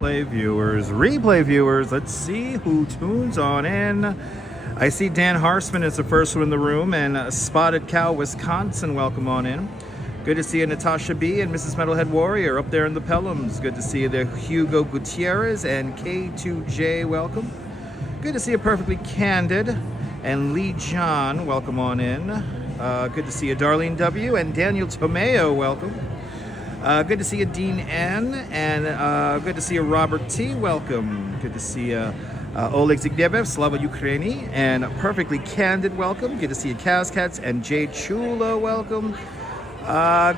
Replay viewers, let's see who tunes on in. I see Dan Harsman is the first one in the room, and Spotted Cow, Wisconsin, welcome on in. Good to see you, Natasha B. and Mrs. Metalhead Warrior up there in the Pelhams. Good to see you there, Hugo Gutierrez and K2J, welcome. Good to see you, Perfectly Candid, and Lee John, welcome on in. Good to see you, Darlene W. and Daniel Tomeo, welcome. Good to see you, Dean N. And good to see you, Robert T. Welcome. Good to see you, Oleg Zygnev, Slava Ukraini, and Perfectly Candid. Welcome. Good to see you, Kazcats and Jay Chula. Welcome.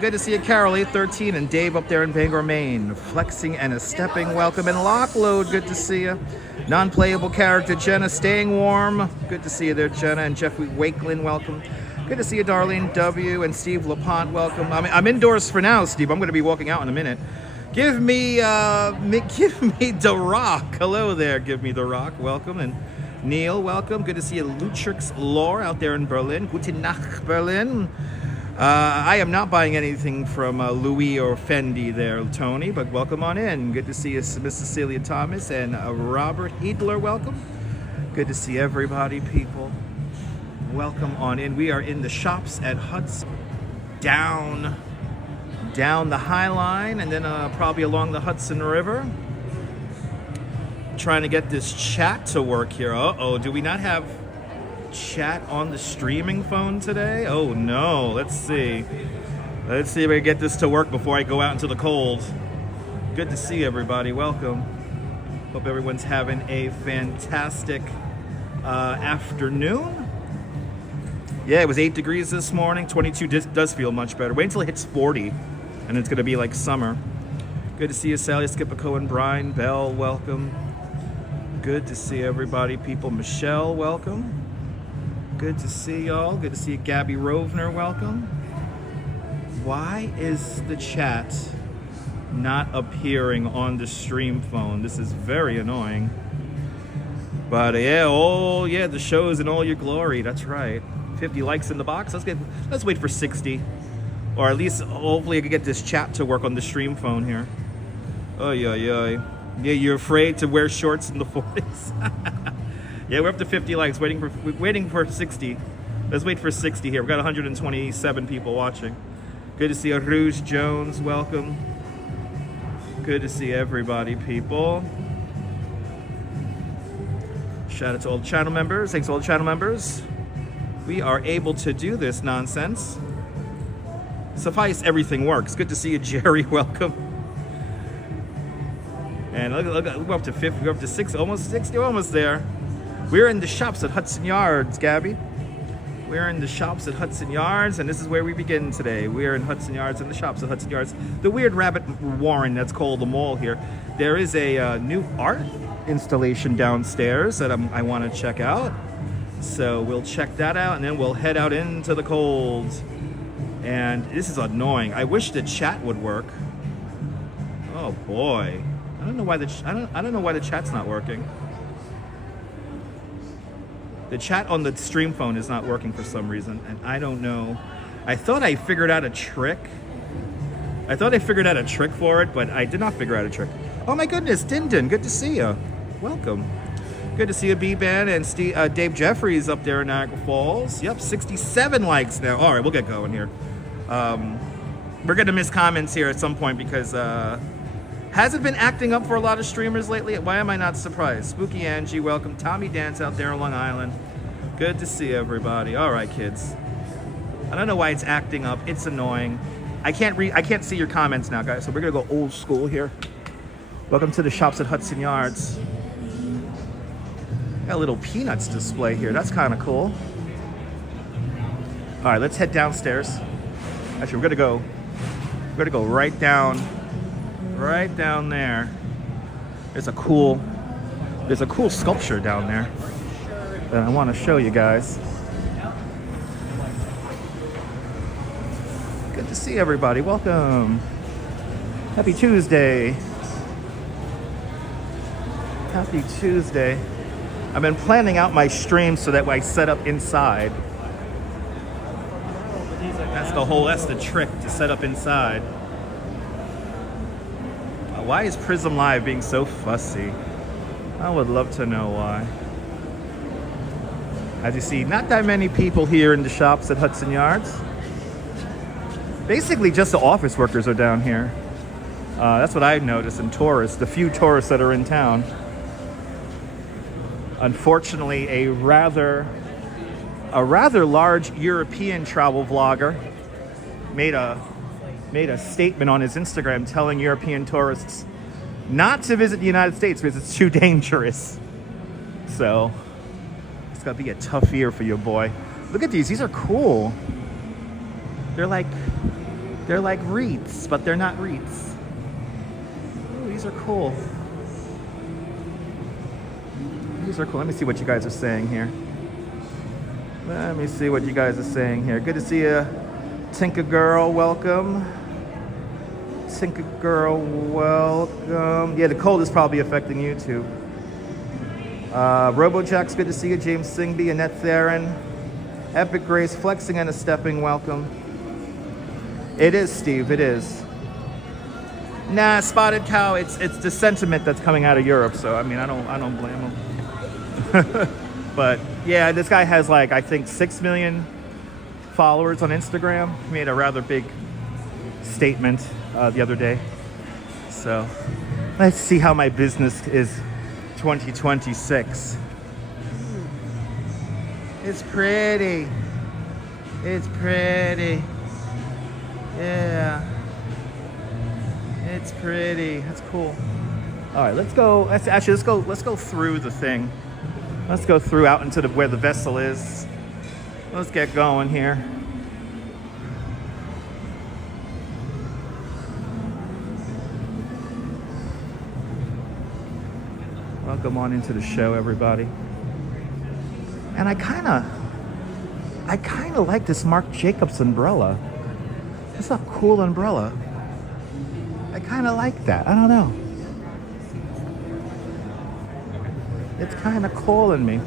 Good to see you, Carol 813 and Dave up there in Bangor, Maine. Flexing and a stepping. Welcome. And Lockload. Good to see you. Non-playable character Jenna, staying warm. Good to see you there, Jenna, and Jeffrey Wakelin. Welcome. Good to see you, Darlene W. and Steve LaPont. Welcome. I'm indoors for now, Steve. I'm going to be walking out in a minute. Give me The Rock. Hello there. Give me The Rock. Welcome. And Neil, welcome. Good to see you, Lutrix Lore out there in Berlin. Guten Nacht, Berlin. I am not buying anything from Louis or Fendi there, Tony, but welcome on in. Good to see you, Miss Cecilia Thomas and Robert Edler. Welcome. Good to see everybody, people. Welcome on in. We are in the shops at Hudson, down the Highline, and then probably along the Hudson River. Trying to get this chat to work here. Uh-oh, do we not have chat on the streaming phone today? Oh no, let's see. Let's see if I can get this to work before I go out into the cold. Good to see everybody. Welcome. Hope everyone's having a fantastic afternoon. Yeah, it was 8 degrees this morning. 22 does feel much better. Wait until it hits 40, and it's going to be like summer. Good to see you, Sally Skipico and Brian Bell. Welcome. Good to see everybody, people. Michelle, welcome. Good to see y'all. Good to see you, Gabby Rovner. Welcome. Why is the chat not appearing on the stream phone? This is very annoying. But yeah, oh yeah, the show is in all your glory. That's right. 50 likes in the box. Let's wait for 60, or at least hopefully I can get this chat to work on the stream phone here. Oh yeah. You're afraid to wear shorts in the 40s. Yeah, we're up to 50 likes. Waiting for 60. Let's wait for 60 here. We've got 127 people watching. Good to see you, Rouge Jones. Welcome. Good to see everybody, people. Shout out to all the channel members. Thanks to all the channel members. We are able to do this nonsense. Suffice, everything works. Good to see you, Jerry. Welcome. And look, we're up to 50. We're up to 6, almost 60. We're almost there. We're in the shops at Hudson Yards, Gabby. We're in the shops at Hudson Yards, and this is where we begin today. We're in Hudson Yards, in the shops at Hudson Yards. The weird rabbit warren that's called the mall here. There is a new art installation downstairs that I want to check out. So we'll check that out, and then we'll head out into the cold. And this is annoying. I wish the chat would work. Oh boy, I don't know why I don't know why the chat's not working. The chat on the stream phone is not working for some reason, and I don't know. I thought I figured out a trick. For it, but I did not figure out a trick. Oh my goodness, Din, good to see you. Welcome. Good to see you, B-Band, and Dave Jeffries up there in Niagara Falls. Yep, 67 likes now. All right, we'll get going here. We're going to miss comments here at some point because hasn't been acting up for a lot of streamers lately. Why am I not surprised? Spooky Angie, welcome. Tommy Dance out there on Long Island. Good to see everybody. All right, kids. I don't know why it's acting up. It's annoying. I can't see your comments now, guys, so we're going to go old school here. Welcome to the shops at Hudson Yards. Got a little Peanuts display here. That's kind of cool. All right, let's head downstairs. Actually, we're gonna go right down there. There's a cool sculpture down there that I want to show you guys. Good to see everybody. Welcome. Happy Tuesday. Happy Tuesday. I've been planning out my stream so that I set up inside. That's the trick, to set up inside. Why is Prism Live being so fussy? I would love to know why. As you see, not that many people here in the shops at Hudson Yards. Basically, just the office workers are down here. That's what I've noticed, and tourists, the few tourists that are in town. Unfortunately, a rather large European travel vlogger made a statement on his Instagram telling European tourists not to visit the United States because it's too dangerous. So it's gonna be a tough year for you, boy. Look at these. These are cool. They're like wreaths, but they're not wreaths. Ooh, these are cool. These are cool. Let me see what you guys are saying here. Let me see what you guys are saying here. Good to see you, Tinker Girl. Welcome. Tinker Girl, welcome. Yeah, the cold is probably affecting you too. RoboJack's good to see you. James Singby, Annette Theron, Epic Grace, Flexing and a Stepping, welcome. It is, Steve, it is. Nah, Spotted Cow, it's the sentiment that's coming out of Europe, so I mean I don't blame him. But yeah, this guy has like I think 6 million followers on Instagram. He made a rather big statement the other day. So let's see how my business is 2026. It's pretty. It's pretty. Yeah. It's pretty. That's cool. All right, let's go. Let's go through the thing. Let's go through out into where the vessel is. Let's get going here. Welcome on into the show, everybody. And I kind of like this Marc Jacobs umbrella. It's a cool umbrella. I kind of like that. I don't know. It's kind of calling me.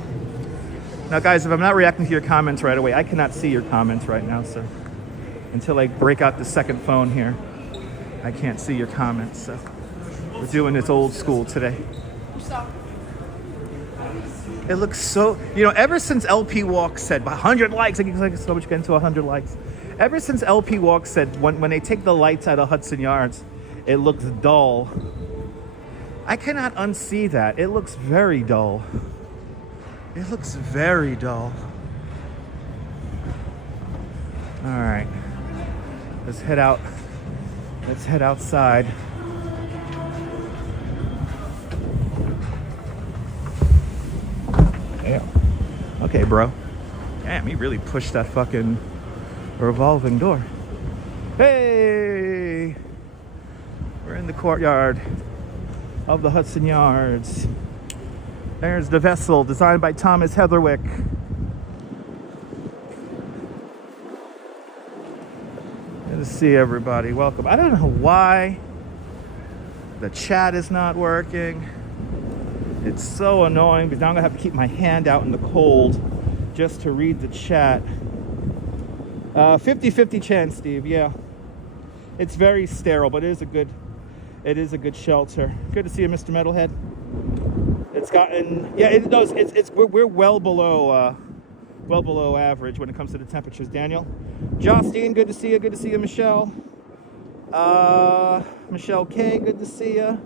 Now, guys, if I'm not reacting to your comments right away, I cannot see your comments right now, so until I break out the second phone here, I can't see your comments. So we're doing this old school today. It looks so, ever since LP Walk said 100 likes, I get so much getting to 100 likes. Ever since LP Walk said when they take the lights out of Hudson Yards, it looks dull. I cannot unsee that. It looks very dull. It looks very dull. All right, let's head out. Let's head outside. Damn. Okay, bro. Damn, he really pushed that fucking revolving door. Hey! We're in the courtyard of the Hudson Yards. There's the vessel, designed by Thomas Heatherwick. Good to see everybody. Welcome. I don't know why the chat is not working. It's so annoying because now I'm gonna have to keep my hand out in the cold just to read the chat. 50-50 chance, Steve. Yeah, it's very sterile, but it is a good shelter. Good to see you, Mr. Metalhead. It's gotten, yeah, it does. We're well below average when it comes to the temperatures. Daniel, Justine, good to see you. Good to see you, Michelle. Michelle K, good to see you.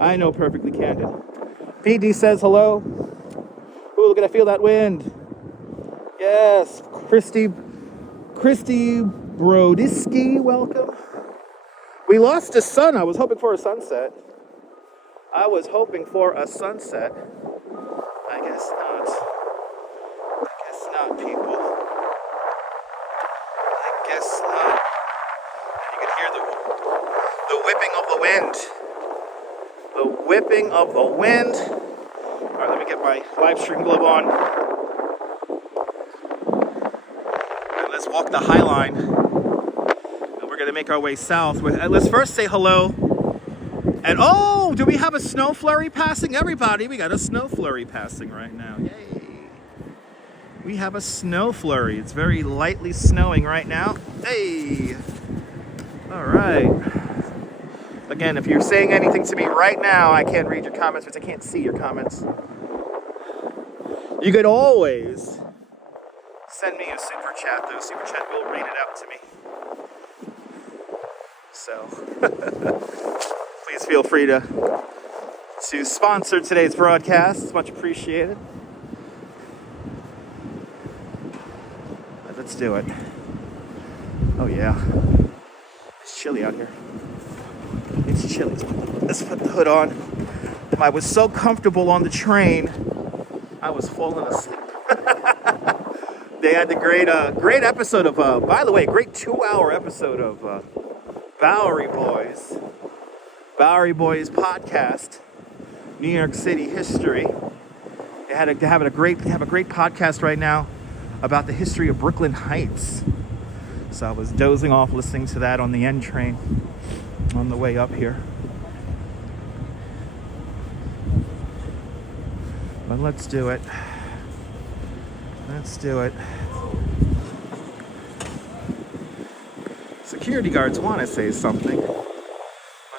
I know, Perfectly Candid. PD says hello. Ooh, look at, I feel that wind. Yes, Christy Brodiski, welcome. We lost the sun. I was hoping for a sunset. I guess not. I guess not, people. I guess not. You can hear the whipping of the wind. The whipping of the wind. All right, let me get my live stream glove on. And let's walk the Highline. And we're gonna make our way south. Let's first say hello. And oh, do we have a snow flurry passing? Everybody, we got a snow flurry passing right now. Yay. We have a snow flurry. It's very lightly snowing right now. Hey. All right. Again, if you're saying anything to me right now, I can't read your comments because I can't see your comments. You could always send me a super chat, though. Super chat will read it out to me. So, please feel free to sponsor today's broadcast. It's much appreciated. But let's do it. Oh yeah, it's chilly out here. It's chilly. Let's put the hood on. I was so comfortable on the train, I was falling asleep. They had the great episode of, by the way, great 2-hour episode of Bowery Boys podcast, New York City history. They have a great podcast right now about the history of Brooklyn Heights. So I was dozing off listening to that on the N train on the way up here. But let's do it. Let's do it. Security guards want to say something, but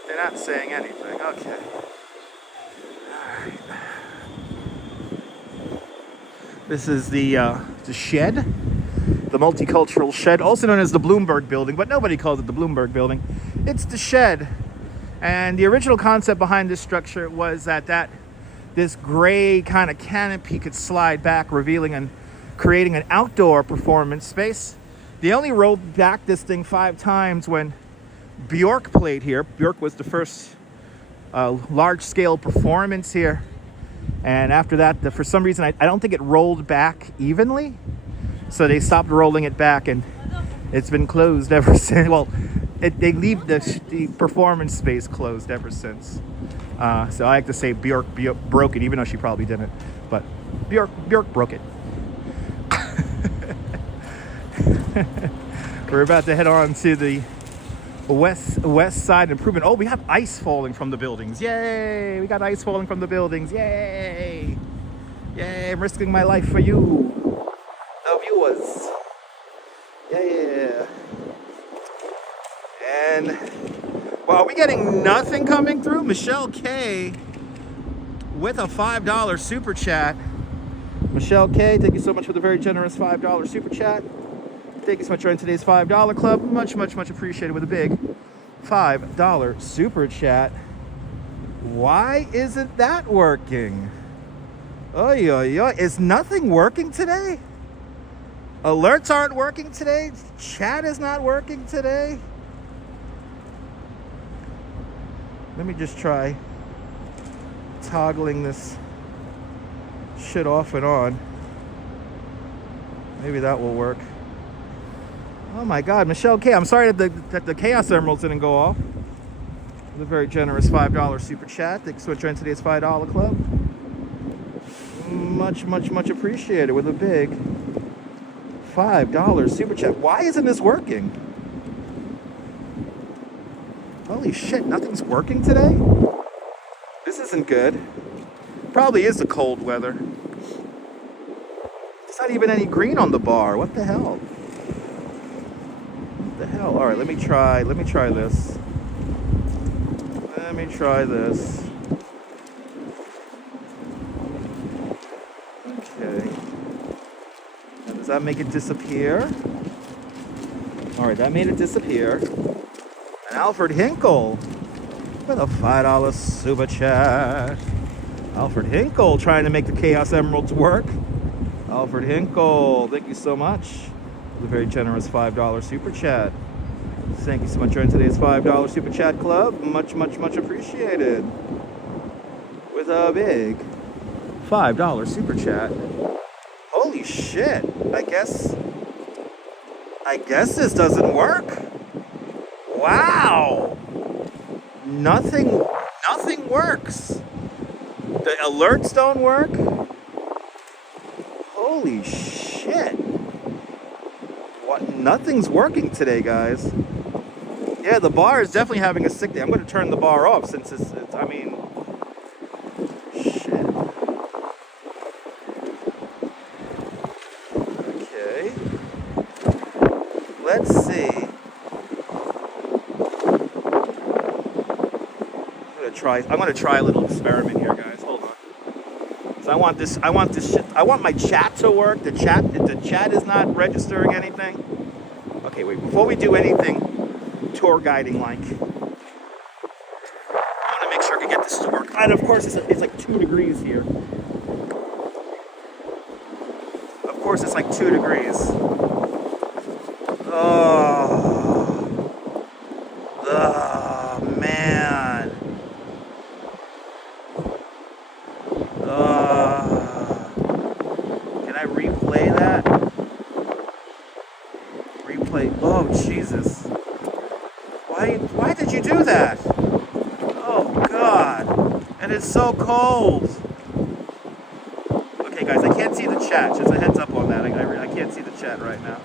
they're not saying anything. Okay. Alright. This is the shed, the multicultural shed, also known as the Bloomberg Building, but nobody calls it the Bloomberg Building. It's the shed. And the original concept behind this structure was that this gray kind of canopy could slide back, revealing and creating an outdoor performance space. They only rolled back this thing 5 times when Bjork played here. Bjork was the first large-scale performance here. And after that, for some reason, I don't think it rolled back evenly. So they stopped rolling it back, and it's been closed ever since. Well, they leave the performance space closed ever since. So I like to say Bjork broke it, even though she probably didn't. But Bjork broke it. We're about to head on to the west side improvement. Oh, we have ice falling from the buildings. Yay! We got ice falling from the buildings. Yay! Yay! I'm risking my life for you, the viewers. Yeah. And well, are we getting nothing coming through? Michelle K with a $5 super chat. Michelle K, thank you so much for the very generous $5 super chat. Thank you so much for joining today's $5 club. Much appreciated with a big $5 super chat. Why isn't that working? Oy. Is nothing working today? Alerts aren't working today? Chat is not working today? Let me just try toggling this shit off and on. Maybe that will work. Oh my God, Michelle K. I'm sorry that the Chaos Emeralds didn't go off. With a very generous $5 super chat. Thanks for joining today's $5 club. Much appreciated with a big $5 super chat. Why isn't this working? Holy shit, nothing's working today? This isn't good. Probably is the cold weather. There's not even any green on the bar. What the hell? What the hell? All right, let me try this. Let me try this. Okay. Now, does that make it disappear? All right, that made it disappear. And Alfred Hinkle with a $5 super chat. Alfred Hinkle trying to make the Chaos Emeralds work. Alfred Hinkle, thank you so much. The very generous $5 super chat. Thank you so much for joining today's $5 super chat club. Much appreciated. With a big $5 super chat. Holy shit. I guess this doesn't work. Wow. Nothing works. The alerts don't work. Holy shit. What? Nothing's working today, guys. Yeah, the bar is definitely having a sick day. I'm going to turn the bar off since it's I mean, shit. Okay. Let's see. gonna try a little experiment here, guys. Hold on. So I want this shit. I want my chat to work. The chat is not registering anything. Okay, wait. Before we do anything tour guiding like, I want to make sure I can get this to work. And of course, it's like 2 degrees here. Of course, it's like 2 degrees. Oh man. Can I replay that? Replay. Oh Jesus. Why did you do that? Oh God. And it's so cold. Okay guys, I can't see the chat. Just a heads up on that. I can't see the chat right now.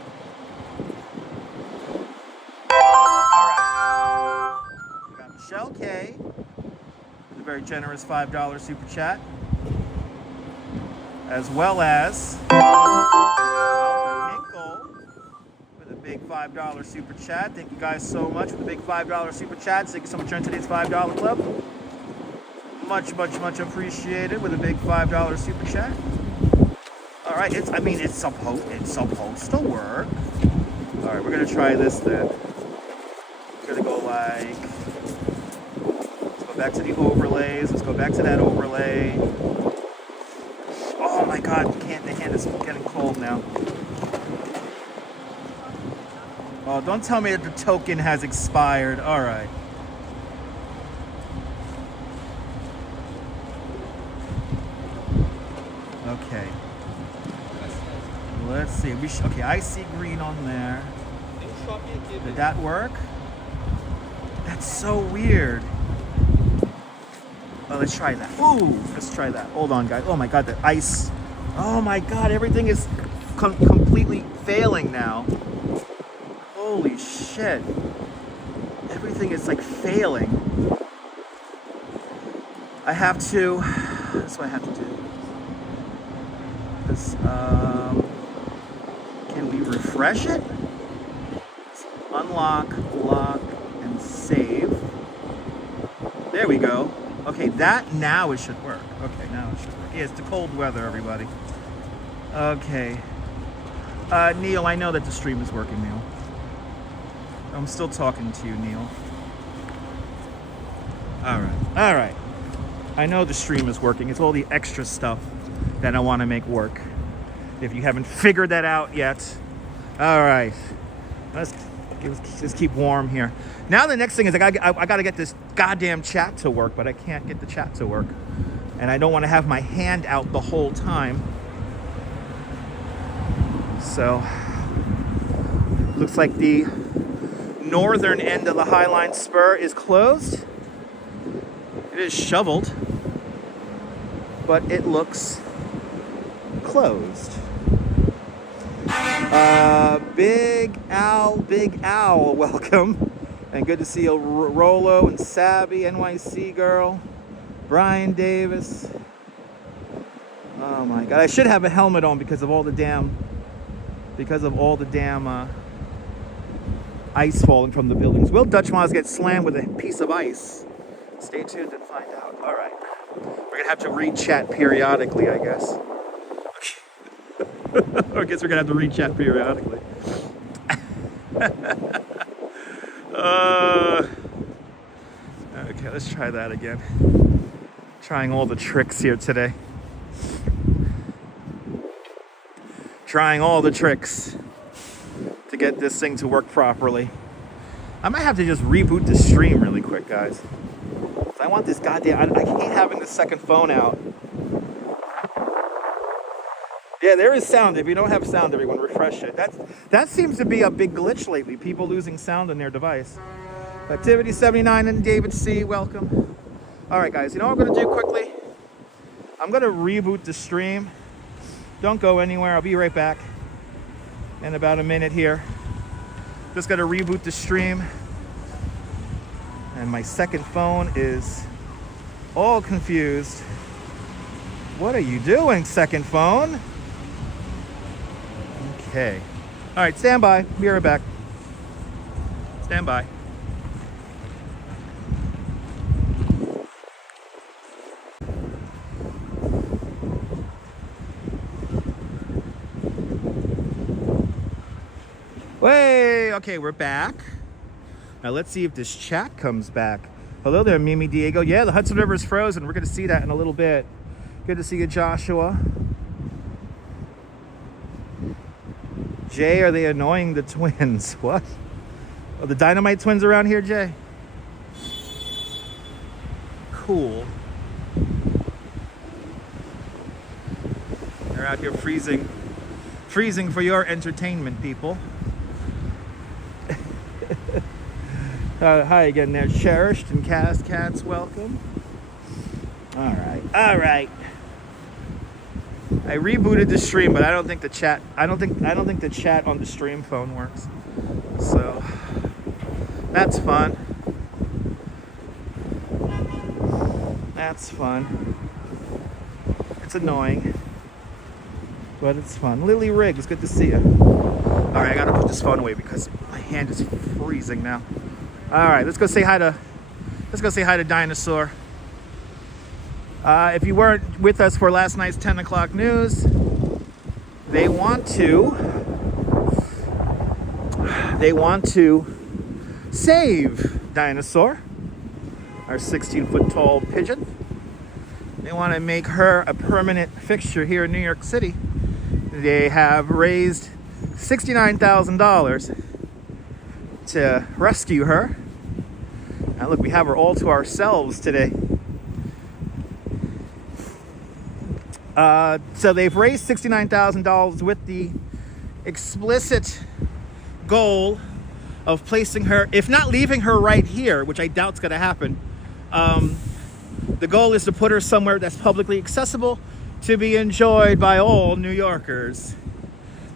Alright. We got Michelle K. A very generous $5 super chat. As well as with a big $5 super chat. Thank you guys so much for the big $5 super chat. Thank you so much for joining today's $5 club. Much appreciated with a big $5 super chat. All right, it's supposed to work. All right, we're gonna try this then. We're gonna go like, let's go back to the overlays. Let's go back to that overlay. Oh my God, the hand is getting cold now. Oh, don't tell me that the token has expired. All right. Okay. Let's see. Okay, I see green on there. Did that work? That's so weird. Oh, let's try that. Ooh, let's try that. Hold on, guys. Oh my God, the ice. Oh my God, everything is completely failing now. Holy shit. Everything is like failing. I have to, that's what I have to do. This, can we refresh it? Unlock, lock, and save. There we go. Okay, now it should work. Okay, now it should work. Yeah, it's the cold weather, everybody. Okay. Neil, I know that the stream is working, Neil. I'm still talking to you, Neil. All right. I know the stream is working. It's all the extra stuff that I want to make work. If you haven't figured that out yet. All right. Let's keep warm here. Now the next thing is I got to get this goddamn chat to work, but I can't get the chat to work. And I don't want to have my hand out the whole time. So, looks like the northern end of the Highline Spur is closed. It is shoveled, but it looks closed. Big Owl, welcome. And good to see you, Rolo and Sabby, NYC girl, Brian Davis. Oh my God, I should have a helmet on because of all the damn ice falling from the buildings. Will Dutch Moz get slammed with a piece of ice? Stay tuned and find out. All right. We're going to have to read chat periodically, I guess. I guess we're going to have to read chat periodically. Okay, let's try that again. Trying all the tricks here today. Trying all the tricks to get this thing to work properly. I might have to just reboot the stream really quick, guys. I want this goddamn, I hate having the second phone out. Yeah, there is sound. If you don't have sound, everyone, refresh it. That seems to be a big glitch lately. People losing sound on their device. Activity 79 and David C, welcome. All right, guys, you know what I'm going to do quickly? I'm going to reboot the stream. Don't go anywhere. I'll be right back in about a minute here. Just going to reboot the stream. And my second phone is all confused. What are you doing, second phone? Okay. All right, stand by. Be right back. Stand by. Way, okay, we're back. Now let's see if this chat comes back. Hello there, Mimi Diego. Yeah, the Hudson River is frozen. We're going to see that in a little bit. Good to see you, Joshua. Jay, are they annoying the twins? What? Are the Dynamite twins around here, Jay? Cool. They're out here freezing for your entertainment, people. Hi again there, Cherished and Cats, welcome. All right. I rebooted the stream, but I don't think the chat on the stream phone works. So that's fun. That's fun. It's annoying, but it's fun. Lily Riggs, good to see you. All right, I gotta put this phone away because my hand is freezing now. All right, let's go say hi to Dinosaur. If you weren't with us for last night's 10 o'clock news, they want to save Dinosaur, our 16-foot tall pigeon. They want to make her a permanent fixture here in New York City. They have raised $69,000 to rescue her. Now look, we have her all to ourselves today. So they've raised $69,000 with the explicit goal of placing her, if not leaving her right here, which I doubt's going to happen. The goal is to put her somewhere that's publicly accessible to be enjoyed by all New Yorkers.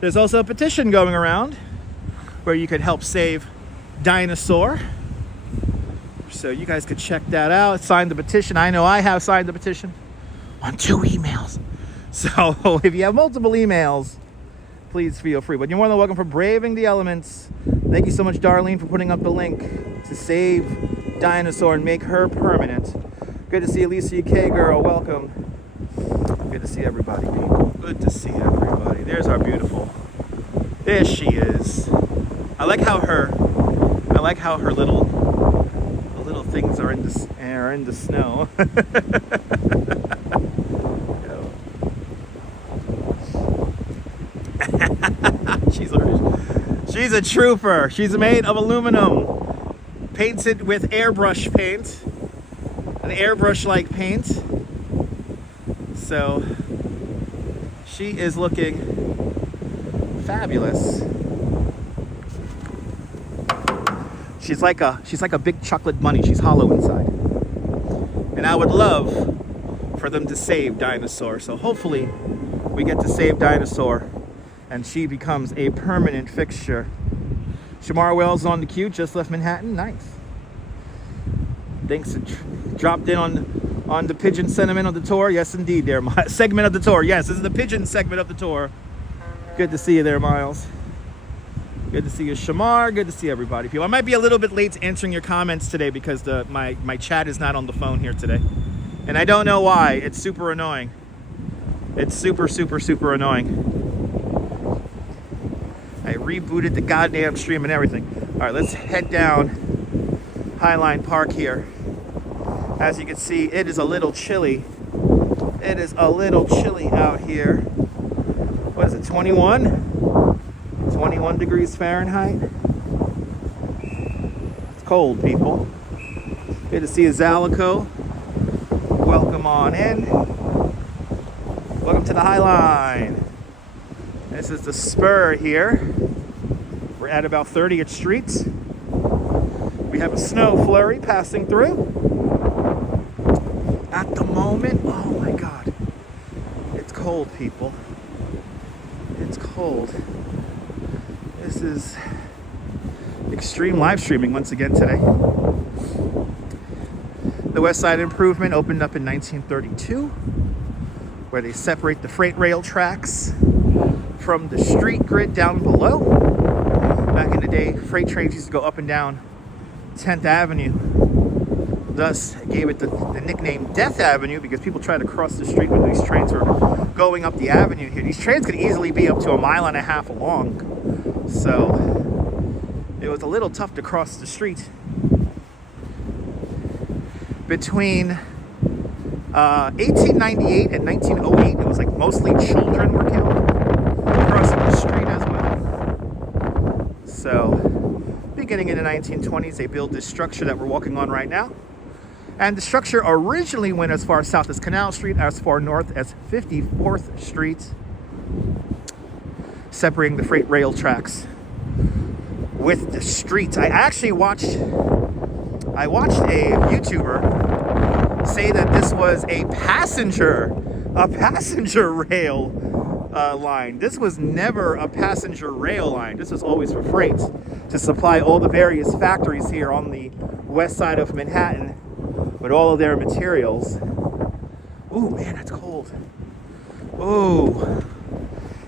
There's also a petition going around where you could help save Dinosaur. So you guys could check that out. Sign the petition. I know I have signed the petition on 2 emails. So if you have multiple emails, please feel free. But you're more than welcome for braving the elements. Thank you so much, Darlene, for putting up the link to save Dinosaur and make her permanent. Good to see Alicia UK girl. Welcome. Good to see everybody, people. Good to see everybody. There's our beautiful. There she is. I like how her little things are in the snow. She's a trooper. She's made of aluminum, painted with airbrush paint, an airbrush-like paint. So she is looking fabulous. She's like a big chocolate bunny. She's hollow inside. And I would love for them to save Dinosaur. So hopefully we get to save Dinosaur and she becomes a permanent fixture. Shamar Wells on the queue, just left Manhattan. Nice. Thanks. Dropped in on the pigeon sentiment of the tour. Yes, indeed, there. Segment of the tour. Yes, this is the pigeon segment of the tour. Good to see you there, Miles. Good to see you, Shamar. Good to see everybody. People, I might be a little bit late to answering your comments today because my chat is not on the phone here today. And I don't know why. It's super annoying. It's super, super, super annoying. I rebooted the goddamn stream and everything. All right, let's head down Highline Park here. As you can see, it is a little chilly. It is a little chilly out here. What is it, 21? 21 degrees Fahrenheit. It's cold, people. Good to see you, Zalico. Welcome on in. Welcome to the Highline. This is the spur here. We're at about 30th Street. We have a snow flurry passing through. At the moment, oh my God. It's cold, people. It's cold. This is extreme live streaming once again today. The West Side Improvement opened up in 1932, where they separate the freight rail tracks from the street grid down below. Back in the day, freight trains used to go up and down 10th Avenue. Thus, gave it the nickname Death Avenue because people tried to cross the street when these trains were going up the avenue here. These trains could easily be up to 1.5 miles long. So, it was a little tough to cross the street. Between 1898 and 1908, it was like mostly children were killed crossing the street as well. So, beginning in the 1920s, they built this structure that we're walking on right now. And the structure originally went as far south as Canal Street, as far north as 54th Street, separating the freight rail tracks with the streets. I actually watched a YouTuber say that this was a passenger rail line. This was never a passenger rail line. This was always for freight to supply all the various factories here on the west side of Manhattan with all of their materials. Ooh, man, that's cold. Ooh.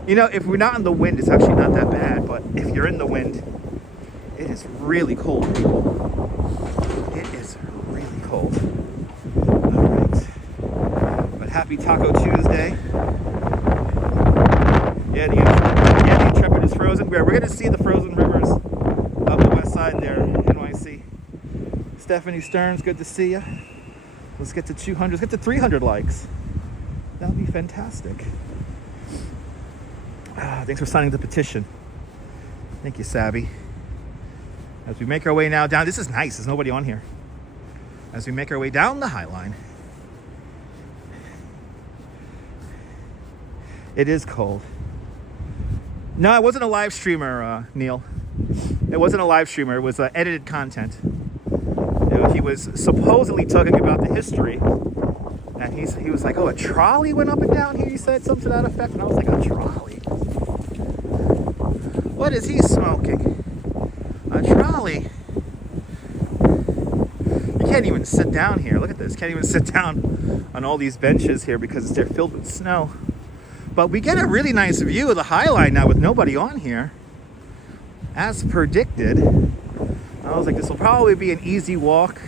You know, if we're not in the wind, it's actually not that bad, but if you're in the wind, it is really cold, people. It is really cold. All right. But happy Taco Tuesday. Yeah, the Intrepid is frozen. We're going to see the frozen rivers up the west side there, NYC. Stephanie Stearns, good to see you. Let's get to 200, let's get to 300 likes. That would be fantastic. Thanks for signing the petition. Thank you, Savvy. As we make our way now down, this is nice, there's nobody on here. As we make our way down the Highline, it is cold. No, it wasn't a live streamer, Neil. It wasn't a live streamer, it was edited content. He was supposedly talking about the history, and he was like, oh, a trolley went up and down here, he said something to that effect, and I was like, a trolley? What is he smoking? A trolley? You can't even sit down here, look at this, can't even sit down on all these benches here because they're filled with snow. But we get a really nice view of the Highline now with nobody on here, as predicted. I was like, this will probably be an easy walk.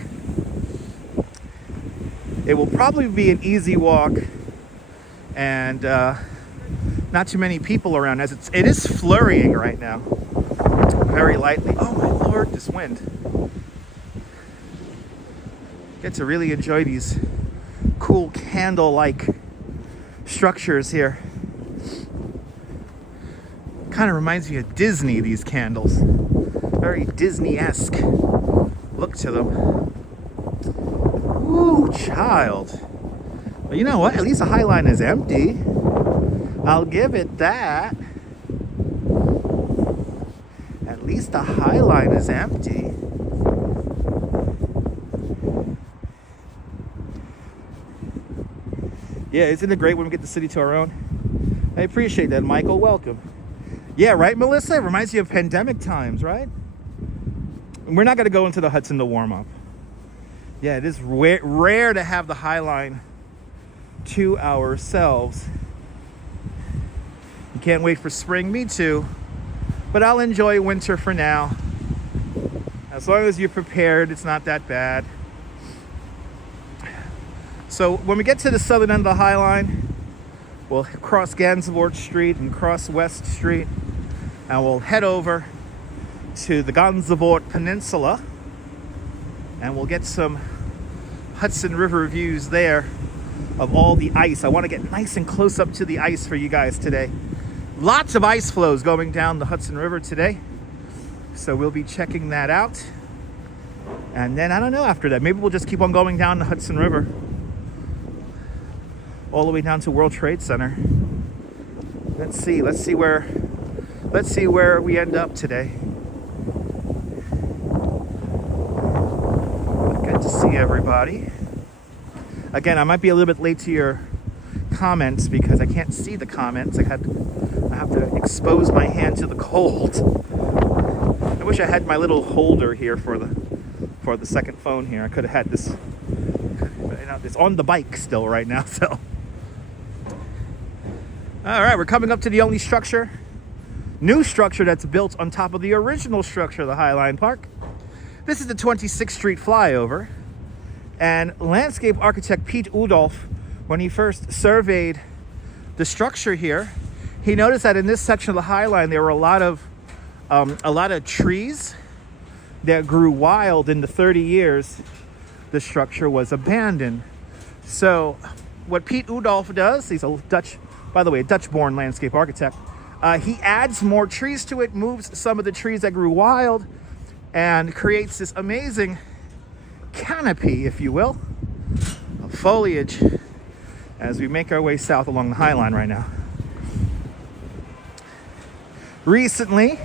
It will probably be an easy walk, and not too many people around, as it is flurrying right now, very lightly. Oh my lord, this wind. Get to really enjoy these cool candle-like structures here. Kind of reminds me of Disney, these candles. Very Disney-esque look to them. Ooh, child. But you know what? At least the Highline is empty. I'll give it that. At least the Highline is empty. Yeah, isn't it great when we get the city to our own? I appreciate that, Michael. Welcome. Yeah, right, Melissa? It reminds you of pandemic times, right? We're not going to go into the Hudson to warm up. Yeah, it is rare to have the Highline to ourselves. You can't wait for spring, me too. But I'll enjoy winter for now. As long as you're prepared, it's not that bad. So when we get to the southern end of the Highline, we'll cross Gansevoort Street and cross West Street, and we'll head over to the Gansevoort Peninsula, and we'll get some Hudson River views there of all the ice. I want to get nice and close up to the ice for you guys today. Lots of ice flows going down the Hudson River today, so we'll be checking that out. And then I don't know, after that maybe we'll just keep on going down the Hudson River all the way down to World Trade Center. Let's see where we end up today. Good to see everybody. Again, I might be a little bit late to your comments because I can't see the comments. I have to expose my hand to the cold. I wish I had my little holder here for the second phone here. I could have had this. It's on the bike still right now, so. All right, we're coming up to the only new structure that's built on top of the original structure of the Highline Park. This is the 26th Street flyover, and landscape architect Pete Udolph, when he first surveyed the structure here, he noticed that in this section of the Highline there were a lot of trees that grew wild in the 30 years the structure was abandoned. So what Piet Oudolf does, he's a Dutch, by the way, a Dutch-born landscape architect, he adds more trees to it, moves some of the trees that grew wild, and creates this amazing canopy, if you will, of foliage as we make our way south along the Highline right now. Recently,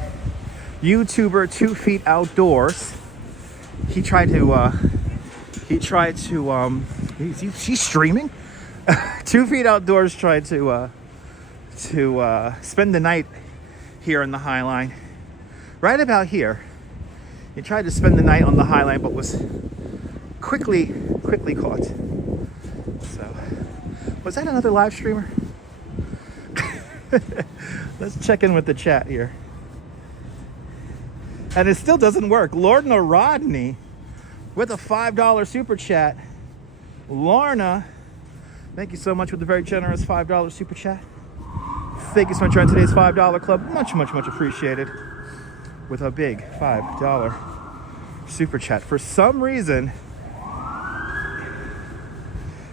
YouTuber 2 Feet Outdoors, he's streaming. 2 Feet Outdoors tried to spend the night here on the Highline, right about here. He tried to spend the night on the Highline, but was quickly caught. So, was that another live streamer? Let's check in with the chat here. And it still doesn't work. Lorna Rodney with a $5 super chat. Lorna, thank you so much with the very generous $5 super chat. Thank you so much for joining today's $5 club. Much appreciated. With a big $5 super chat. For some reason,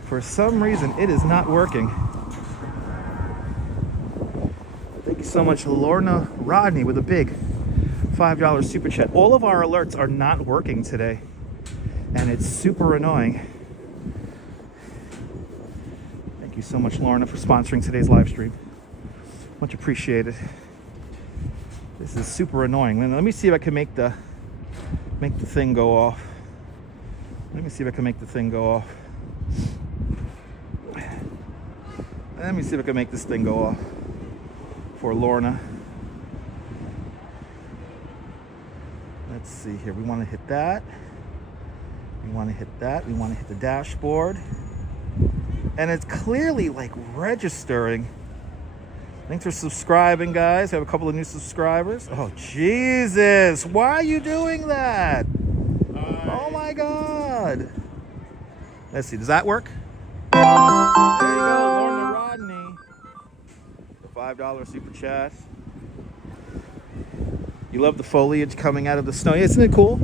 it is not working. Thank you so much, Lorna Rodney, with a big $5 super chat. All of our alerts are not working today, and it's super annoying. Thank you so much, Lorna, for sponsoring today's live stream. Much appreciated. This is super annoying. Let me see if I can make the thing go off. Let me see if I can make the thing go off. Let me see if I can make this thing go off for Lorna. Let's see here. We want to hit that. We want to hit that. We want to hit the dashboard. And it's clearly like registering. Thanks for subscribing, guys. We have a couple of new subscribers. Oh, Jesus. Why are you doing that? Oh, my God. Let's see. Does that work? There you go. Lorna Rodney. The $5 super chat. You love the foliage coming out of the snow. Isn't it cool?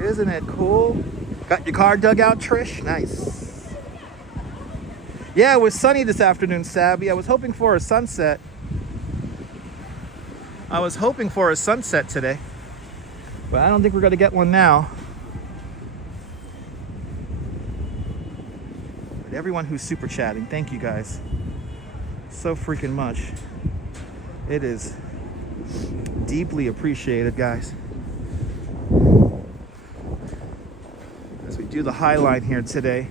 Isn't it cool? Got your car dug out, Trish? Nice. Yeah, it was sunny this afternoon, Sabby. I was hoping for a sunset. Today. But I don't think we're going to get one now. But everyone who's super chatting, thank you guys so freaking much. It is deeply appreciated, guys. As we do the Highline here today.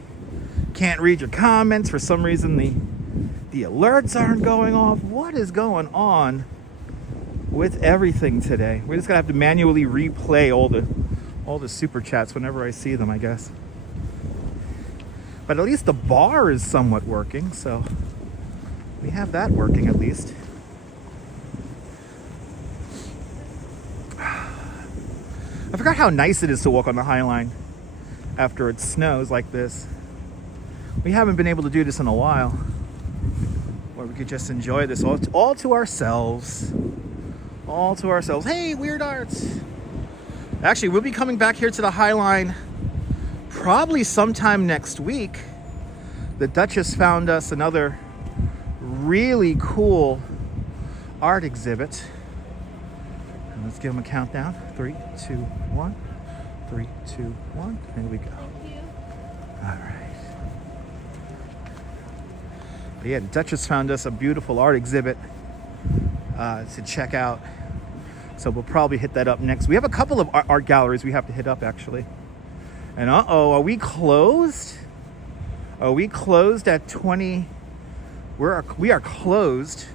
Can't read your comments. For some reason, the alerts aren't going off. What is going on with everything today? We're just gonna have to manually replay all the super chats whenever I see them, I guess. But at least the bar is somewhat working, so we have that working at least. I forgot how nice it is to walk on the Highline after it snows like this. We haven't been able to do this in a while, where we could just enjoy this all to ourselves. All to ourselves. Hey, Weird Arts! Actually, we'll be coming back here to the Highline probably sometime next week. The Duchess found us another really cool art exhibit. And let's give them a countdown. 3, 2, 1. 3, 2, 1. Here we go. All right. But yeah, the Duchess found us a beautiful art exhibit to check out. So we'll probably hit that up next. We have a couple of art galleries we have to hit up, actually. And are we closed? Are we closed at 20? We are closed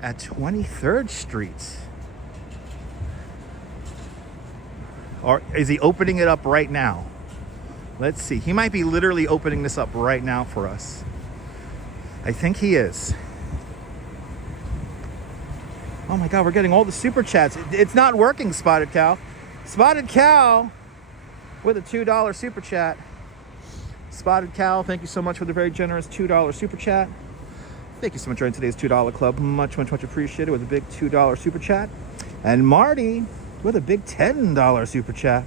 at 23rd Street. Or is he opening it up right now? Let's see. He might be literally opening this up right now for us. I think he is. Oh my God, we're getting all the super chats. It's not working, Spotted Cow. Spotted Cow with a $2 super chat. Spotted Cow, thank you so much for the very generous $2 super chat. Thank you so much for joining today's $2 club. Much appreciated with a big $2 super chat. And Marty with a big $10 super chat.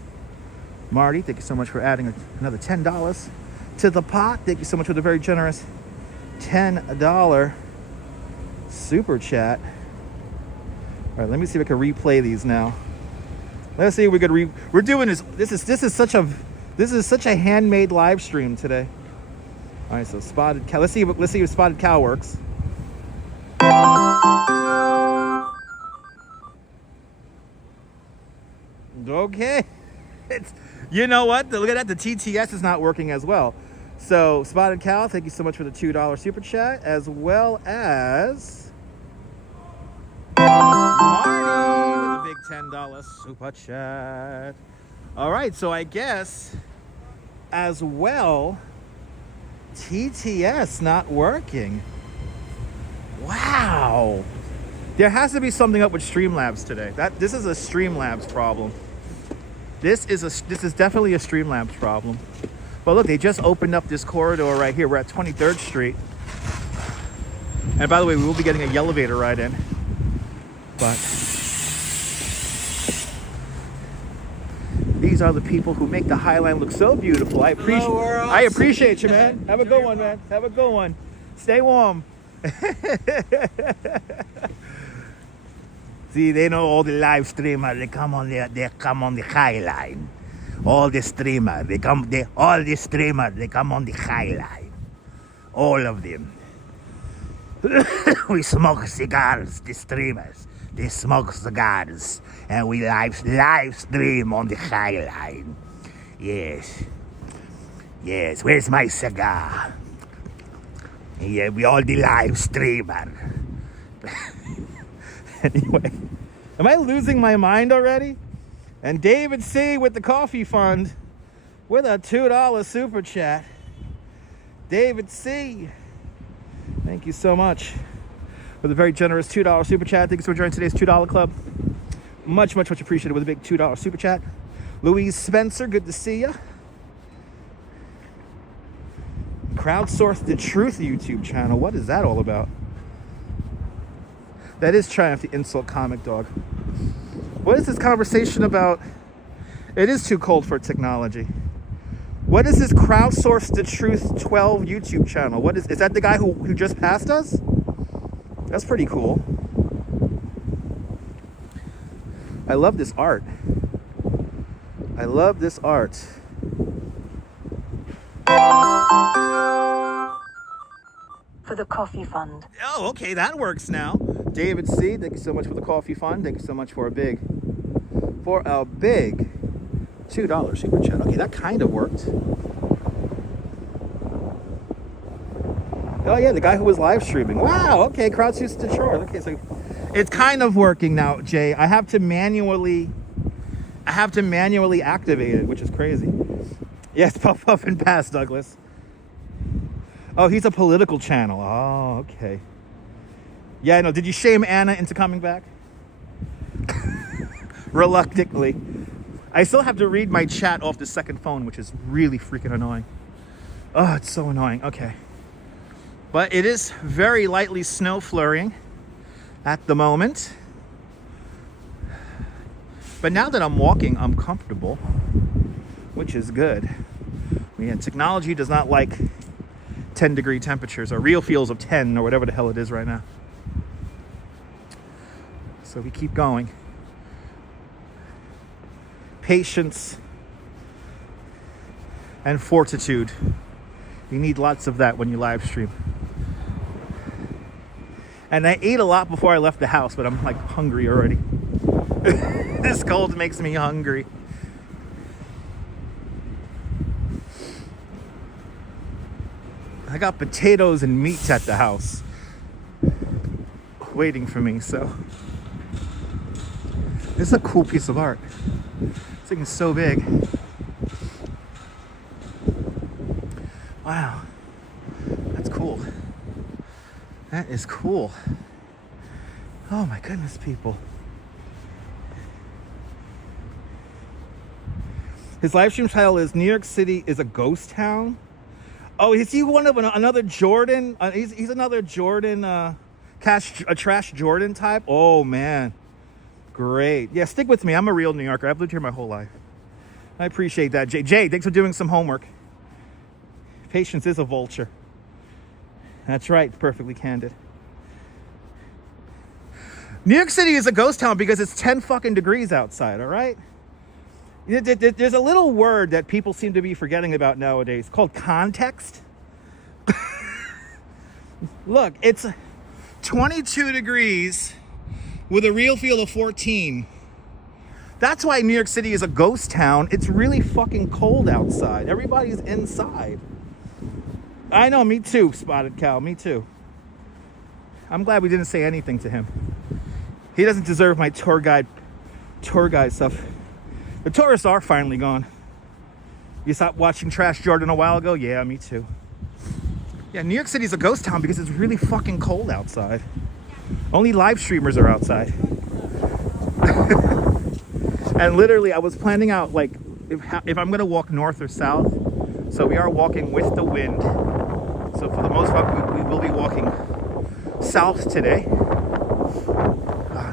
Marty, thank you so much for adding another $10 to the pot. Thank you so much for the very generous $10 super chat. All right, let me see if I can replay these now. Let's see if we could we're doing this. This is such a handmade live stream today. All right, so spotted cow. Let's see if spotted cow works. Okay. You know what? Look at that. The TTS is not working as well. So spotted cow, thank you so much for the $2 super chat, as well as Marty with a big $10 super chat. All right, so I guess as well, TTS not working. Wow. There has to be something up with Streamlabs today. This is a Streamlabs problem. This is definitely a Streamlabs problem. But look, they just opened up this corridor right here. We're at 23rd Street. And by the way, we will be getting a elevator ride in. But these are the people who make the Highline look so beautiful. I appreciate you, man. Have a good one, man. Have a good one. Stay warm. See, they know all the live streamers. They come on the Highline. All the streamers, they come on the Highline. All of them. We smoke cigars, the streamers. They smoke cigars, and we live stream on the Highline. Yes. Yes, where's my cigar? Yeah, we all the live streamer. Anyway, am I losing my mind already? And David C. with the coffee fund with a $2 super chat. David C. Thank you so much for the very generous $2 super chat. Thanks for joining today's $2 club. Much, much, much appreciated with a big $2 super chat. Louise Spencer, good to see you. Crowdsource the Truth YouTube channel. What is that all about? That is Triumph the Insult Comic Dog. What is this conversation about? It is too cold for technology. What is this Crowdsource the Truth 12 YouTube channel? What is that the guy who just passed us? That's pretty cool. I love this art. I love this art. For the coffee fund. Oh, okay, that works now. David C, thank you so much for the coffee fund. Thank you so much for a big $2 super chat. Okay, that kind of worked. Oh yeah, the guy who was live streaming. Wow, okay, crowdsource the truth. Okay, so it's kind of working now, Jay. I have to manually activate it, which is crazy. Yes, puff up and pass, Douglas. Oh, he's a political channel. Oh, okay. Yeah, no, did you shame Anna into coming back? Reluctantly. I still have to read my chat off the second phone, which is really freaking annoying. Oh, it's so annoying. Okay. But it is very lightly snow flurrying at the moment. But now that I'm walking, I'm comfortable, which is good. Yeah, technology does not like 10-degree temperatures or real feels of 10 or whatever the hell it is right now. So we keep going. Patience and fortitude. You need lots of that when you live stream. And I ate a lot before I left the house, but I'm like hungry already. This cold makes me hungry. I got potatoes and meat at the house waiting for me, so this is a cool piece of art. This thing is so big. Wow, that's cool. That is cool. Oh my goodness, people. His live stream title is New York City is a Ghost Town. Oh, is he one of another Jordan? He's another Jordan, a trash Jordan type. Oh man, Great. Yeah, stick with me. I'm a real New Yorker. I've lived here my whole life. I appreciate that. Jay, thanks for doing some homework. Patience is a vulture. That's right. Perfectly candid. New York City is a ghost town because it's 10 fucking degrees outside, all right? There's a little word that people seem to be forgetting about nowadays called context. Look, it's 22 degrees with a real feel of 14. That's why New York City is a ghost town. It's really fucking cold outside. Everybody's inside. I know, me too, Spotted Cow, me too. I'm glad we didn't say anything to him. He doesn't deserve my tour guide stuff. The tourists are finally gone. You stopped watching Trash Jordan a while ago? Yeah, me too. Yeah, New York City's a ghost town because it's really fucking cold outside. Only live streamers are outside. And literally, I was planning out, like, if I'm gonna walk north or south. So we are walking with the wind. So for the most part, we will be walking south today.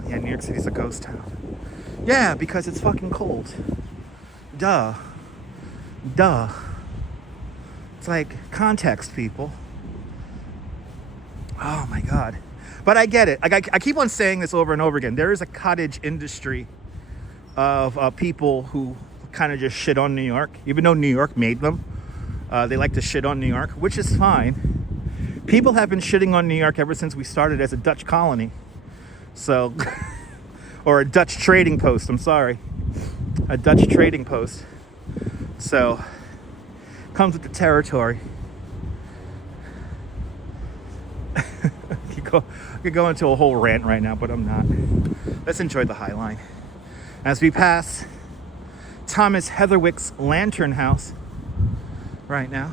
Yeah, New York City's a ghost town. Yeah, because it's fucking cold. Duh. It's like context, people. Oh my God. But I get it. Like, I keep on saying this over and over again. There is a cottage industry of people who kind of just shit on New York, even though New York made them. They like to shit on New York, which is fine. People have been shitting on New York ever since we started as a Dutch colony. So, or a Dutch trading post, I'm sorry. A Dutch trading post. So, comes with the territory. I could go into a whole rant right now, but I'm not. Let's enjoy the Highline. As we pass Thomas Heatherwick's Lantern House right now.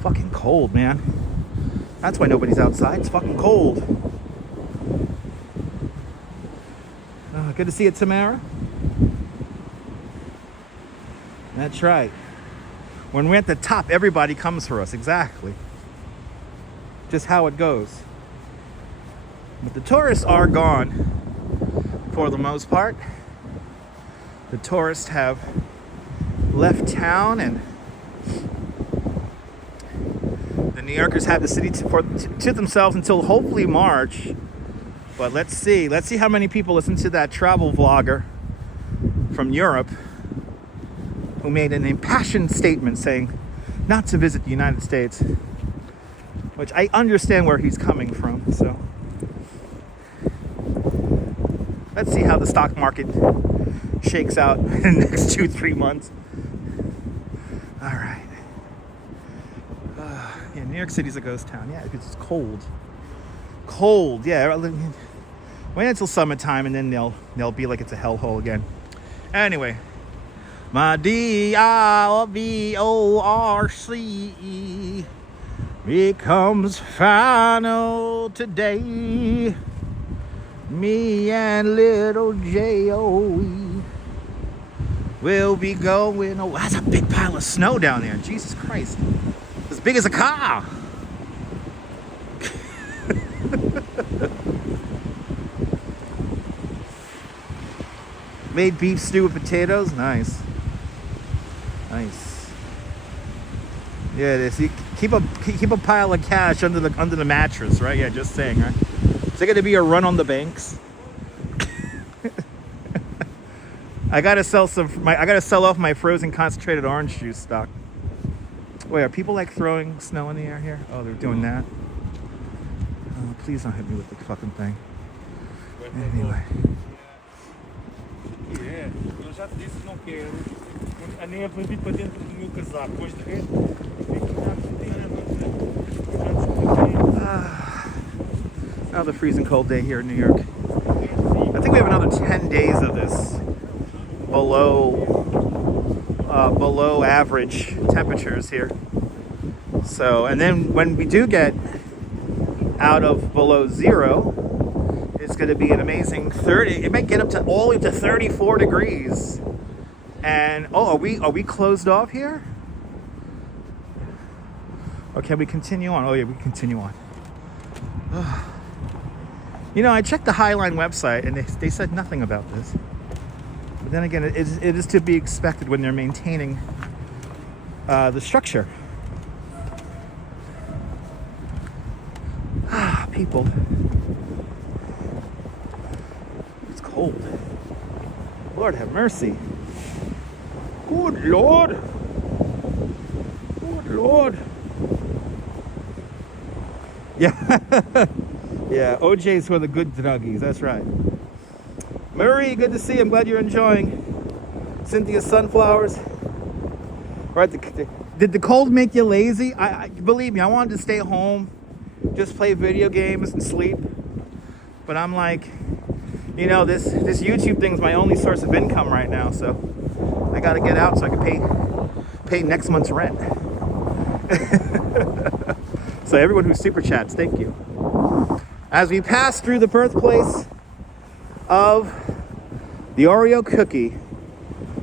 Fucking cold, man. That's why nobody's outside. It's fucking cold. Good to see you, Tamara. That's right. When we're at the top, everybody comes for us. Exactly. Just how it goes. But the tourists are gone for the most part. The tourists have left town, and the New Yorkers have the city to themselves until hopefully March. But let's see how many people listen to that travel vlogger from Europe who made an impassioned statement saying not to visit the United States, which I understand where he's coming from. So let's see how the stock market shakes out in the next 2-3 months. All right. Yeah, New York City's a ghost town. Yeah, because it's cold. Cold. Yeah. Wait until summertime, and then they'll be like it's a hellhole again. Anyway, my DIVORC becomes final today. Me and little Joe will be going. Oh, that's a big pile of snow down there. Jesus Christ. As big as a car. Made beef stew with potatoes. Nice. Yeah, this. Keep a pile of cash under the mattress, right? Yeah, just saying, right? Is there gonna be a run on the banks? I gotta sell off my frozen concentrated orange juice stock. Wait, are people like throwing snow in the air here? Oh, they're doing that. Oh, please don't hit me with the fucking thing. Anyway. Eu já disse que não quero. Nem aprendi para dentro do meu casaco. Depois de ver, another freezing cold day here in New York. I think we have another 10 days of this below average temperatures here. So, and then when we do get out of below zero, it's going to be an amazing 30. It might get up to all the way to 34 degrees. And are we closed off here? Or can we continue on? Oh yeah, we continue on. You know, I checked the Highline website and they said nothing about this. But then again, it is to be expected when they're maintaining the structure. Ah, people. It's cold. Lord have mercy. Good Lord. Good Lord. Yeah. Yeah, OJ's for the good druggies. That's right. Murray, good to see you. I'm glad you're enjoying. Cynthia Sunflowers. Right, did the cold make you lazy? I believe me, I wanted to stay home, just play video games and sleep. But I'm like, you know, this YouTube thing's my only source of income right now, so I gotta get out so I can pay next month's rent. So everyone who super chats, thank you. As we pass through the birthplace of the Oreo cookie.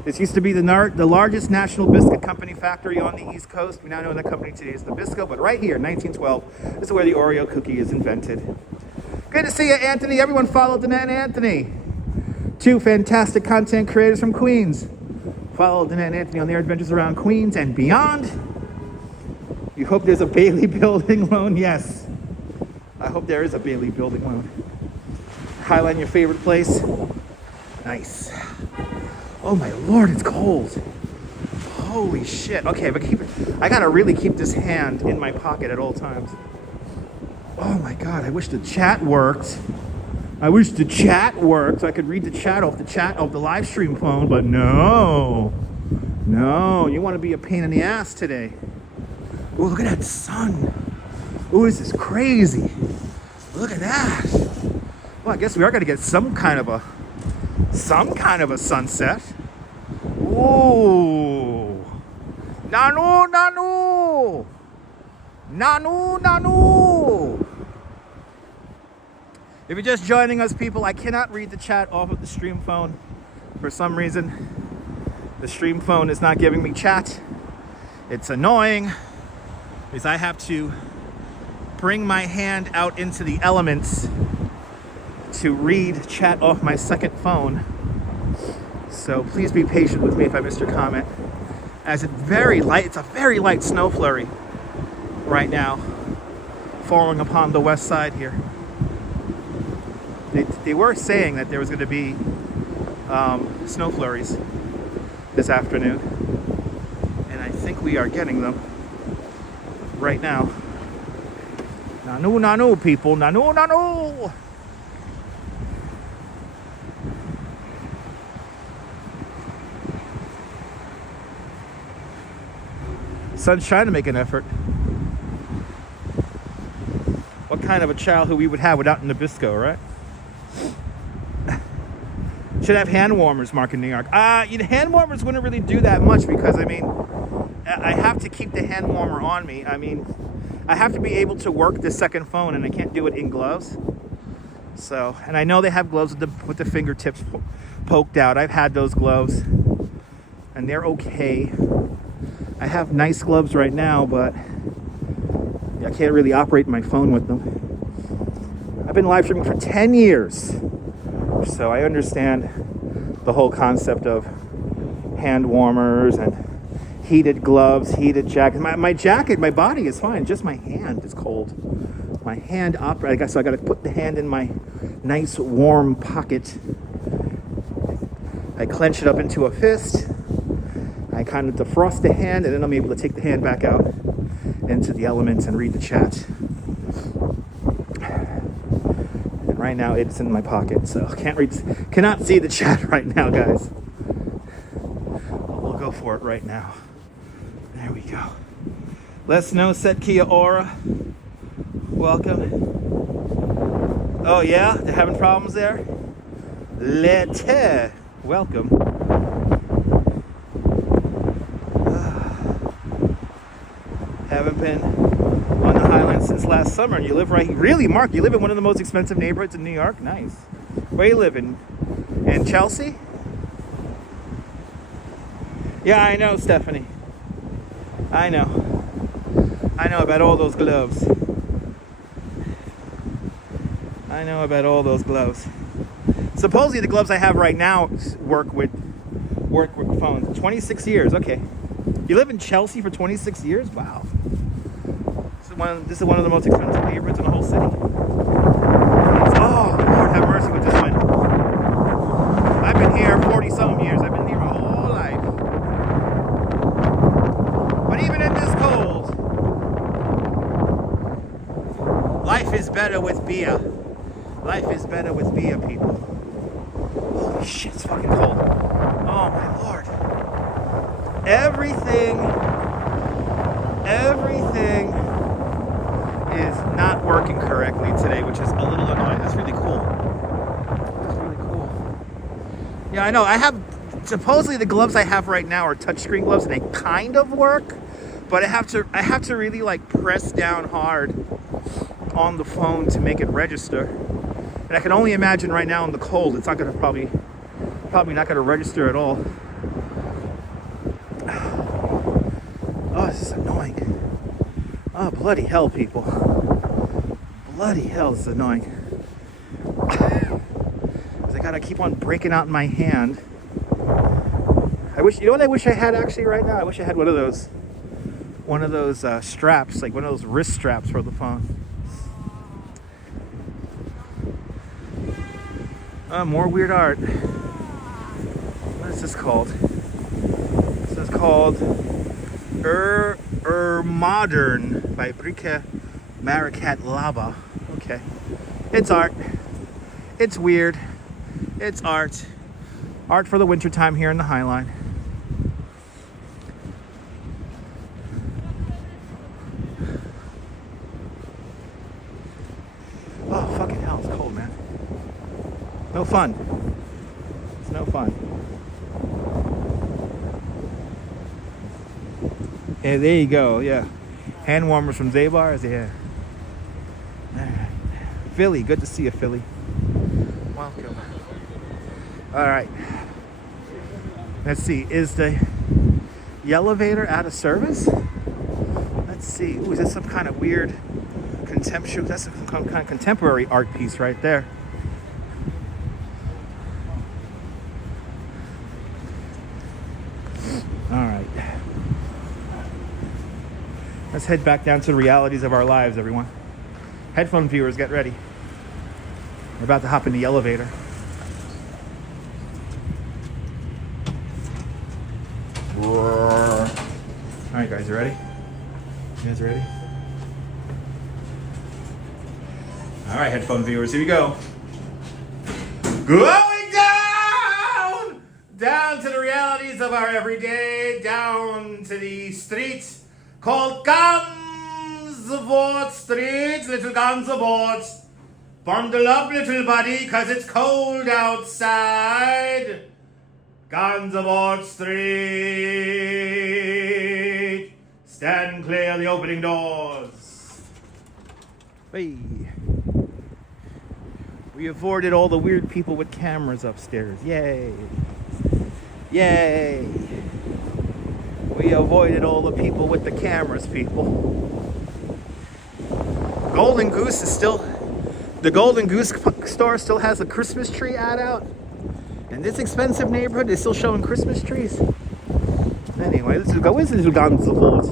This used to be the largest national biscuit company factory on the East Coast. We now know that company today is Nabisco, but right here, 1912, this is where the Oreo cookie is invented. Good to see you, Anthony. Everyone follow Danette and Anthony. Two fantastic content creators from Queens. Follow Danette and Anthony on their adventures around Queens and beyond. You hope there's a Bailey building loan? Yes. I hope there is a Bailey building loan. Highline your favorite place. Nice. Oh my Lord, it's cold. Holy shit. Okay, but I gotta really keep this hand in my pocket at all times. Oh my God, I wish the chat worked. I wish the chat worked so I could read the chat of the live stream phone, but no. No, you want to be a pain in the ass today. Oh, look at that sun. Oh, this is crazy. Look at that. Well, I guess we are going to get some kind of a sunset. Ooh. Nanu, nanu. Nanu, nanu. If you're just joining us, people, I cannot read the chat off of the stream phone. For some reason, the stream phone is not giving me chat. It's annoying because I have to bring my hand out into the elements to read chat off my second phone. So please be patient with me if I missed your comment. As it's a very light snow flurry right now falling upon the west side here. They were saying that there was going to be snow flurries this afternoon, and I think we are getting them right now. Nanu, nanu, people. Nanu, nanu. Sun's trying to make an effort. What kind of a childhood we would have without Nabisco, right? Should have hand warmers, Mark in New York. Hand warmers wouldn't really do that much because, I mean, I have to keep the hand warmer on me. I mean, I have to be able to work the second phone, and I can't do it in gloves. So, and I know they have gloves with the fingertips poked out. I've had those gloves, and they're okay. I have nice gloves right now, but I can't really operate my phone with them. I've been live streaming for 10 years. So I understand the whole concept of hand warmers and heated gloves, heated jacket. My jacket, my body is fine. Just my hand is cold. My hand I guess I got to put the hand in my nice warm pocket. I clench it up into a fist. I kind of defrost the hand, and then I'm able to take the hand back out into the elements and read the chat. Right now it's in my pocket, so cannot see the chat right now, guys. We'll go for it right now. There we go. Let's know, set Eahora. Welcome. Oh yeah, they're having problems there? Lete. Welcome. Haven't been on the Highline since last summer, and you live right. Really, Mark? You live in one of the most expensive neighborhoods in New York? Nice. Where you live in Chelsea? Yeah, I know, Stephanie. I know about all those gloves. I know about all those gloves. Supposedly the gloves I have right now work with phones. 26 years, okay. You live in Chelsea for 26 years? Wow. This is one of the most expensive neighborhoods in the whole city. Oh, Lord have mercy with this one. I've been here 40-something years. I've been here my whole life. But even in this cold, life is better with beer. Life is better with beer, people. Holy shit, it's fucking cold. Oh my Lord. Everything is not working correctly today, which is a little annoying. That's really cool. That's really cool. Yeah, I know. Supposedly the gloves I have right now are touchscreen gloves, and they kind of work, but I have to really like press down hard on the phone to make it register. And I can only imagine right now in the cold, it's not going to probably not going to register at all. Oh, this is annoying. Oh, bloody hell, people. Bloody hell, this is annoying. Because I gotta keep on breaking out in my hand. You know what I wish I had actually right now? I wish I had one of those straps, like one of those wrist straps for the phone. More weird art. What is this called? This is called Modern by Brike Maricat Lava. Okay. It's art. It's weird. It's art. Art for the wintertime here in the Highline. Oh, fucking hell, it's cold, man. No fun. It's no fun. Yeah, there you go, yeah. Hand warmers from Zabar's, yeah. Alright. Philly, good to see you, Philly. Welcome. Alright. Let's see, is the elevator out of service? Let's see. Ooh, is that some kind of weird contemptuous, that's some kind of contemporary art piece right there. Alright. Let's head back down to the realities of our lives, everyone. Headphone viewers, get ready. We're about to hop in the elevator. All right, guys, you ready? You guys ready? All right, headphone viewers, here we go. Going down! Down to the realities of our everyday, down to the streets called Gansevoort Street, little Gansevoort. Bundle up, little buddy, cause it's cold outside. Gansevoort Street. Stand clear of the opening doors. Hey. We avoided all the weird people with cameras upstairs. Yay. Yay. We avoided all the people with the cameras, people. Golden Goose is still... The Golden Goose store still has a Christmas tree ad out. In this expensive neighborhood, they're still showing Christmas trees. Anyway, let's go. Where's the little Gansevoort?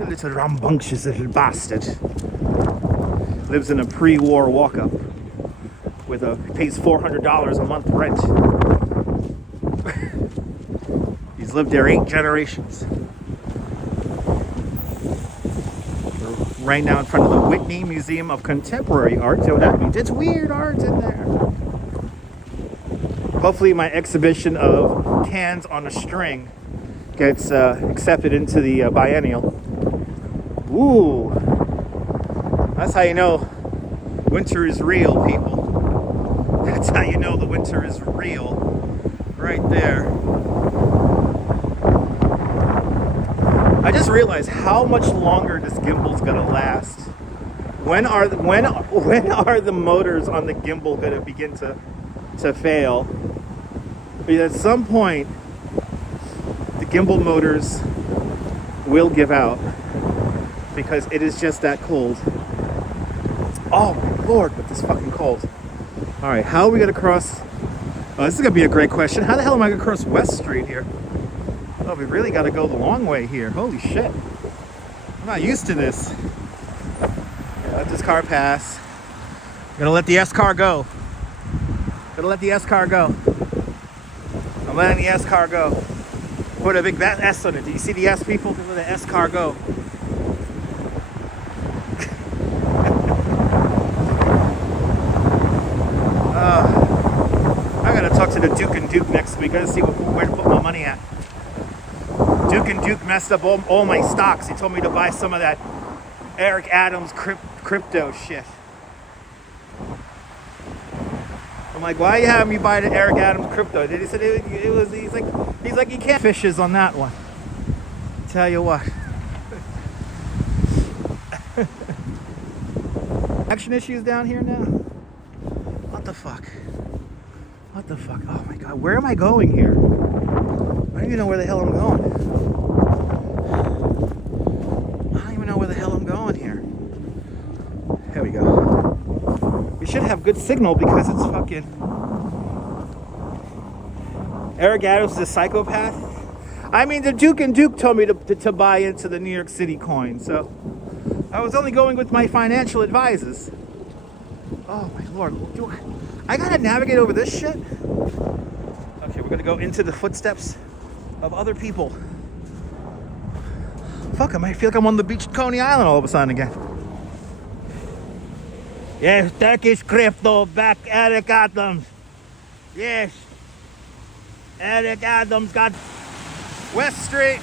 The little rambunctious little bastard. Lives in a pre-war walk-up. Pays $400 a month rent. He's lived there 8 generations. We're right now in front of the Whitney Museum of Contemporary Art. So that means it's weird art in there. Hopefully my exhibition of cans on a string gets accepted into the biennial. Ooh. That's how you know winter is real, people. That's how you know the winter is real. Right there. I just realized how much longer this gimbal's gonna last. When are the motors on the gimbal gonna begin to fail? Because at some point the gimbal motors will give out because it is just that cold. Oh my lord, but this fucking cold. All right, how are we gonna cross? Oh, this is gonna be a great question. How the hell am I gonna cross West Street here? Oh, we really gotta go the long way here. Holy shit. I'm not used to this. Let this car pass. Gonna let the S car go. Gonna let the S car go. I'm letting the S car go. Put a big S on it. Do you see the S, people? Let the S car go. I gotta talk to the Duke and Duke next week. I gotta see where to put my money at. Duke and Duke messed up all my stocks. He told me to buy some of that Eric Adams crypto shit. I'm like, why are you having me buy the Eric Adams crypto? He said it was. He's like you can't fishes on that one. Tell you what. Action issues down here now. What the fuck? What the fuck? Oh my god, where am I going here? I don't even know where the hell I'm going. I don't even know where the hell I'm going here. Here we go. We should have good signal because it's fucking... Eric Adams is a psychopath. I mean, the Duke and Duke told me to buy into the New York City coin, so I was only going with my financial advisors. Oh my lord, I gotta navigate over this shit? Okay, we're gonna go into the footsteps of other people. Fuck, I might feel like I'm on the beach at Coney Island all of a sudden again. Yes, Turkish crypto back, Eric Adams. Yes. Eric Adams got West Street.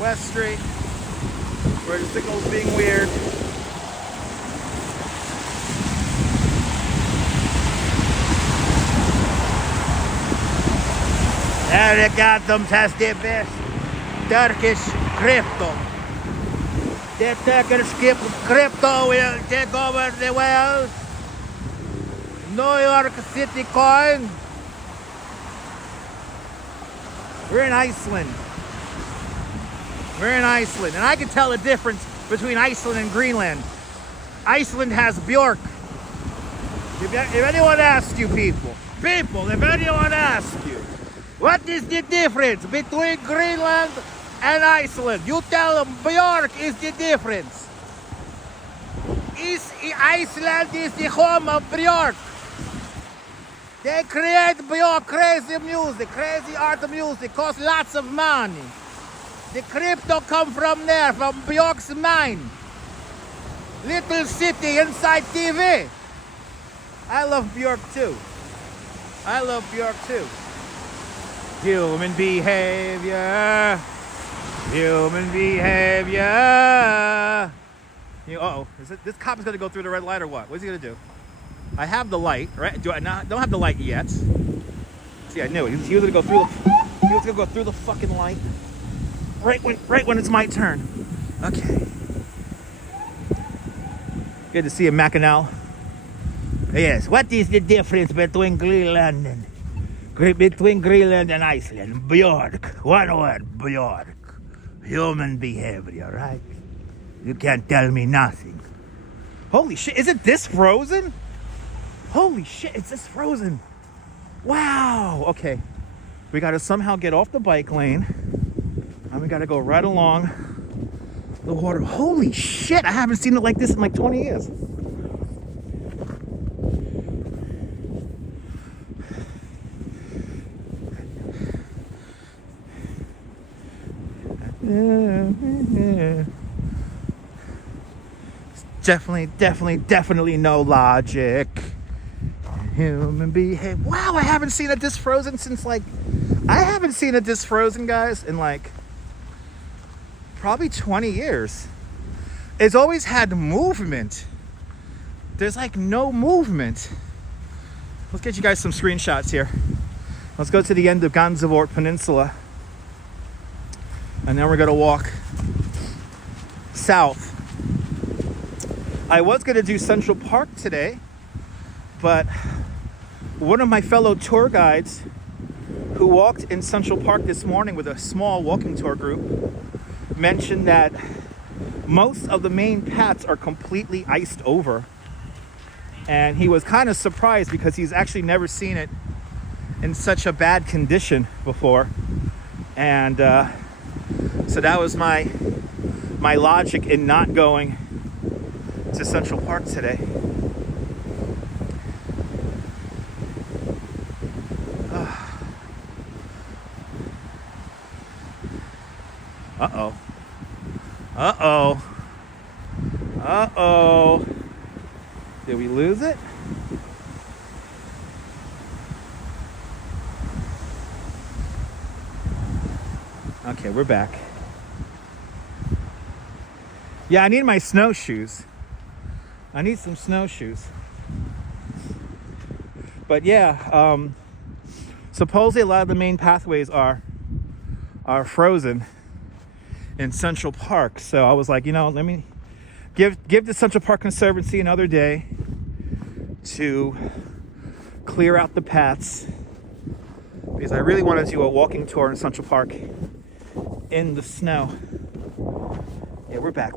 West Street. Where the signal's being weird. Eric Adams has the best Turkish crypto. The Turkish crypto will take over the world. New York City coin. We're in Iceland. We're in Iceland. And I can tell the difference between Iceland and Greenland. Iceland has Bjork. If anyone asks you, people, if anyone asks you, what is the difference between Greenland and Iceland? You tell them Bjork is the difference. Iceland is the home of Bjork. They create Bjork, crazy music, crazy art music, costs lots of money. The crypto come from there, from Bjork's mine. Little city inside TV. I love Bjork too. I love Bjork too. Human behavior. Human behavior. Uh-oh. This cop is going to go through the red light or what? What's he going to do? I have the light, right? Do I not? Don't have the light yet. See, I knew it. He was going to go through the... He was going to go through the fucking light. Right when it's my turn. Okay. Good to see you, Mackinac. Yes. What is the difference between Greenland and Iceland? Bjork. One word, Bjork. Human behavior, right? You can't tell me nothing. Holy shit, is it this frozen? Holy shit, it's this frozen. Wow. Okay. We gotta somehow get off the bike lane. And we gotta go right along the water. Holy shit, I haven't seen it like this in like 20 years. Definitely no logic. Human behavior. Wow, I haven't seen it this frozen since like... I haven't seen it this frozen, guys, in like... probably 20 years. It's always had movement. There's like no movement. Let's get you guys some screenshots here. Let's go to the end of Gansevoort Peninsula. And then we're gonna walk south. I was gonna do Central Park today, but one of my fellow tour guides who walked in Central Park this morning with a small walking tour group mentioned that most of the main paths are completely iced over. And he was kind of surprised because he's actually never seen it in such a bad condition before. And so that was my logic in not going to Central Park today. Uh-oh. Uh-oh. Uh-oh. Did we lose it? Okay, we're back. Yeah, I need my snowshoes. I need some snowshoes. But yeah, supposedly a lot of the main pathways are frozen in Central Park. So I was like, you know, let me give the Central Park Conservancy another day to clear out the paths, because I really want to do a walking tour in Central Park in the snow. Yeah, we're back.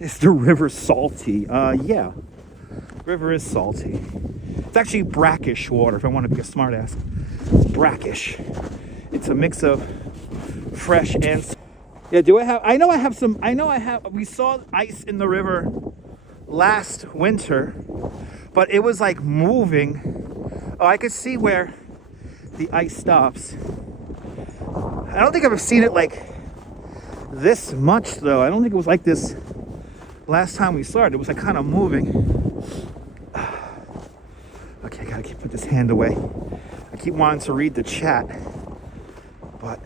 Is the river salty? Yeah. River is salty. It's actually brackish water, if I want to be a smartass. It's brackish. It's a mix of fresh and... Yeah, we saw ice in the river last winter, but it was like moving. Oh, I could see where the ice stops. I don't think I've ever seen it like this much, though. I don't think it was like this last time we saw it. It was like kind of moving. Okay, I gotta put this hand away. I keep wanting to read the chat, but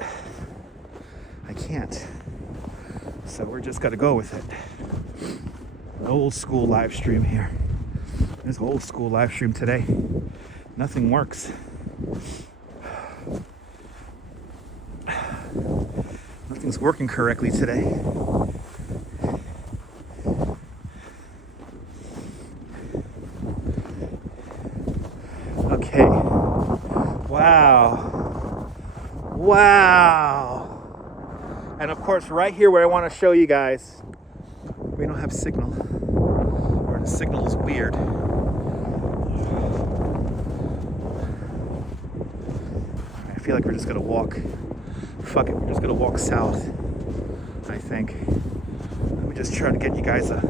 I can't. So we're just gotta go with it. An old school live stream here. There's an old school live stream today. Nothing works. Nothing's working correctly today. Okay. Wow. Wow. And of course, right here where I want to show you guys, we don't have signal. Or the signal is weird. I feel like we're just gonna walk. Fuck it, we're just gonna walk south, I think. Let me just try to get you guys a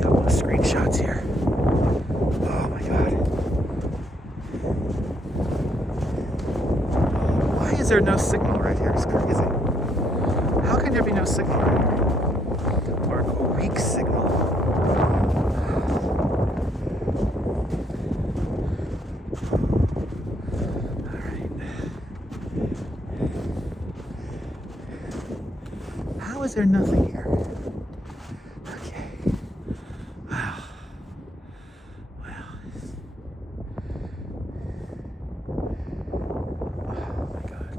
couple of screenshots here. Oh my god. Why is there no signal right here? It's crazy. How can there be no signal right here? Or a weak signal? How is there nothing here? Okay. Wow. Wow. Oh my god.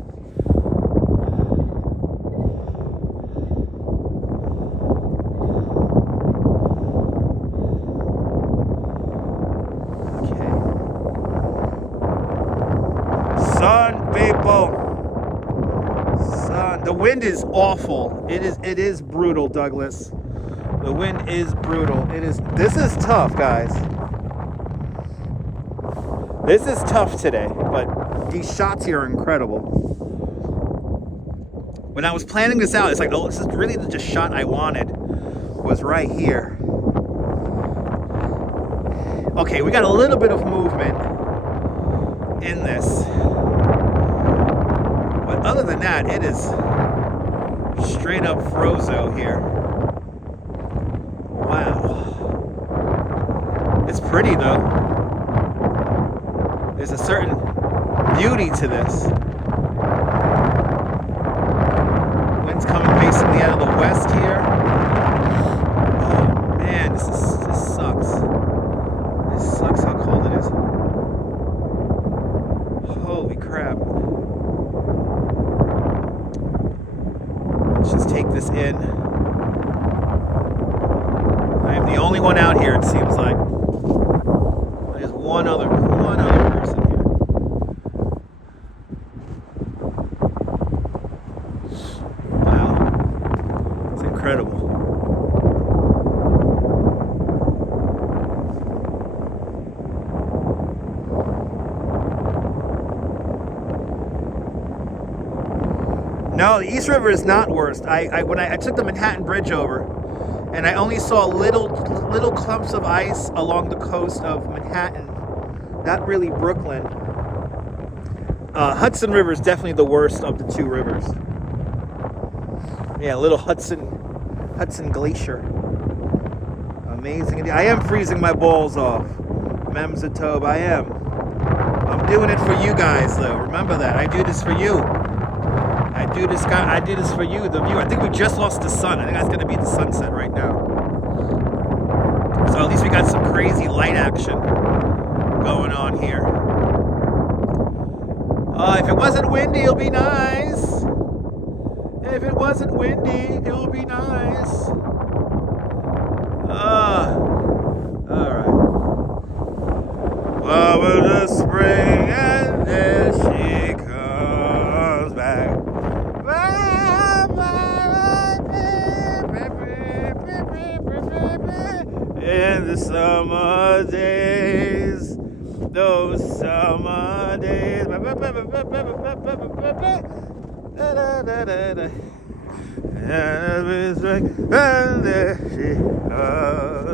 Okay. Sun, people. The wind is awful. It is brutal, Douglas. The wind is brutal. This is tough, guys. This is tough today, but these shots here are incredible. When I was planning this out, it's like, oh, this is really the shot I wanted was right here. Okay, we got a little bit of movement in this. But other than that, it is straight up frozo here. Wow. It's pretty though. There's a certain beauty to this. Wind's coming basically out of the west here. Oh man, this sucks. This sucks how cold it is. Holy crap. Let's just take this in. I am the only one out here, it seems like. There's one other person here. Wow. No, the East River is not worst. When I took the Manhattan Bridge over, and I only saw little clumps of ice along the coast of Manhattan. Not really Brooklyn. Hudson River is definitely the worst of the two rivers. Yeah, little Hudson Glacier. Amazing. I am freezing my balls off. Mems and Tobe, I am. I'm doing it for you guys, though. Remember that. I do this for you. I do this for you, the view. I think we just lost the sun. I think that's going to be the sunset right now. So at least we got some crazy light action going on here. If it wasn't windy, it'll be nice. If it wasn't windy, it'll be nice. Alright. Well, with the spring and there she comes back. In the summer days, those summer days. And there she comes.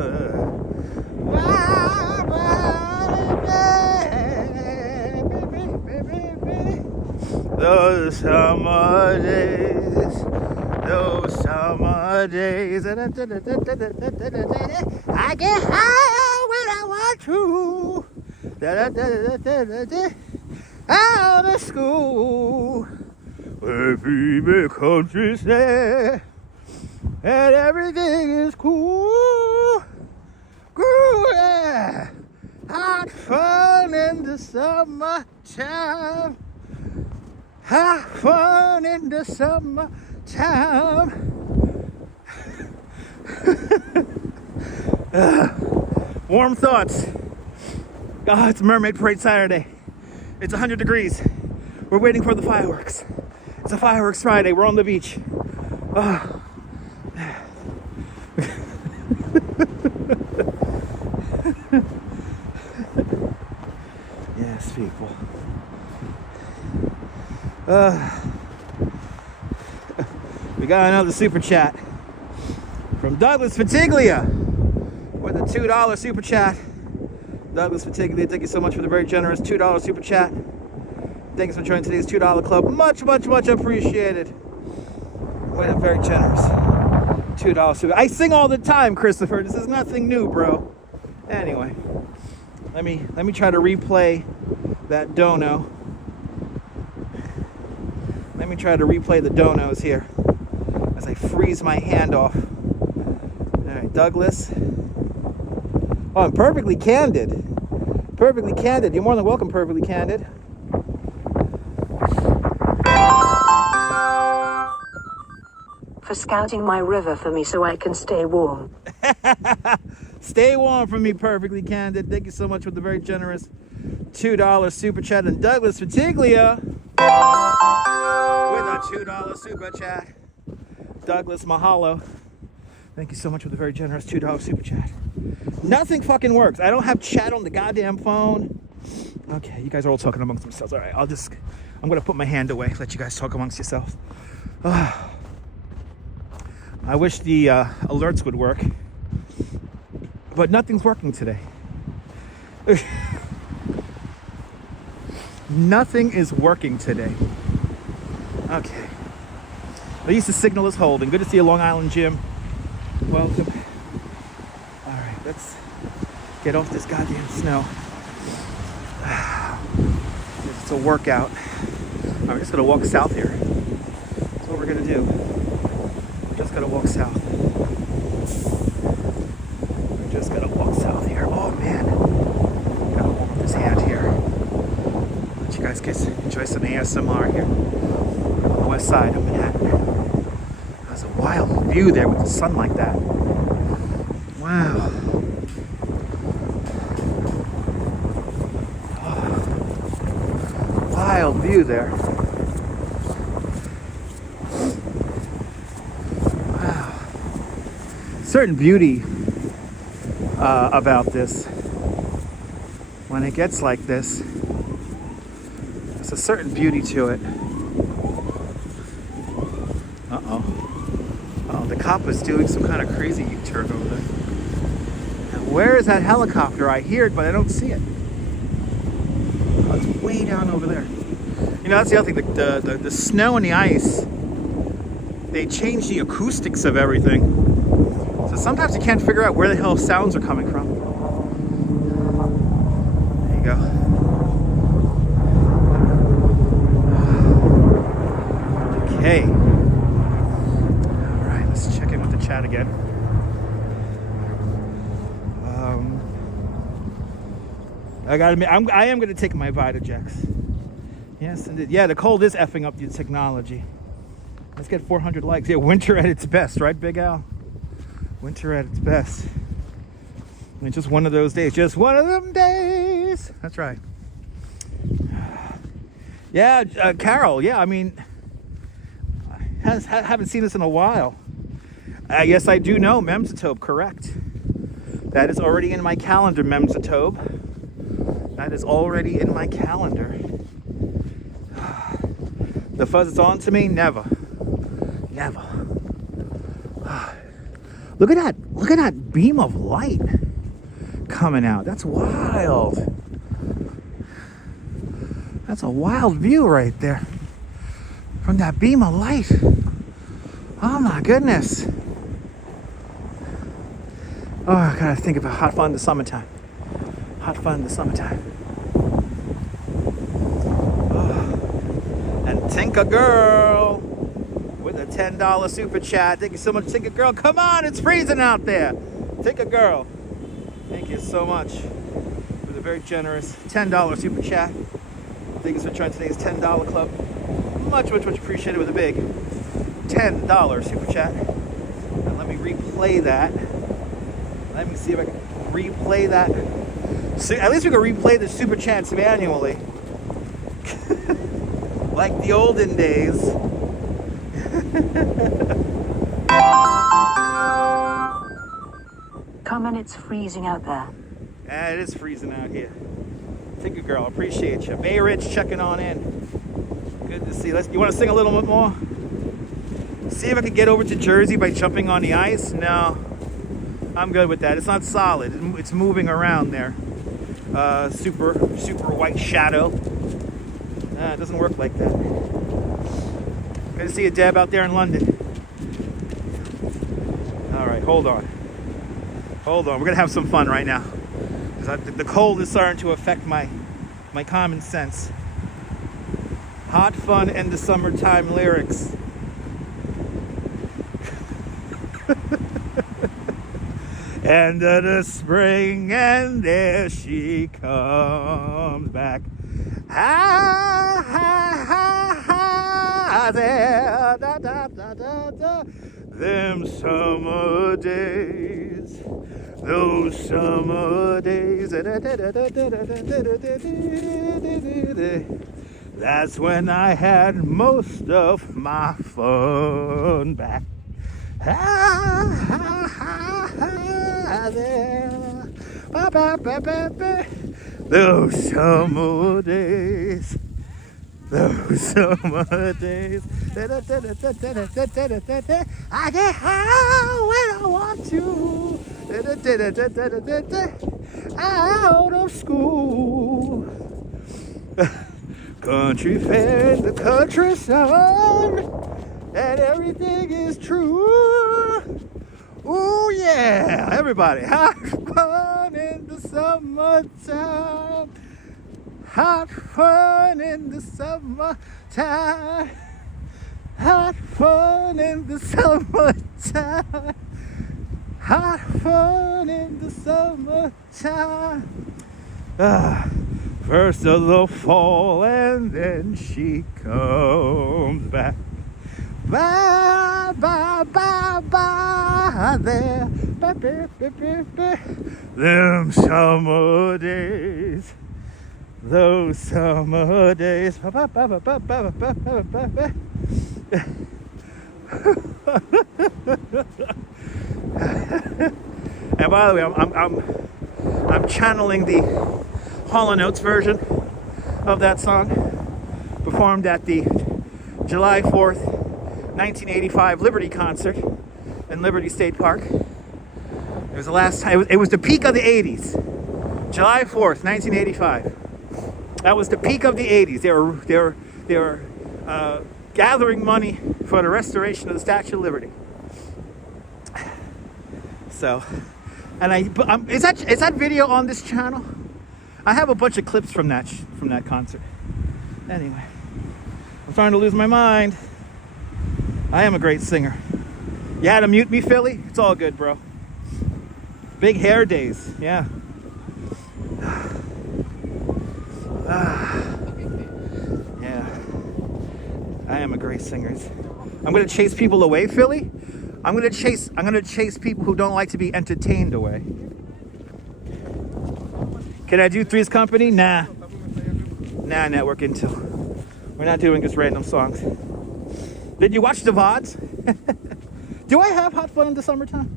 Those summer days, those summer days. I get high when I want to. Out of school, where people country say, and everything is cool. Cool, yeah. Hot fun in the summertime. Have fun in the summertime. Warm thoughts. Oh, it's Mermaid Parade Saturday. It's 100 degrees. We're waiting for the fireworks. It's a fireworks Friday. We're on the beach. Oh. Yes, people. We got another super chat from Douglas Fatiglia with a $2 super chat. Douglas Fatiglia, thank you so much for the very generous $2 super chat. Thanks for joining today's $2 club. Much, much, much appreciated. With a very generous $2 super. I sing all the time, Christopher. This is nothing new, bro. Anyway, let me try to replay that dono. Let me try to replay the donos here as I freeze my hand off. All right, Douglas. Oh, I'm perfectly candid. Perfectly candid. You're more than welcome, perfectly candid. For scouting my river for me so I can stay warm. Stay warm for me, perfectly candid. Thank you so much for the very generous $2 super chat. And Douglas Fatiglia with a $2 super chat. Douglas, mahalo. Thank you so much for the very generous $2 super chat. Nothing fucking works. I don't have chat on the goddamn phone. Okay, you guys are all talking amongst yourselves. All right, I'm gonna put my hand away. Let you guys talk amongst yourselves. I wish the alerts would work, but nothing's working today. Nothing is working today. Okay. At least the signal is holding. Good to see you, Long Island Jim. Welcome. All right, let's get off this goddamn snow. It's a workout. I'm just gonna walk south here. That's what we're gonna do. We're just gonna walk south. We're just gonna walk south here. Oh man, gotta warm up this hand here. Let you guys enjoy some ASMR here on the west side of Manhattan. There's a wild view there with the sun like that. Wow. Wild view there. Wow. Certain beauty about this. When it gets like this, there's a certain beauty to it. cop was doing some kind of crazy U-turn over there. Now, where is that helicopter? I hear it, but I don't see it. Oh, it's way down over there. You know, that's the other thing. The snow and the ice, they change the acoustics of everything. So sometimes you can't figure out where the hell sounds are coming from. There you go. Okay. All right, let's check in with the chat again. I gotta admit, I am gonna take my Vitajex. Yes, indeed. Yeah, the cold is effing up the technology. Let's get 400 likes. Yeah, winter at its best, right, Big Al? Winter at its best. I mean, just one of those days. Just one of them days. That's right. Yeah, Carol. Yeah, I mean, haven't seen this in a while. Yes, I do know Memsatobe. Correct. That is already in my calendar, Memsatobe. That is already in my calendar. The fuzz is on to me? Never. Never. Look at that. Look at that beam of light coming out. That's wild. That's a wild view right there. From that beam of light. Oh my goodness. Oh, I gotta think about hot fun in the summertime. Hot fun in the summertime. Oh. And Tinker Girl with a $10 super chat. Thank you so much, Tinker Girl. Come on, it's freezing out there. Tinker Girl. Thank you so much for the very generous $10 super chat. Thank you for joining today's $10 club. Much, much, much appreciated with a big $10 super chat. And let me replay that. Let me see if I can replay that. So at least we can replay the super chats manually. Like the olden days. Come on, it's freezing out there. Yeah, it is freezing out here. Tinker Girl, appreciate you. Bay Ridge checking on in. Good to see. You want to sing a little bit more? See if I can get over to Jersey by jumping on the ice. No, I'm good with that. It's not solid. It's moving around there. Super white shadow. It doesn't work like that. Good to see you, Deb, out there in London. All right, hold on. Hold on. We're gonna have some fun right now. The cold is starting to affect my common sense. Hot fun in the summertime lyrics. End of the spring and there she comes back. Ha ha ha ha there, da da da da da. Them summer days, those summer days. That's when I had most of my fun back. Ha ha ha ha there. Ba ba ba ba ba. Those summer days. Those summer days. I get high when I want to. Out of school. Country fair, the country sun, and everything is true. Ooh yeah, everybody, have fun in the summertime. Hot fun in the summertime. Hot fun in the summertime. Hot fun in the summertime. First of the fall and then she comes back. Bye, bye, bye, bye there. Bye, bye, bye, bye, bye. Them summer days. Those summer days. Bye, bye, bye, bye, bye, bye, bye, bye, bye, bye. And by the way, I'm channeling the Hall & Oates version of that song, performed at the July 4th, 1985 Liberty concert in in Liberty State Park. It was the last time. It was the peak of the 80s. July 4th, 1985. That was the peak of the 80s. They were gathering money for the restoration of the Statue of Liberty. So, and is that video on this channel? I have a bunch of clips from that concert. Anyway, I'm starting to lose my mind. I am a great singer. You had to mute me, Philly? It's all good, bro. Big hair days, yeah. Yeah. I am a great singer. I'm gonna chase people away, Philly. I'm gonna chase people who don't like to be entertained away. Can I do Three's Company? Nah, Network Intel. We're not doing just random songs. Did you watch the VODs? Do I have hot fun in the summertime?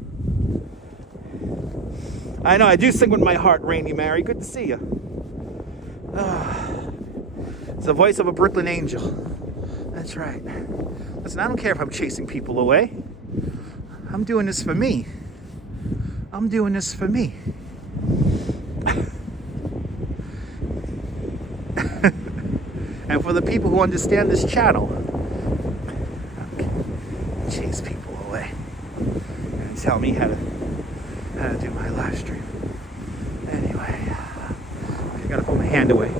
I know, I do sing with my heart, Rainy Mary. Good to see you. It's the voice of a Brooklyn angel. That's right. Listen, I don't care if I'm chasing people away. I'm doing this for me. I'm doing this for me. And for the people who understand this channel, chase people away and tell me how to do my live stream. Anyway, I gotta put my hand away.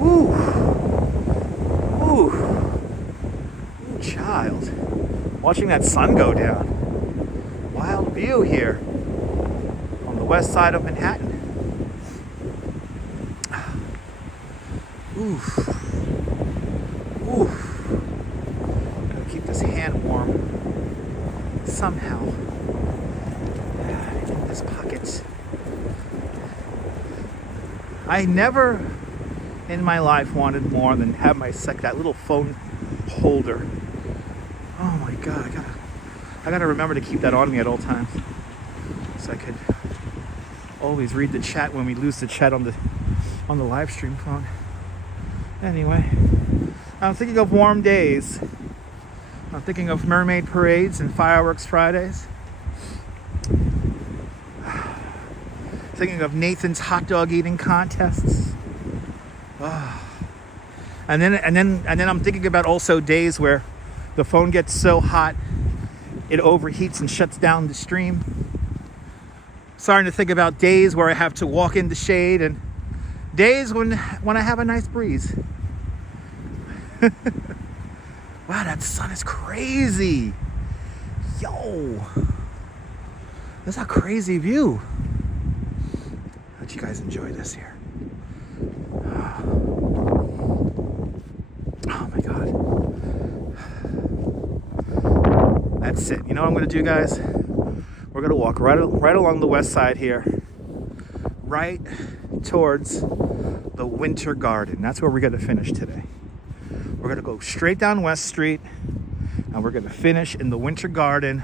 Woo! Woo! Ooh, child. Watching that sun go down. Wild view here on the west side of Manhattan. Oof. Oof. Gotta keep this hand warm somehow. In this pocket. I never in my life wanted more than have that little phone holder. Oh my god, I gotta remember to keep that on me at all times, so I could always read the chat when we lose the chat on the live stream phone. Anyway, I'm thinking of warm days. I'm thinking of mermaid parades and fireworks Fridays. Thinking of Nathan's hot dog eating contests. Oh. And then I'm thinking about also days where the phone gets so hot it overheats and shuts down the stream. Starting to think about days where I have to walk in the shade and days when I have a nice breeze. Wow, that sun is crazy. Yo. That's a crazy view. Hope you guys enjoy this here. Oh my god. That's it. You know what I'm gonna do, guys? We're gonna walk right along the west side here, right towards the Winter Garden. That's where we're gonna finish today. We're gonna go straight down West Street, and we're gonna finish in the Winter Garden,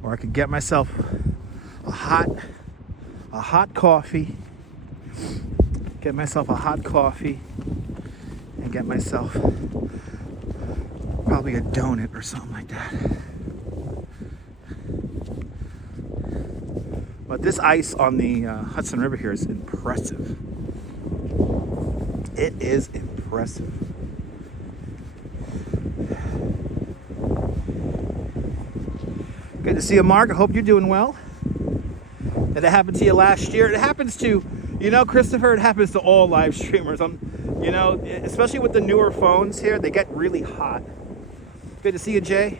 where I could get myself a hot coffee. Get myself a hot coffee, and get myself probably a donut or something like that. But this ice on the Hudson River here is impressive. It is impressive. Good to see you, Mark. I hope you're doing well. Did it happen to you last year? It happens to, Christopher, it happens to all live streamers. Especially with the newer phones here, they get really hot. Good to see you, Jay.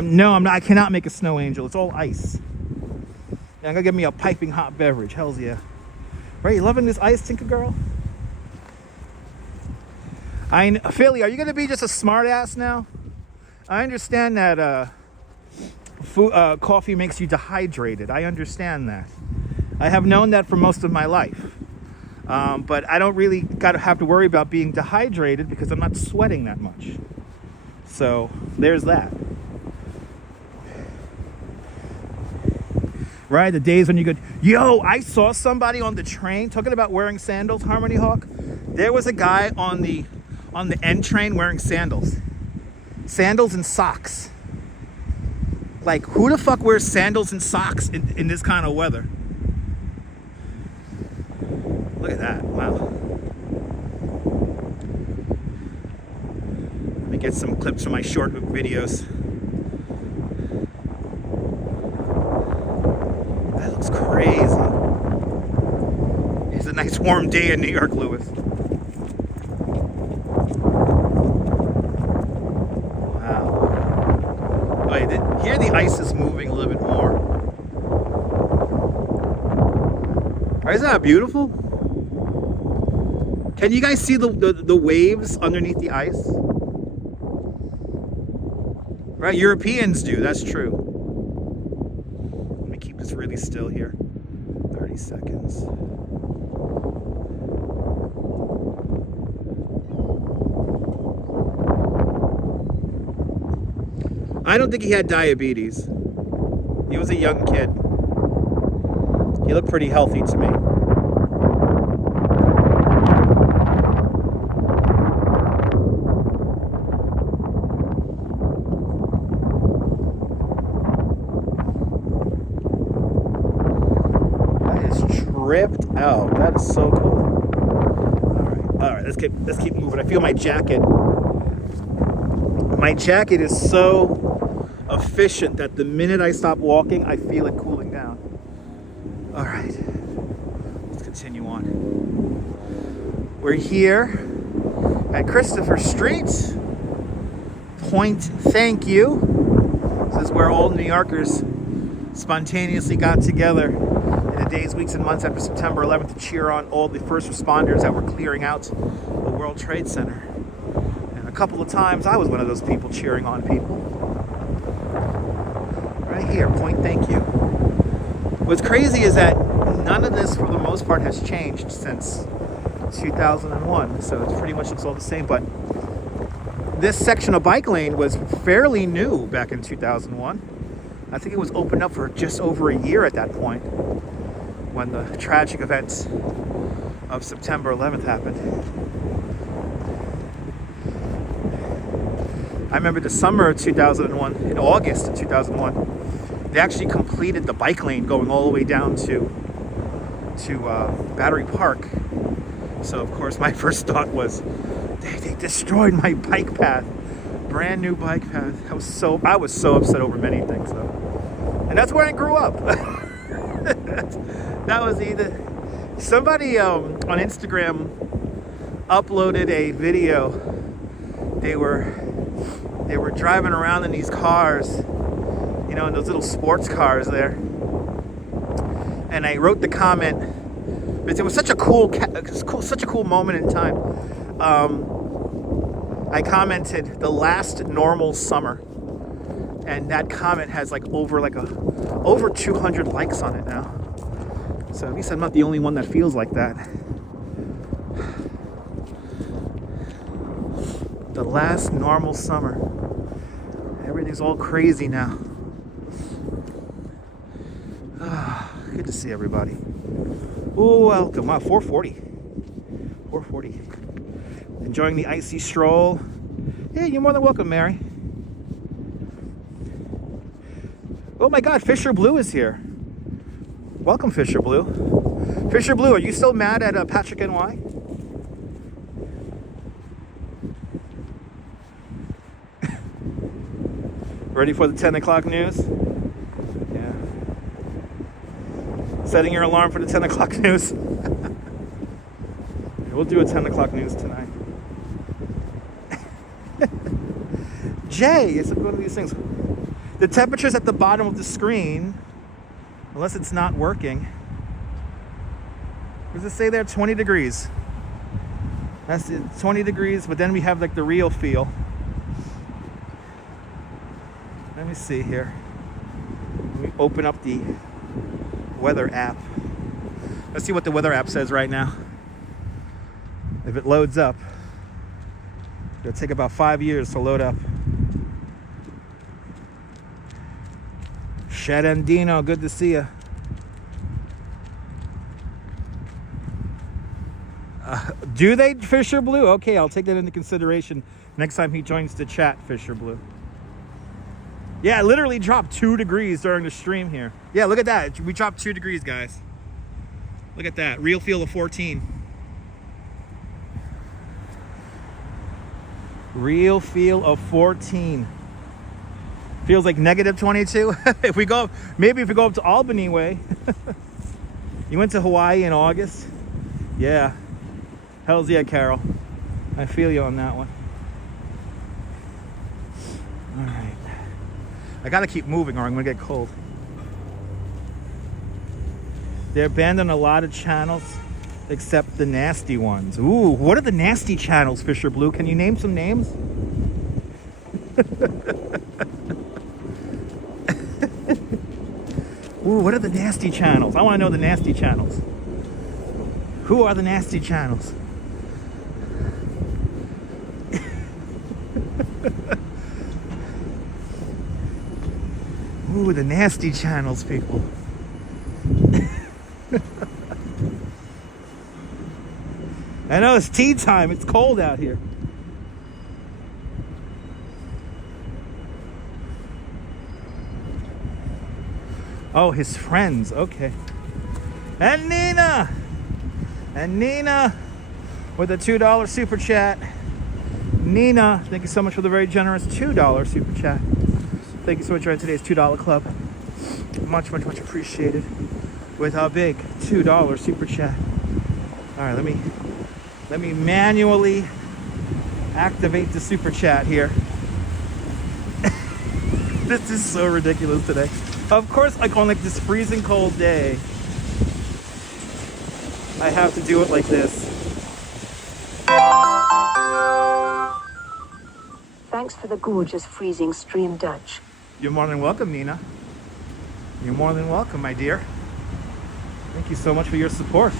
No, I'm not. I cannot make a snow angel. It's all ice. And I'm gonna get me a piping hot beverage. Hells yeah. Right, you loving this ice, Tinker Girl? Philly, are you gonna be just a smart ass now? I understand that coffee makes you dehydrated. I understand that. I have known that for most of my life. But I don't really have to worry about being dehydrated because I'm not sweating that much. So there's that. Right, the days when you go, yo, I saw somebody on the train talking about wearing sandals, Harmony Hawk. There was a guy on the N train wearing sandals and socks. Like, who the fuck wears sandals and socks in this kind of weather? Look at that. Wow. Let me get some clips from my short videos. That looks crazy. It's a nice warm day in New York, Lewis. Here the ice is moving a little bit more. Isn't that beautiful? Can you guys see the waves underneath the ice? Right, Europeans do, that's true. Let me keep this really still here. 30 seconds. I don't think he had diabetes. He was a young kid. He looked pretty healthy to me. That is tripped out. That is so cool. All right, let's keep moving. I feel my jacket. My jacket is so efficient that the minute I stop walking, I feel it cooling down. All right, let's continue on. We're here at Christopher Street. Point Thank You. This is where all New Yorkers spontaneously got together in the days, weeks, and months after September 11th to cheer on all the first responders that were clearing out the World Trade Center. And a couple of times I was one of those people cheering on people. Right here, Point Thank You. What's crazy is that none of this, for the most part, has changed since 2001. So it pretty much looks all the same. But this section of bike lane was fairly new back in 2001. I think it was opened up for just over a year at that point when the tragic events of September 11th happened. I remember the summer of 2001, in August of 2001, they actually completed the bike lane going all the way down to Battery Park. So of course my first thought was, they destroyed my bike path, brand new bike path. I was so upset over many things though, and that's where I grew up. That was either somebody on Instagram uploaded a video. They were driving around in these cars, you know, in those little sports cars there. And I wrote the comment, because it was such a cool moment in time. I commented the last normal summer, and that comment has over 200 likes on it now. So at least I'm not the only one that feels like that. The last normal summer. Everything's all crazy now. Good to see everybody. Oh, welcome. Wow, 440. 440. Enjoying the icy stroll. Yeah, you're more than welcome, Mary. Oh my God, Fisher Blue is here. Welcome, Fisher Blue. Fisher Blue, are you still mad at Patrick NY? Ready for the 10 o'clock news? Yeah. Setting your alarm for the 10 o'clock news. We'll do a 10 o'clock news tonight. Jay, it's one of these things. The temperature's at the bottom of the screen, unless it's not working. What does it say there? 20 degrees. That's it, 20 degrees, but then we have like the real feel. Let me see here. Let me open up the weather app. Let's see what the weather app says right now. If it loads up, it'll take about 5 years to load up. Sharandino, good to see you. Do they, Fisher Blue? Okay, I'll take that into consideration next time he joins the chat, Fisher Blue. Yeah, it literally dropped 2 degrees during the stream here. Yeah, look at that. We dropped 2 degrees, guys. Look at that. Real feel of 14. Real feel of 14. Feels like negative 22. If we go, maybe if we go up to Albany way. You went to Hawaii in August? Yeah. Hells yeah, Carol. I feel you on that one. All right. I gotta keep moving or I'm gonna get cold. They're banned on a lot of channels except the nasty ones. Ooh, what are the nasty channels, Fisher Blue? Can you name some names? Ooh, what are the nasty channels? I want to know the nasty channels. Who are the nasty channels? Ooh, the nasty channels, people. I know it's tea time. It's cold out here. Oh, his friends. Okay. And Nina. And Nina with a $2 super chat. Nina, thank you so much for the very generous $2 super chat. Thank you so much for joining today's $2 club. Much, much, much appreciated. With our big $2 super chat. All right, let me manually activate the super chat here. This is so ridiculous today. Of course, like on like this freezing cold day, I have to do it like this. Thanks for the gorgeous freezing stream, Dutch. You're more than welcome, Nina. You're more than welcome, my dear. Thank you so much for your support.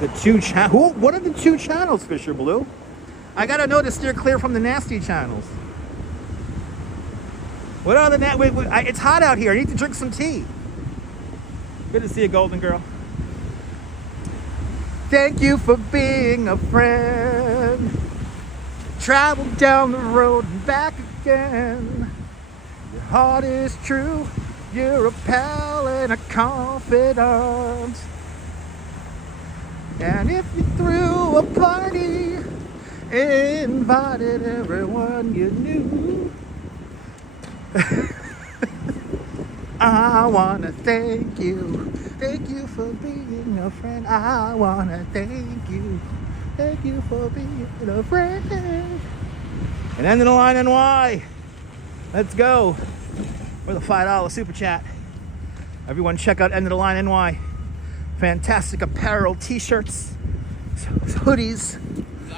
The 2 channels. What are the 2 channels, Fisher Blue? I gotta know to steer clear from the nasty channels. What are the it's hot out here. I need to drink some tea. Good to see you, Golden Girl. Thank you for being a friend. Travel down the road and back again. Your heart is true. You're a pal and a confidant. And if you threw a party, invited everyone you knew, I wanna thank you. Thank you for being a friend. I wanna thank you. Thank you for being a friend. And end of the line NY. Let's go. With a $5 super chat. Everyone check out End of the Line NY. Fantastic apparel, t-shirts, hoodies,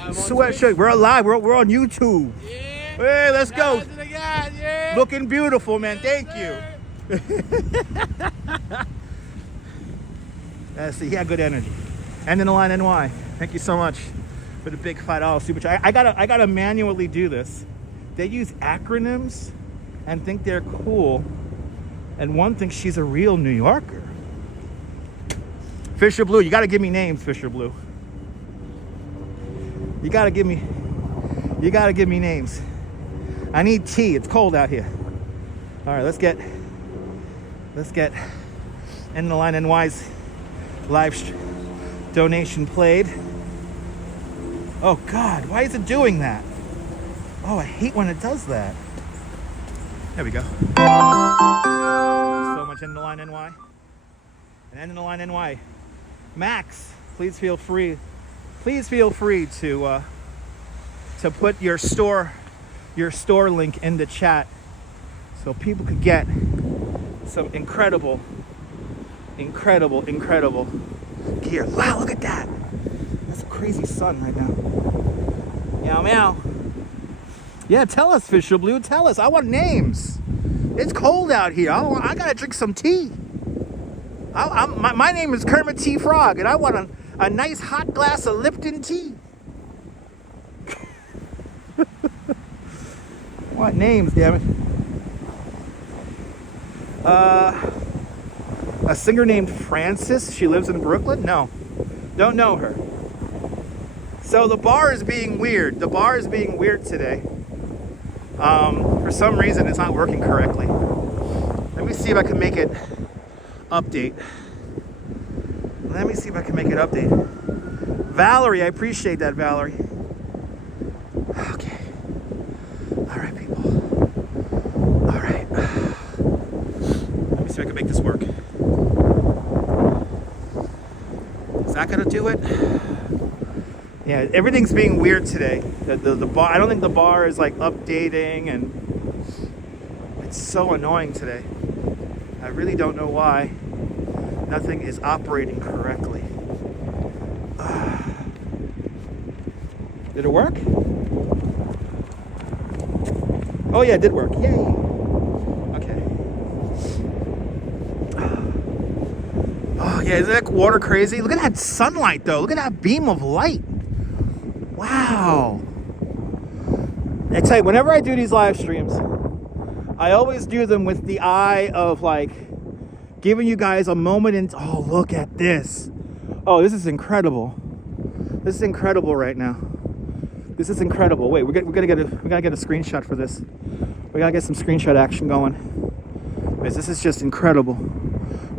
sweatshirts. We're alive. We're on YouTube. Yeah. Hey, let's go. Yeah. Looking beautiful, man. Thank you. See, he had good energy. End in the line NY. Thank you so much for the big $5 super chat. I gotta manually do this. They use acronyms and think they're cool, and one thinks she's a real New Yorker. Fisher Blue, you gotta give me names, Fisher Blue. You gotta give me names. I need tea. It's cold out here. All right, let's get End the Line NY's live donation played. Oh God, why is it doing that? Oh, I hate when it does that. There we go. So much End the Line NY. And End the Line NY. Max, please feel free to put your store link in the chat so people could get some incredible gear. Wow, look at that. That's a crazy sun right now. Meow meow. Yeah, tell us, Fisher Blue, tell us. I want names. It's cold out here. I gotta drink some tea. My name is Kermit T. Frog, and I want a nice hot glass of Lipton tea. What names, damn it? A singer named Frances. She lives in Brooklyn? No, don't know her. So the bar is being weird. The bar is being weird today. For some reason, it's not working correctly. Let me see if I can make it update. Let me see if I can make it update. Valerie, I appreciate that, Valerie. Okay. All right, people. All right. Let me see if I can make this work. Is that gonna do it? Yeah, everything's being weird today. The bar, I don't think the bar is like updating, and it's so annoying today. I really don't know why nothing is operating correctly. Did it work? Oh yeah, it did work. Yay. Okay. Oh yeah, isn't that water crazy? Look at that sunlight though. Look at that beam of light. Wow. I tell you, whenever I do these live streams, I always do them with the eye of like giving you guys a moment and oh, look at this. Oh, this is incredible. This is incredible right now. This is incredible. Wait, we gotta get a screenshot for this. We gotta get some screenshot action going. Because this is just incredible.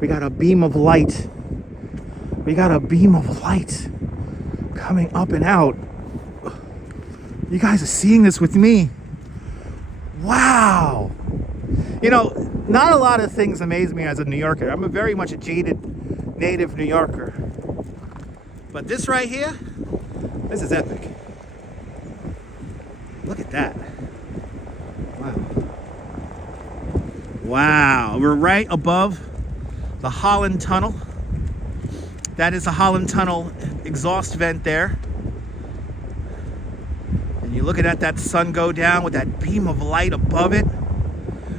We got a beam of light. We got a beam of light coming up and out. You guys are seeing this with me. Wow. You know, not a lot of things amaze me as a New Yorker. I'm very much a jaded native New Yorker. But this right here, this is epic. Look at that. Wow. Wow. We're right above the Holland Tunnel. That is the Holland Tunnel exhaust vent there. And you're looking at that sun go down with that beam of light above it.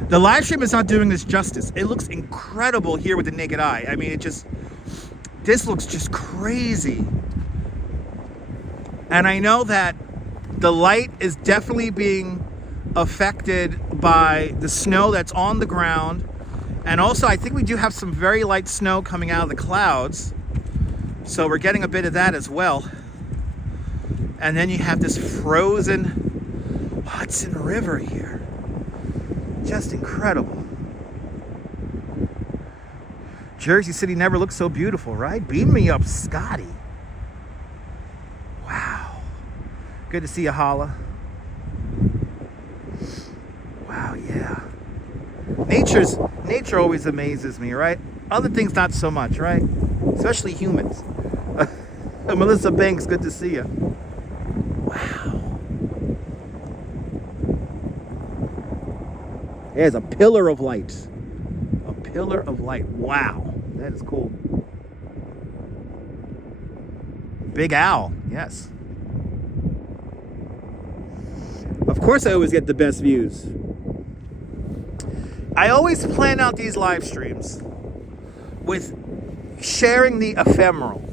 The live stream is not doing this justice. It looks incredible here with the naked eye. I mean, this looks just crazy. And I know that the light is definitely being affected by the snow that's on the ground. And also, I think we do have some very light snow coming out of the clouds. So we're getting a bit of that as well. And then you have this frozen Hudson River here. Just incredible. Jersey City never looked so beautiful, right? Beam me up, Scotty. Wow. Good to see you, Holla. Wow, yeah. Nature always amazes me, right? Other things not so much, right? Especially humans. Melissa Banks, good to see you. Wow. There's a pillar of light. A pillar of light. Wow. That is cool. Big Owl. Yes. Of course I always get the best views. I always plan out these live streams with sharing the ephemeral.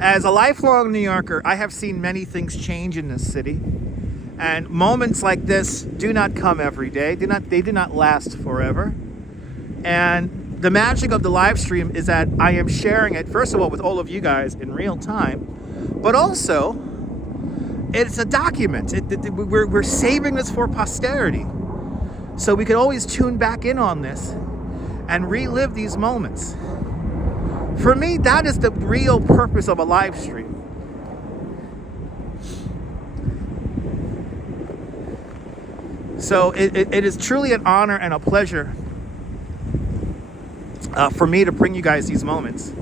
As a lifelong New Yorker, I have seen many things change in this city. And moments like this do not come every day. They do not last forever. And the magic of the live stream is that I am sharing it, first of all, with all of you guys in real time, but also it's a document. We're saving this for posterity. So we could always tune back in on this and relive these moments. For me, that is the real purpose of a live stream. So it is truly an honor and a pleasure for me to bring you guys these moments.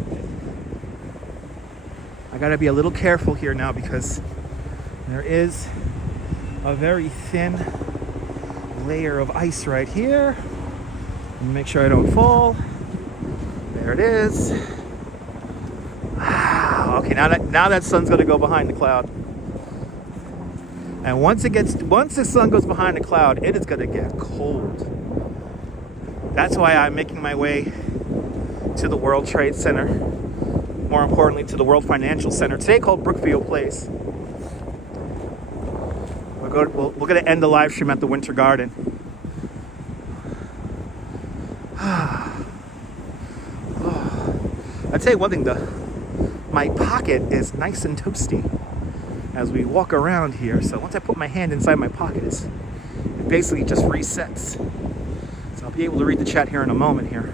I gotta be a little careful here now because there is a very thin layer of ice right here. Make sure I don't fall. There it is. Wow. Okay, now that sun's gonna go behind the cloud. And once the sun goes behind the cloud, it is gonna get cold. That's why I'm making my way to the World Trade Center. More importantly, to the World Financial Center, today called Brookfield Place. We're gonna end the live stream at the Winter Garden. I'll tell you one thing, my pocket is nice and toasty. as we walk around here. So once I put my hand inside my pockets, it basically just resets. So I'll be able to read the chat here in a moment here.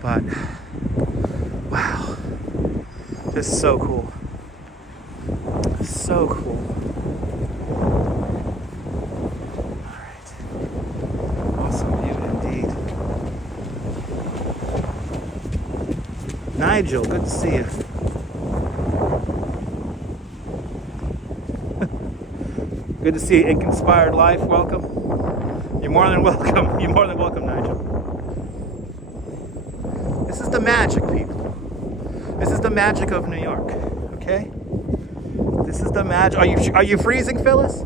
But wow, this is so cool. So cool. All right, awesome view indeed. Nigel, good to see you. Good to see you, Ink Inspired Life. Welcome. You're more than welcome. You're more than welcome, Nigel. This is the magic, people. This is the magic of New York. Okay? This is the magic. Are you freezing, Phyllis?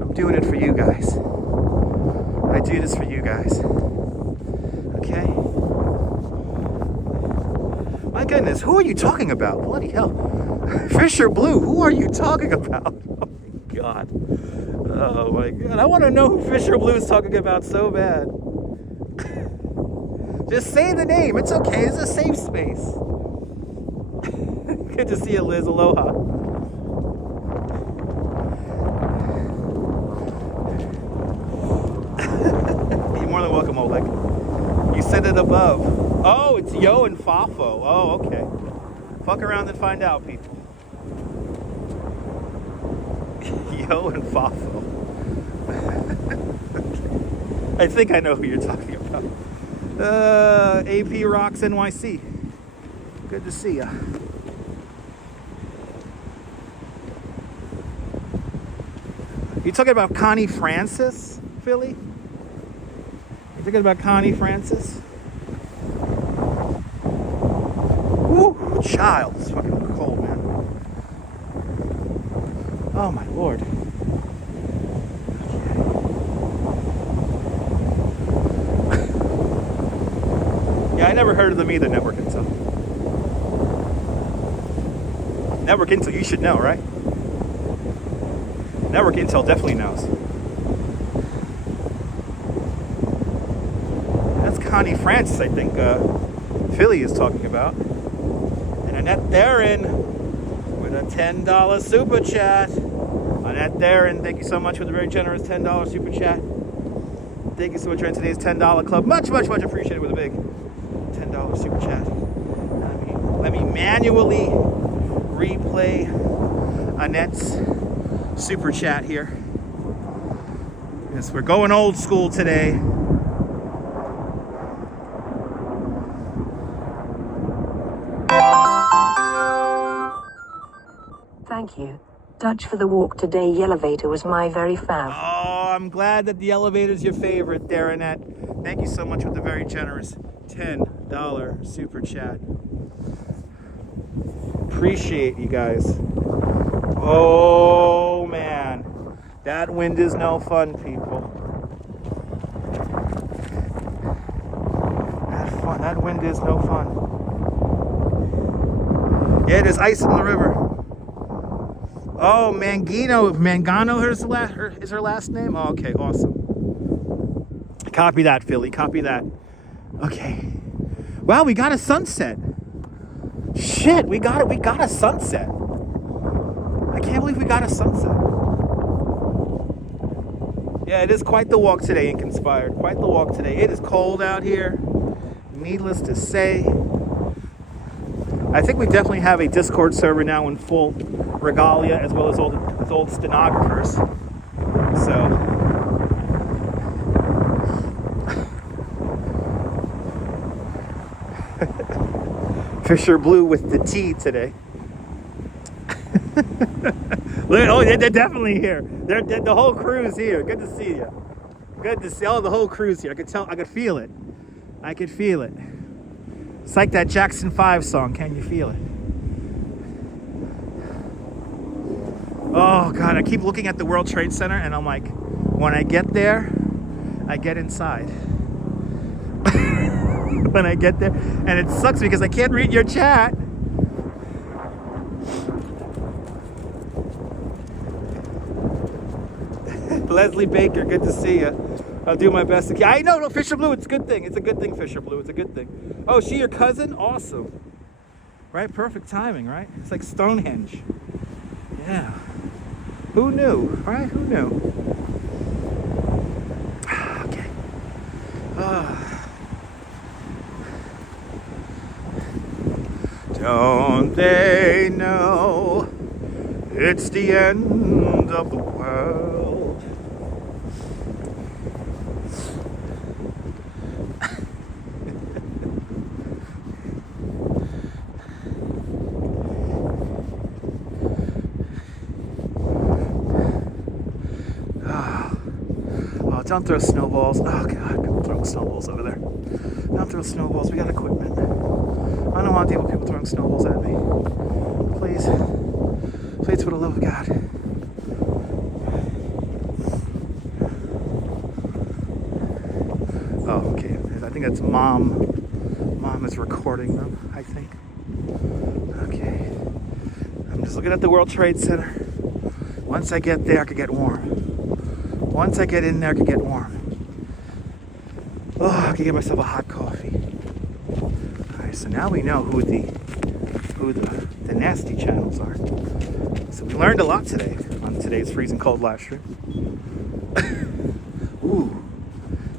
I'm doing it for you guys. I do this for you guys. Okay? My goodness, who are you talking about? Bloody hell. Fisher Blue, who are you talking about? Oh my god. Oh my god. I want to know who Fisher Blue is talking about so bad. Just say the name. It's okay. It's a safe space. Good to see you, Liz. Aloha. You're more than welcome, Oleg. You said it above. Oh, it's Yo and Fafo. Oh, okay. Fuck around and find out, people. Yo and Fafo. I think I know who you're talking about. AP Rocks NYC. Good to see ya. You talking about Connie Francis, Philly? You talking about Connie Francis? Woo, child, it's fucking cold, man. Oh my lord. Yeah, I never heard of them either, Network Intel. Network Intel, you should know, right? Network Intel definitely knows. That's Connie Francis, I think, Philly is talking about. And Annette Theron with a $10 super chat. Annette Theron, thank you so much for the very generous $10 super chat. Thank you so much for today's $10 club. Much, much, much appreciated with a big $10 super chat. Let me manually replay Annette's super chat here. Yes, we're going old school today. Thank you. Dutch for the walk today. The elevator was my very fave. Oh, I'm glad that the elevator's your favorite there, Annette. Thank you so much for the very generous $10 super chat. Appreciate you guys. Oh man, that wind is no fun, people. That wind is no fun. Yeah, there's ice in the river. Oh, Mangano is her last name? Oh, okay, awesome. Copy that, Philly, copy that. Okay. Wow, we got a sunset. Shit, we got a sunset. I can't believe we got a sunset. Yeah, it is quite the walk today, Ink Inspired. Quite the walk today. It is cold out here, needless to say. I think we definitely have a Discord server now in full regalia, as well as old stenographers. So, Fisher Blue with the T today. Oh, they're definitely here. They're the whole crew's here. Good to see you. Good to see the whole crew's here. I could feel it. I could feel it. It's like that Jackson 5 song, Can You Feel It? Oh God, I keep looking at the World Trade Center and I'm like, when I get there, I get inside. When I get there, and it sucks because I can't read your chat. Leslie Baker, good to see you. I'll do my best. I know, no, Fisher Blue, it's a good thing. It's a good thing, Fisher Blue. It's a good thing. Oh, she your cousin? Awesome. Right? Perfect timing, right? It's like Stonehenge. Yeah. Who knew, right? Who knew? Okay. Don't they know it's the end of the world? Oh, don't throw snowballs. Oh God, people throwing snowballs over there. Don't throw snowballs. We got equipment. I don't want to deal with people throwing snowballs at me. Please. Please, for the love of God. Oh, okay. I think that's Mom. Mom is recording them, I think. Okay. I'm just looking at the World Trade Center. Once I get there, I could get warm. Once I get in there, I could get warm. Oh, I could get myself a hot coffee. Alright, so now we know who the nasty channels are. So we learned a lot today on today's freezing cold live stream. Ooh,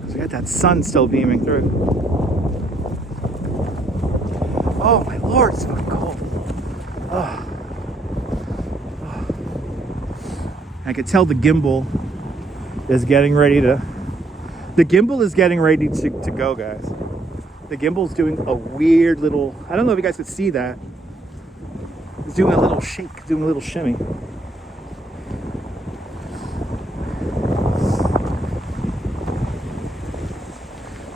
so we got that sun still beaming through. Oh my lord, it's fucking cold. Oh. Oh. I could tell the gimbal is getting ready to. The gimbal is getting ready to go, guys. The gimbal's doing a weird little. I don't know if you guys could see that. It's doing a little shake, doing a little shimmy.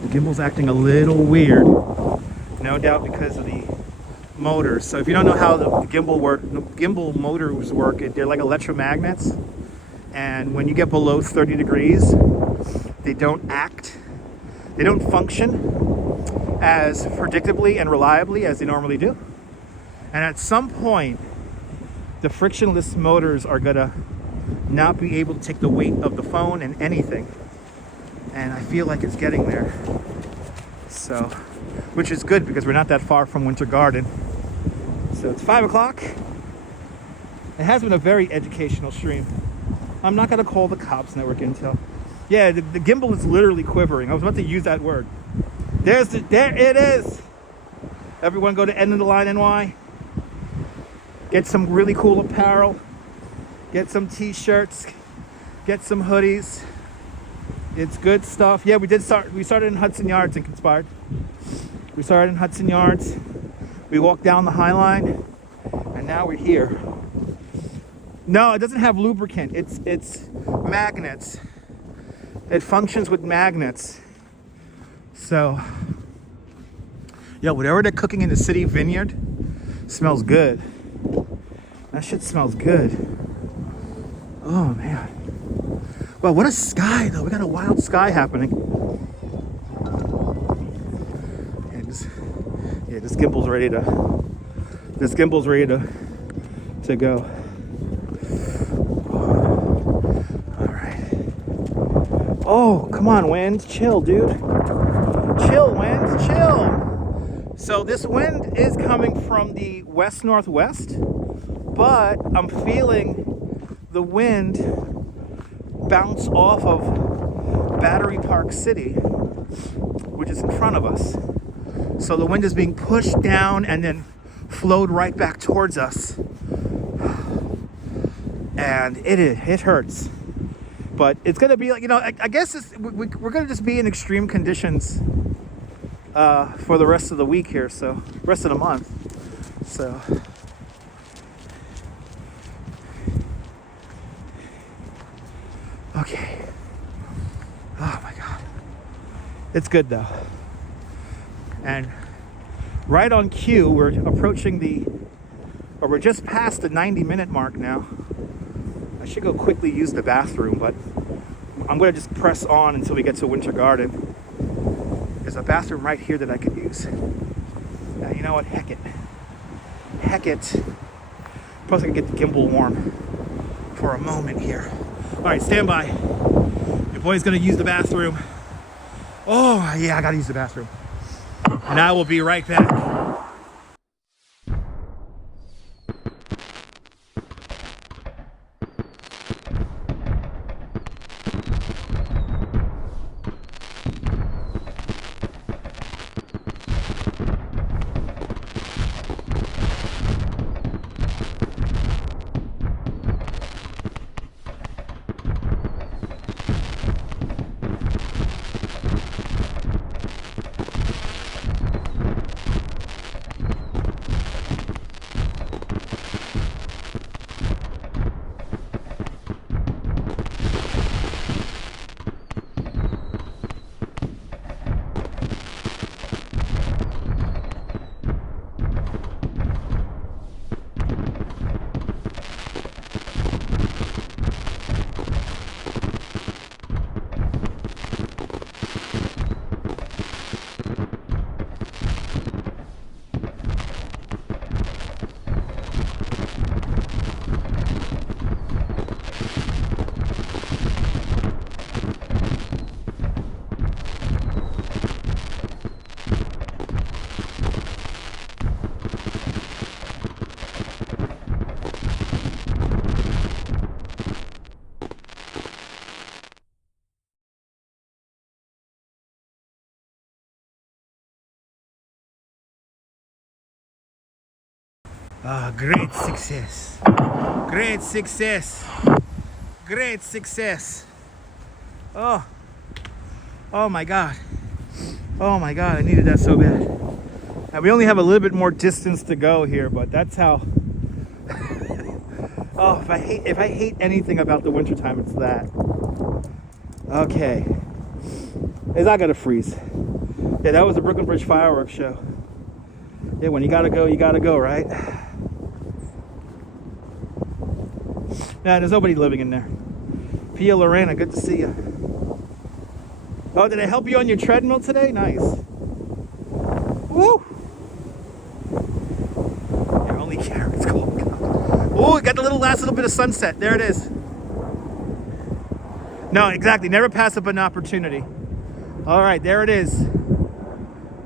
The gimbal's acting a little weird. No doubt because of the motors. So if you don't know how the gimbal motors work, they're like electromagnets. And when you get below 30 degrees, they don't function as predictably and reliably as they normally do. And at some point, the frictionless motors are gonna not be able to take the weight of the phone and anything. And I feel like it's getting there. So, which is good because we're not that far from Winter Garden. So it's 5 o'clock. It has been a very educational stream. I'm not gonna call the cops network intel. Yeah, the gimbal is literally quivering. I was about to use that word. There it is. Everyone go to End of the Line NY. Get some really cool apparel. Get some t-shirts. Get some hoodies. It's good stuff. Yeah, we started in Hudson Yards and Conspired. We started in Hudson Yards. We walked down the Highline, and now we're here. No, it doesn't have lubricant. It's magnets. It functions with magnets. So, yeah, whatever they're cooking in the city vineyard smells good. That shit smells good. Oh man. Well, what a sky though. We got a wild sky happening. Yeah, this gimbal's ready to go. All right. Oh, come on, wind. Chill, dude. Chill, wind. Chill. So this wind is coming from the west-northwest, but I'm feeling the wind bounce off of Battery Park City, which is in front of us. So the wind is being pushed down and then flowed right back towards us. And it hurts. But it's going to be like, you know, I guess we're going to just be in extreme conditions for the rest of the week here, so rest of the month. So okay. Oh my God. It's good though. And right on cue, we're we're just past the 90-minute mark now. I should go quickly use the bathroom, but I'm gonna just press on until we get to Winter Garden. There's a bathroom right here that I could use. Now, you know what? Heck it. Plus I can get the gimbal warm for a moment here. All right, stand by. Your boy's gonna use the bathroom. Oh yeah, I gotta use the bathroom. And I will be right back. Ah, great success. Great success. Great success. Oh. Oh my God. Oh my God, I needed that so bad. And we only have a little bit more distance to go here, but that's how. Oh, if I hate anything about the wintertime, it's that. Okay. It's not gonna freeze. Yeah, that was the Brooklyn Bridge fireworks show. Yeah, when you gotta go, right? Nah, there's nobody living in there. Pia Lorena, good to see you. Oh, did I help you on your treadmill today? Nice. Woo! Your only carrot's cold. Oh, got the last little bit of sunset. There it is. No, exactly. Never pass up an opportunity. All right, there it is.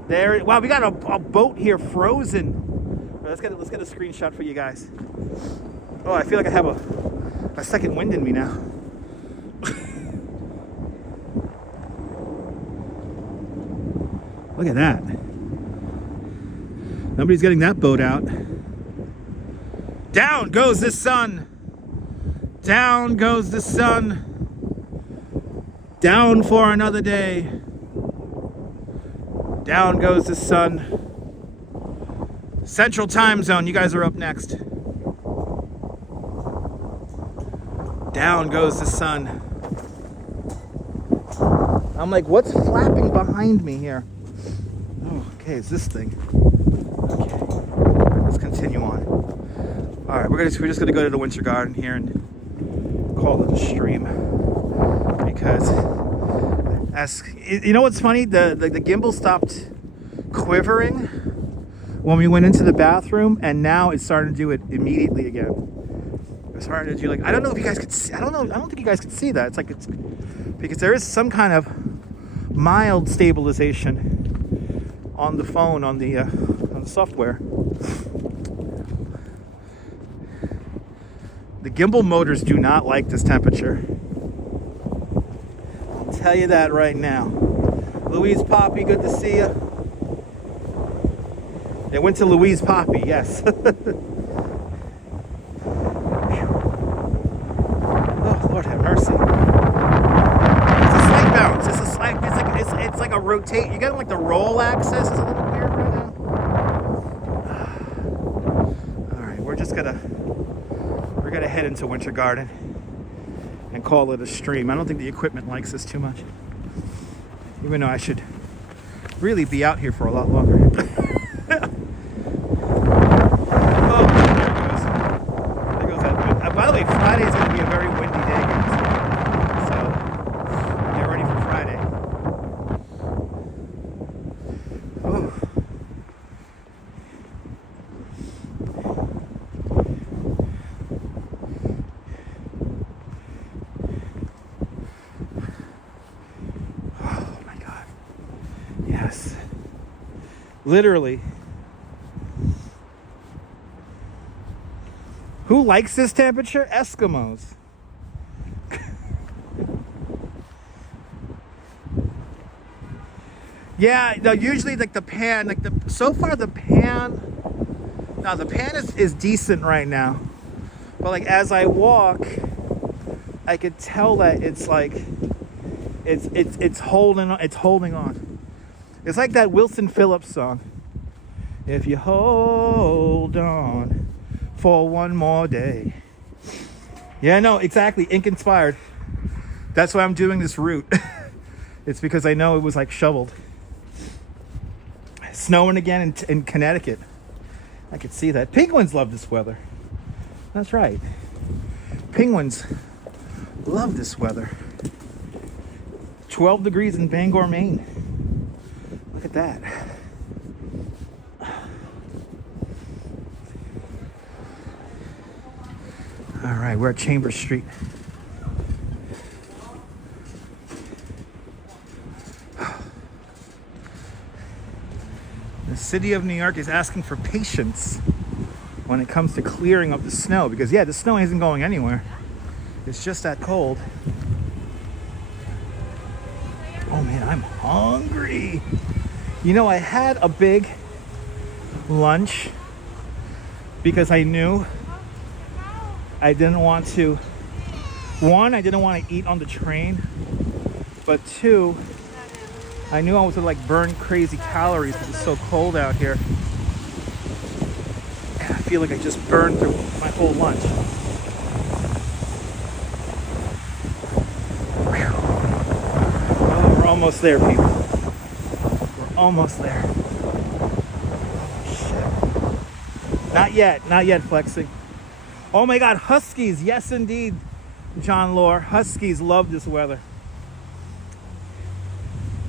There. Wow, we got a boat here frozen. Let's get a screenshot for you guys. Oh, I feel like I have a second wind in me now. Look at that. Nobody's getting that boat out. Down goes the sun. Down goes the sun. Down for another day. Down goes the sun. Central Time Zone, you guys are up next. Down goes the sun. I'm like, what's flapping behind me here? Oh, okay, it's this thing. Okay, let's continue on. All right, we're just gonna go to the Winter Garden here and call it a stream, because as you know, what's funny, the gimbal stopped quivering when we went into the bathroom, and now it's starting to do it immediately again. It's starting to do, like, I don't know if you guys could see. I don't think you guys could see that. It's because there is some kind of mild stabilization on the phone, on the software. The gimbal motors do not like this temperature. I'll tell you that right now. Louise Poppy, good to see you. They went to Louise Poppy, yes. Oh, Lord have mercy. It's a slight bounce. It's like a rotate. You get like the roll axis. It's a little weird right now. All right, we're gonna head into Winter Garden and call it a stream. I don't think the equipment likes this too much, even though I should really be out here for a lot longer. Oh, there goes that wind. By the way, Friday is going to be a very windy day, guys. So get ready for Friday. Oh. Yes. Literally. Who likes this temperature? Eskimos. Yeah, no, usually like the pan, so far the pan is decent right now. But like as I walk, I could tell that it's like it's holding on. It's like that Wilson Phillips song. If you hold on for one more day. Yeah, no, exactly. Ink inspired. That's why I'm doing this route. It's because I know it was like shoveled. Snowing again in Connecticut. I could see that. Penguins love this weather. That's right. Penguins love this weather. 12 degrees in Bangor, Maine. Look at that. All right, we're at Chambers Street. The city of New York is asking for patience when it comes to clearing up the snow, because yeah, the snow isn't going anywhere. It's just that cold. Oh man, I'm hungry. You know, I had a big lunch because I knew I didn't want to, one, I didn't want to eat on the train, but two, I knew I was gonna like burn crazy calories because it's so cold out here. And I feel like I just burned through my whole lunch. Oh, we're almost there, people. We're almost there. Oh, shit. Not yet, flexing. Oh my God, huskies, yes indeed, John Lore. Huskies love this weather.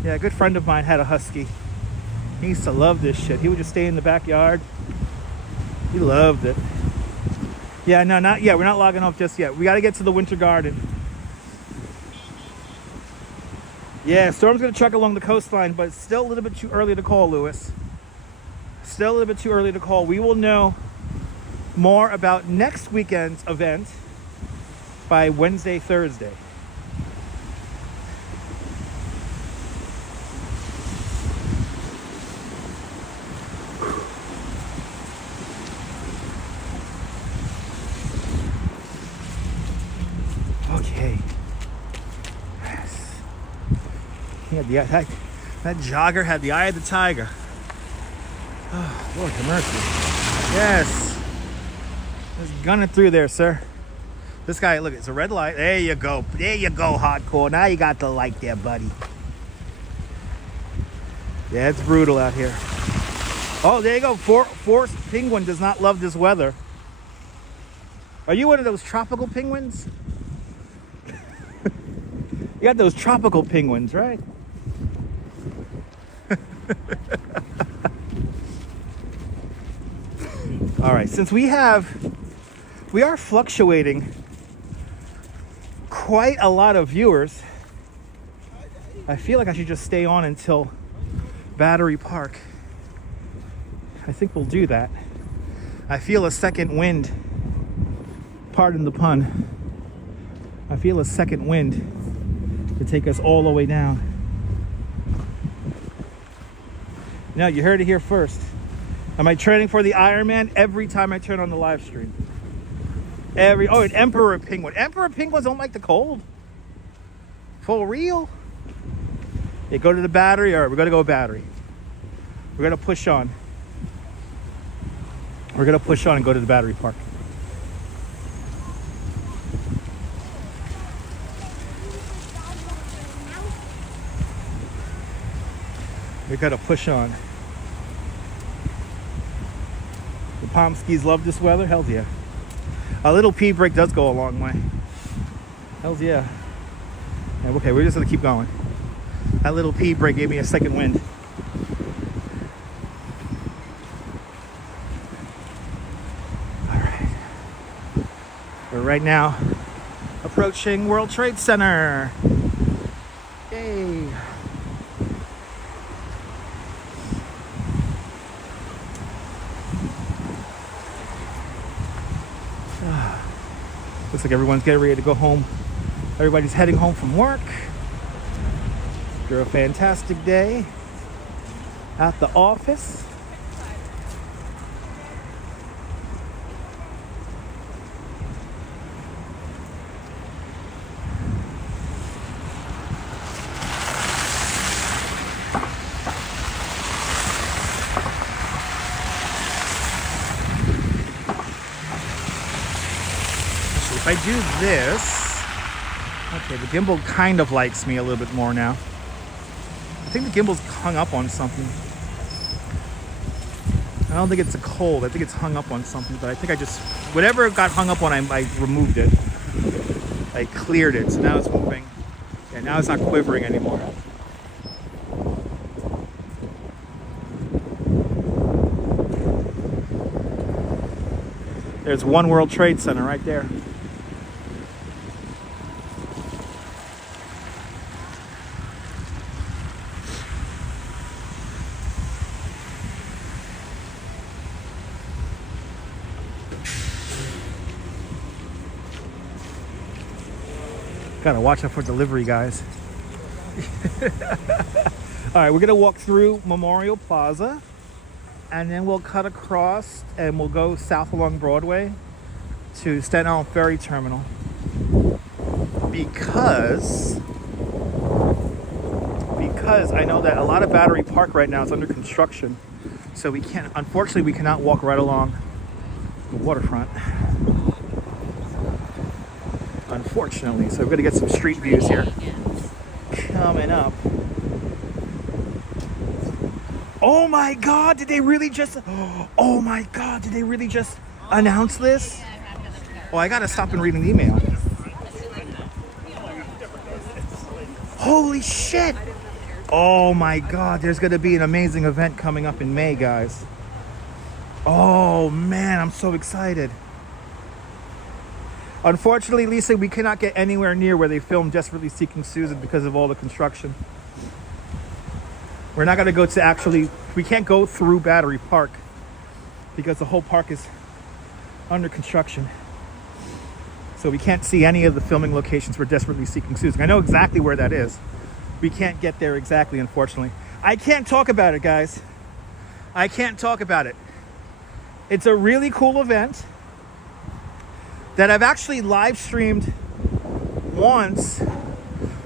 Yeah, a good friend of mine had a husky. He used to love this shit. He would just stay in the backyard. He loved it. Yeah, no, not yet. We're not logging off just yet. We got to get to the winter garden. Yeah, storm's going to truck along the coastline, but it's still a little bit too early to call, Lewis. Still a little bit too early to call. We will know more about next weekend's event by Wednesday, Thursday. Okay. Yes. Yeah, that jogger had the eye of the tiger. Oh, Lord have mercy. Yes. Just gunning through there, sir. This guy, look, it's a red light. There you go. There you go, hardcore. Now you got the light there, buddy. Yeah, it's brutal out here. Oh, there you go. Forest penguin does not love this weather. Are you one of those tropical penguins? You got those tropical penguins, right? All right, since we are fluctuating quite a lot of viewers, I feel like I should just stay on until Battery Park. I think we'll do that. I feel a second wind. Pardon the pun. I feel a second wind to take us all the way down. Now, you heard it here first. Am I training for the Ironman every time I turn on the live stream? Oh, an emperor penguin. Emperor penguins don't like the cold. For real? Yeah, go to the battery. All right, we're gonna go battery. We're gonna push on. We're gonna push on and go to the Battery Park. We gotta push on. The Pomskis love this weather. Hells yeah. A little pee break does go a long way. Hells yeah. Yeah, okay, we're just gonna keep going. That little pee break gave me a second wind. All right. We're right now approaching World Trade Center. Yay. Looks like everyone's getting ready to go home. Everybody's heading home from work after a fantastic day at the office. If I do this, okay, the gimbal kind of likes me a little bit more now. I think the gimbal's hung up on something. I don't think it's a cold. I think it's hung up on something, but I think whatever it got hung up on, I removed it. I cleared it, so now it's moving. And now it's not quivering anymore. There's One World Trade Center right there. Gotta watch out for delivery guys. All right, we're gonna walk through Memorial Plaza. and then we'll cut across and we'll go south along Broadway to Staten Island Ferry Terminal, because I know that a lot of Battery Park right now is under construction, so we can't, unfortunately we cannot walk right along the waterfront, unfortunately. So we're gonna get some street views here coming up. Oh my God, did they really just, oh my God, did they really just announce this? Oh, I gotta stop and read an email. Holy shit. Oh my God, there's gonna be an amazing event coming up in May, guys. Oh man, I'm so excited. Unfortunately, Lisa, we cannot get anywhere near where they filmed Desperately Seeking Susan because of all the construction. We're not gonna go to actually, we can't go through Battery Park because the whole park is under construction. So we can't see any of the filming locations for Desperately Seeking Susan. I know exactly where that is. We can't get there exactly, unfortunately. I can't talk about it, guys. I can't talk about it. It's a really cool event that I've actually live streamed once,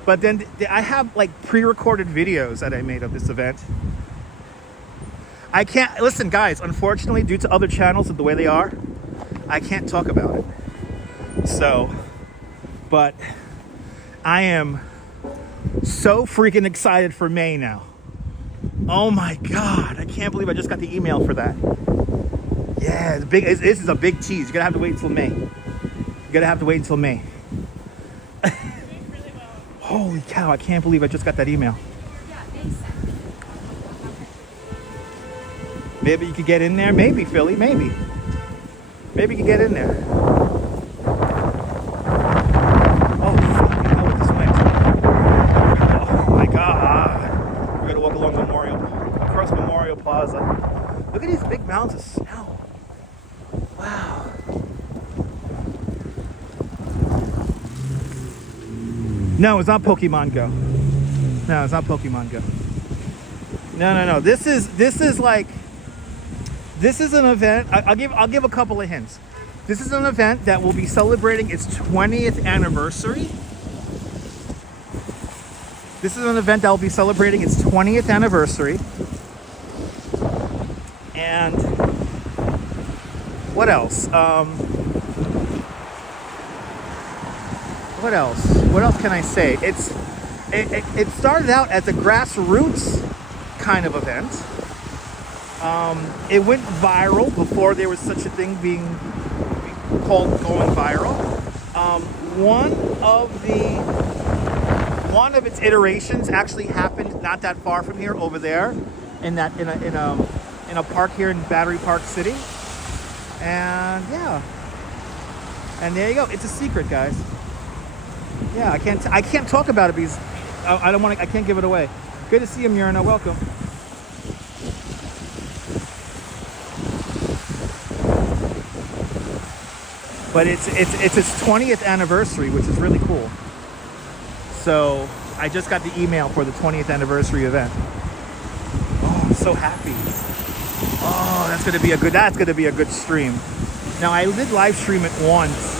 but then I have like pre-recorded videos that I made of this event. I can't, listen guys, unfortunately, due to other channels and the way they are, I can't talk about it. So, but I am so freaking excited for May now. Oh my God, I can't believe I just got the email for that. Yeah, this is a big tease. You're gonna have to wait until May. You're gonna have to wait until May. Holy cow, I can't believe I just got that email. Maybe you could get in there. Maybe, Philly, maybe. Maybe you could get in there. Oh, fuck, I know what this went. Oh my God. We're gonna walk along across Memorial Plaza. Look at these big mounds of snow. Wow. No, it's not Pokemon Go. No, it's not Pokemon Go. No. This is like, this is an event. I'll give a couple of hints. This is an event that will be celebrating its 20th anniversary. This is an event that will be celebrating its 20th anniversary. And what else? What else? What else can I say? It started out as a grassroots kind of event. It went viral before there was such a thing being called going viral. One of its iterations actually happened not that far from here, over there, in a park here in Battery Park City. And yeah, and there you go. It's a secret, guys. Yeah, I can't talk about it because I can't give it away. Good to see you, Myrna. Welcome. But it's its 20th anniversary, which is really cool. So I just got the email for the 20th anniversary event. Oh, I'm so happy. Oh, that's gonna be a good stream. Now I did live stream it once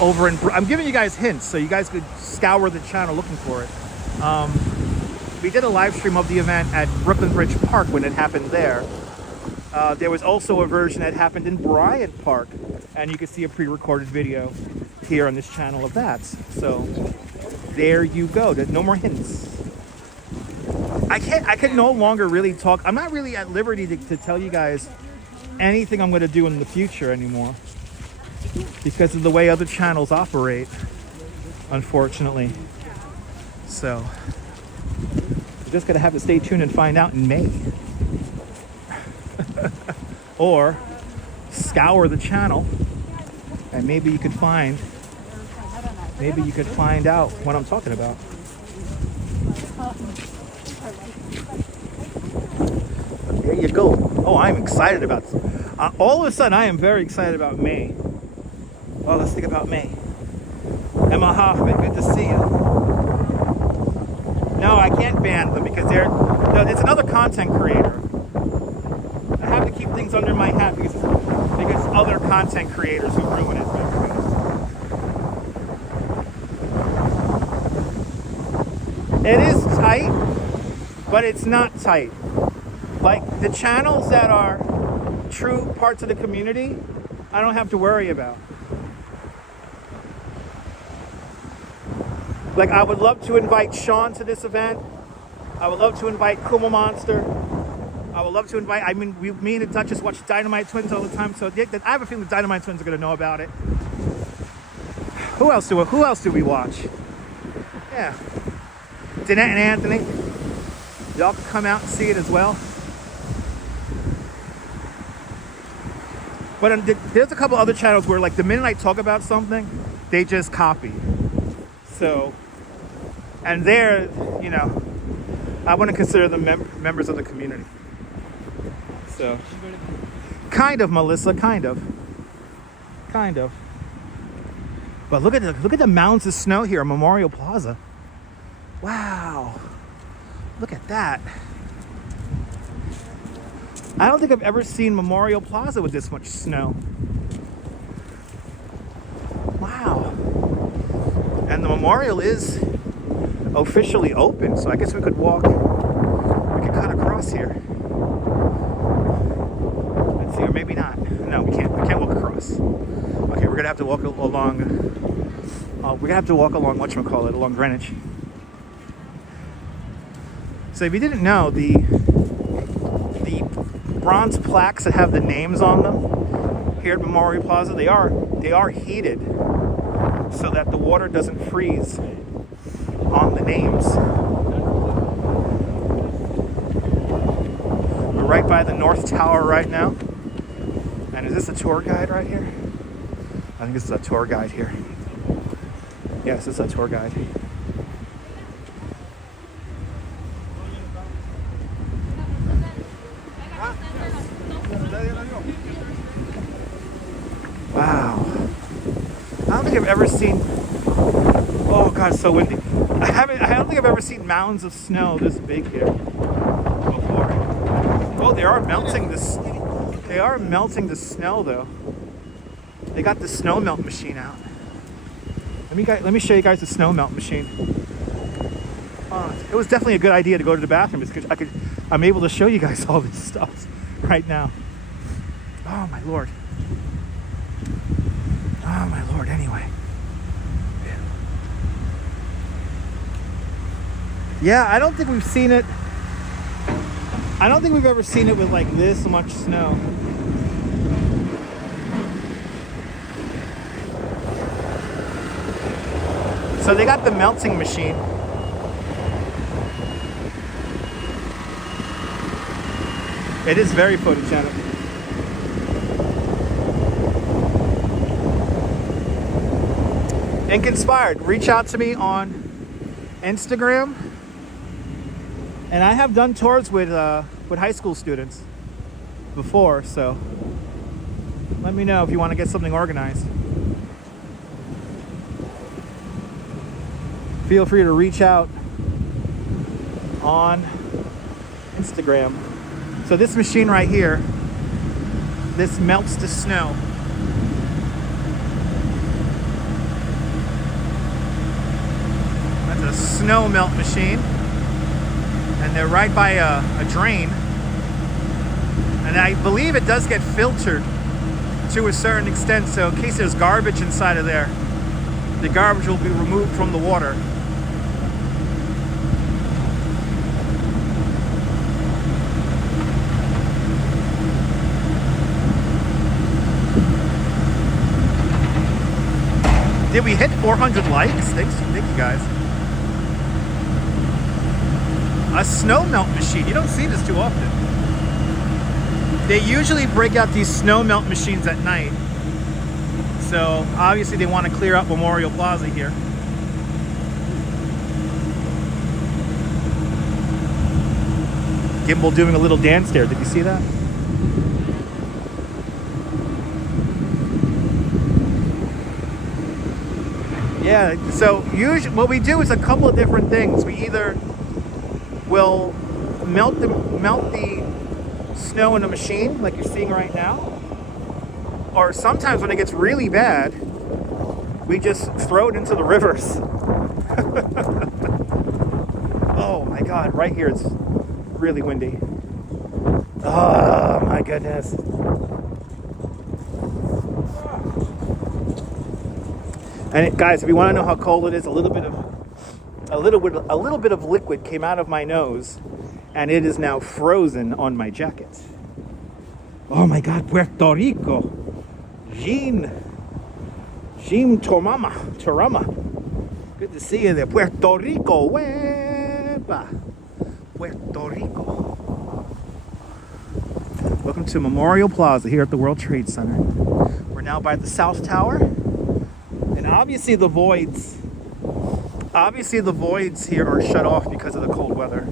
over in. I'm giving you guys hints so you guys could scour the channel looking for it. We did a live stream of the event at Brooklyn Bridge Park when it happened there. There was also a version that happened in Bryant Park, and you can see a pre-recorded video here on this channel of that. So there you go. There's no more hints. I can no longer really talk. I'm not really at liberty to tell you guys anything I'm going to do in the future anymore because of the way other channels operate, unfortunately. So you're just going to have to stay tuned and find out in May. Or scour the channel and maybe you could find out what I'm talking about. There you go. Oh, I'm excited about this. All of a sudden, I am very excited about May. Oh, let's think about May. Emma Hoffman, good to see you. No, I can't ban them because it's another content creator. things under my hat because other content creators who ruin it. It is tight, but it's not tight. Like the channels that are true parts of the community, I don't have to worry about. Like I would love to invite Sean to this event. I would love to invite Kumo Monster. I would love to invite, me and the Duchess watch Dynamite Twins all the time, so I have a feeling the Dynamite Twins are gonna know about it. Who else do we watch? Yeah. Danette and Anthony. Y'all can come out and see it as well. But there's a couple other channels where like the minute I talk about something, they just copy. So, and they're, you know, I wouldn't consider them members of the community. So, kind of, Melissa, kind of. But look at the mounds of snow here at Memorial Plaza. Wow, look at that. I don't think I've ever seen Memorial Plaza with this much snow. Wow. And the memorial is officially open, so I guess we could cut across here. Let's see, or maybe not. No, we can't walk across. Okay, we're gonna have to walk along, whatchamacallit, along Greenwich. So if you didn't know, the bronze plaques that have the names on them here at Memorial Plaza, they are heated so that the water doesn't freeze on the names. We're right by the North Tower right now. And is this a tour guide right here? I think this is a tour guide here. Yes, this is a tour guide. Wow. I don't think I've ever seen, oh God, it's so windy. I don't think I've ever seen mounds of snow this big here before. Oh, they are melting the snow though. They got the snow melt machine out. Let me show you guys the snow melt machine. It was definitely a good idea to go to the bathroom because I'm able to show you guys all this stuff right now. Oh my Lord. Oh my Lord, anyway. Yeah, I don't think we've seen it. I don't think we've ever seen it with like this much snow. So they got the melting machine. It is very photogenic. Ink Inspired, reach out to me on Instagram. And I have done tours with high school students before, so let me know if you want to get something organized. Feel free to reach out on Instagram. So this machine right here, this melts the snow. That's a snow melt machine. And they're right by a drain. And I believe it does get filtered to a certain extent, so in case there's garbage inside of there, the garbage will be removed from the water. Did we hit 400 likes? Thank you guys. A snow melt machine. You don't see this too often. They usually break out these snow melt machines at night. So obviously they want to clear up Memorial Plaza here. Gimble doing a little dance there. Did you see that? Yeah, so usually what we do is a couple of different things. We either will melt the snow in a machine like you're seeing right now. Or sometimes when it gets really bad, we just throw it into the rivers. Oh my God, right here it's really windy. Oh my goodness. And guys, if you want to know how cold it is, a little bit of liquid came out of my nose, and it is now frozen on my jacket. Oh my God, Puerto Rico. Jim Torama. Good to see you there. Puerto Rico. Wepa. Puerto Rico. Welcome to Memorial Plaza here at the World Trade Center. We're now by the South Tower. And obviously the voids here are shut off because of the cold weather.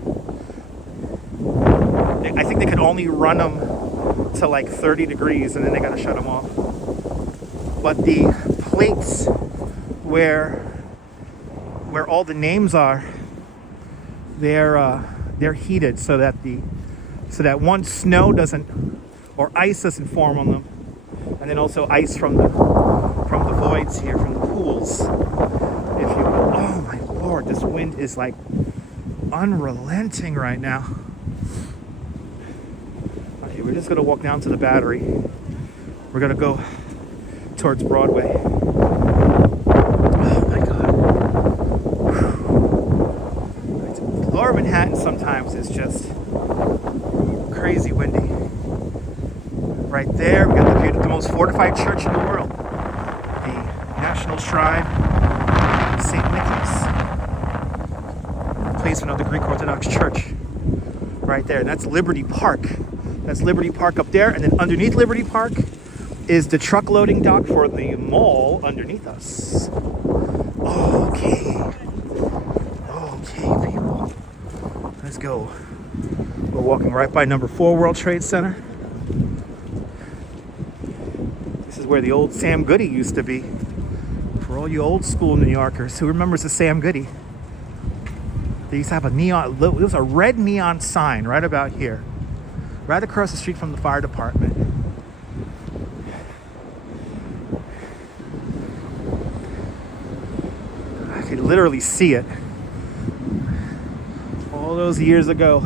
I think they could only run them to like 30 degrees and then they gotta shut them off. But the plates where all the names are, they're heated so that once snow doesn't or ice doesn't form on them, and then also ice from the voids here, from the pools, if you will. Oh my Lord, this wind is like unrelenting right now. Okay, we're just gonna walk down to the Battery. We're gonna go towards Broadway. Oh my God. Lower Manhattan sometimes is just crazy windy. Right there, we got the most fortified church in the world. The National Shrine of St. Nicholas. Placement of the Greek Orthodox Church. Right there, and that's Liberty Park. That's Liberty Park up there, and then underneath Liberty Park is the truck loading dock for the mall underneath us. Okay, people. Let's go. We're walking right by number 4 World Trade Center. This is where the old Sam Goody used to be. For all you old school New Yorkers, who remembers the Sam Goody? They used to have a neon, there was a red neon sign right about here. Right across the street from the fire department. I could literally see it. All those years ago.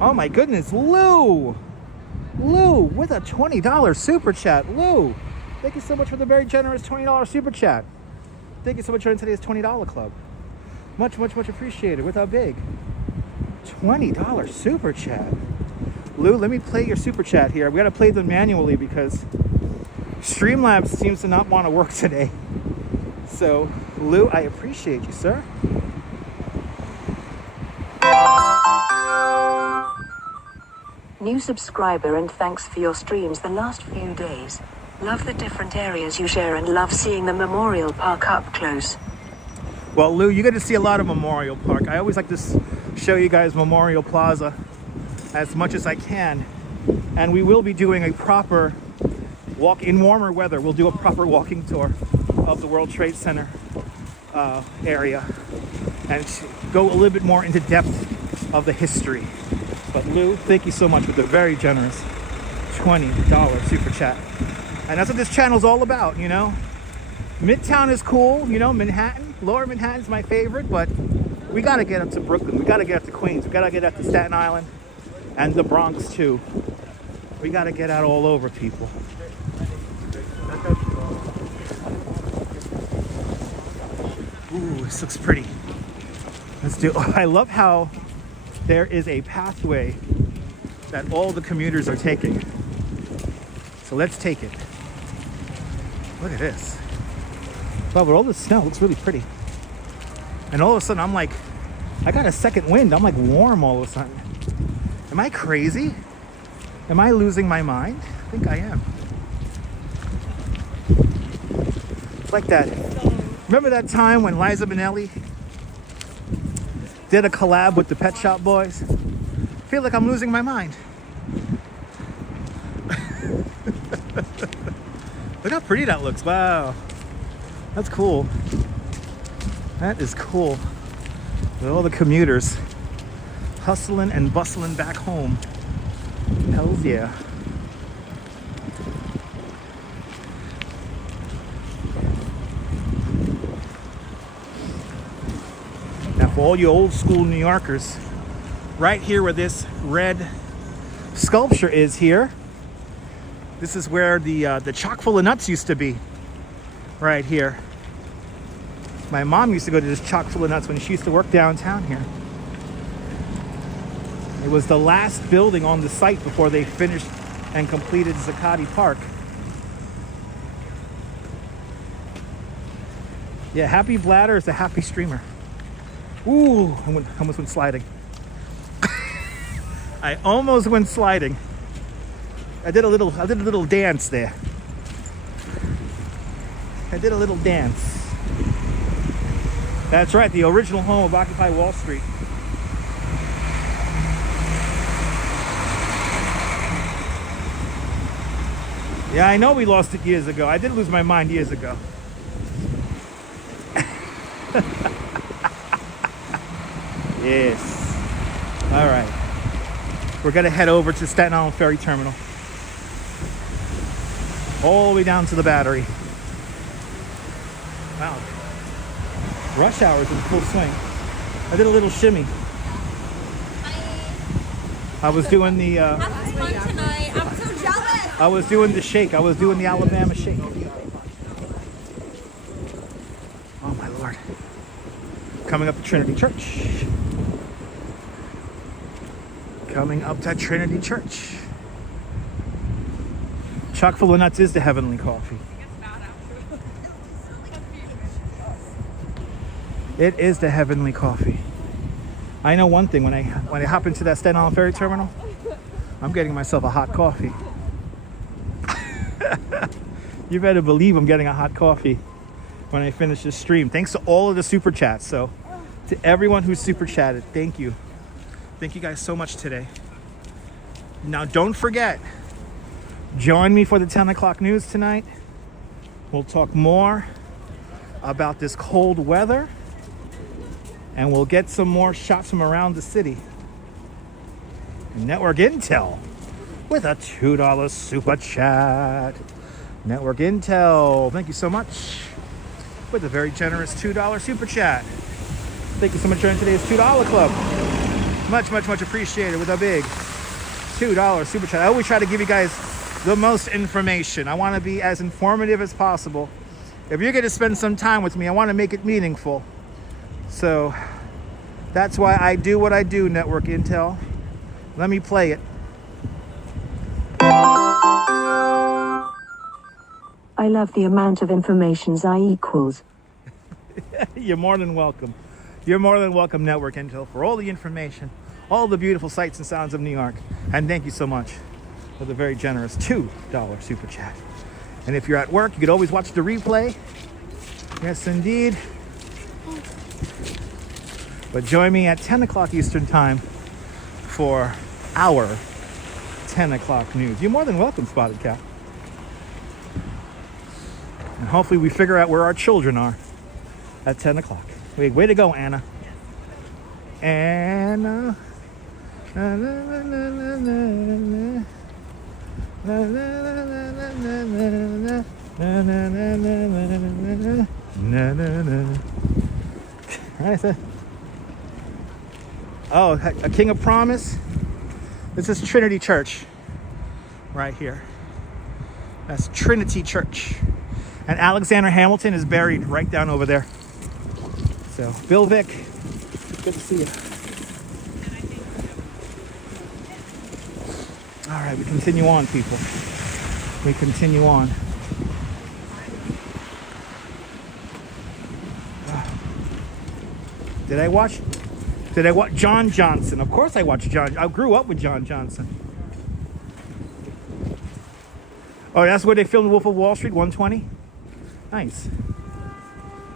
Oh my goodness, Lou! Lou, with a $20 super chat. Lou, thank you so much for the very generous $20 super chat. Thank you so much for joining today's $20 club. Much, much, much appreciated. With a big $20 super chat. Lou, let me play your super chat here. We gotta play them manually because Streamlabs seems to not want to work today. So, Lou, I appreciate you, sir. New subscriber and thanks for your streams the last few days. Love the different areas you share and love seeing the Memorial Park up close. Well, Lou, you get to see a lot of Memorial Park. I always like to show you guys Memorial Plaza as much as I can. And we will be doing a proper walk in warmer weather. We'll do a proper walking tour of the World Trade Center area and go a little bit more into depth of the history. But Lou, thank you so much for the very generous $20 super chat. And that's what this channel's all about, you know. Midtown is cool, you know, Manhattan, Lower Manhattan's my favorite, but we gotta get up to Brooklyn, we gotta get up to Queens, we gotta get up to Staten Island and the Bronx too. We gotta get out all over, people. Ooh, this looks pretty. Let's do, I love how there is a pathway that all the commuters are taking. So let's take it. Look at this. Wow, with all the snow, it looks really pretty. And all of a sudden, I'm like, I got a second wind. I'm like warm all of a sudden. Am I crazy? Am I losing my mind? I think I am. It's like that. Remember that time when Liza Minnelli did a collab with the Pet Shop Boys? I feel like I'm losing my mind. Look how pretty that looks. Wow. That's cool. That is cool. With all the commuters Hustling and bustling back home. Hells yeah. Now for all you old school New Yorkers, right here where this red sculpture is here, this is where the chock full of nuts used to be. Right here. My mom used to go to this chock full of nuts when she used to work downtown here. It was the last building on the site before they finished and completed Zuccotti Park. Yeah, happy bladder is a happy streamer. Ooh, I almost went sliding. I almost went sliding. I did a little dance there. I did a little dance. That's right, the original home of Occupy Wall Street. Yeah, I know we lost it years ago. I did lose my mind years ago. Yes. All right. We're gonna head over to Staten Island Ferry Terminal. All the way down to the Battery. Wow. Rush hour is in full swing. I did a little shimmy. I was doing the Having fun tonight. I'm so jealous. I was doing the shake. I was doing the Alabama shake. Oh my Lord. Coming up to Trinity Church. Coming up to Trinity Church. Chock full of nuts is the heavenly coffee. It is the heavenly coffee. I know one thing, when I hop into that Staten Island Ferry Terminal, I'm getting myself a hot coffee. You better believe I'm getting a hot coffee when I finish this stream. Thanks to all of the super chats. So to everyone who super chatted, thank you. Thank you guys so much today. Now don't forget, join me for the 10 o'clock news tonight. We'll talk more about this cold weather, and we'll get some more shots from around the city. Network Intel with a $2 super chat. Network Intel, thank you so much, with a very generous $2 super chat. Thank you so much for joining today's $2 club. Much, much, much appreciated with a big $2 super chat. I always try to give you guys the most information. I want to be as informative as possible. If you're going to spend some time with me, I want to make it meaningful. So that's why I do what I do, Network Intel. Let me play it. I love the amount of information's I equals. You're more than welcome. You're more than welcome, Network Intel, for all the information, all the beautiful sights and sounds of New York. And thank you so much for the very generous $2 super chat. And if you're at work, you could always watch the replay. Yes, indeed. But join me at 10 o'clock Eastern time for our 10 o'clock news. You're more than welcome, Spotted Cat. And hopefully we figure out where our children are at 10 o'clock. Wait, way to go, Anna. Anna. Na, na, na, na, na, na. Na, na, na, na, na, na, na, na, na, na. Right, so. Oh, a King of Promise. This is Trinity Church right here. That's Trinity Church. And Alexander Hamilton is buried right down over there. So, Bill Vick, good to see you. All right, we continue on, people. We continue on. Did I watch John Johnson? Of course I watched John. I grew up with John Johnson. Oh, that's where they filmed Wolf of Wall Street, 120? Nice.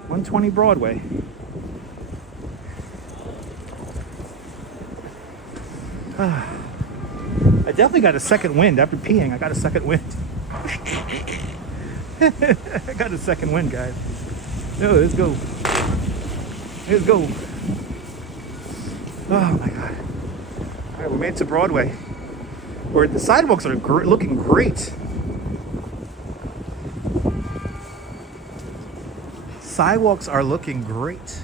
120 Broadway. I definitely got a second wind after peeing. I got a second wind. I got a second wind, guys. No, let's go. Let's go. Oh my God. All right, we made it to Broadway, where the sidewalks are looking great. Sidewalks are looking great.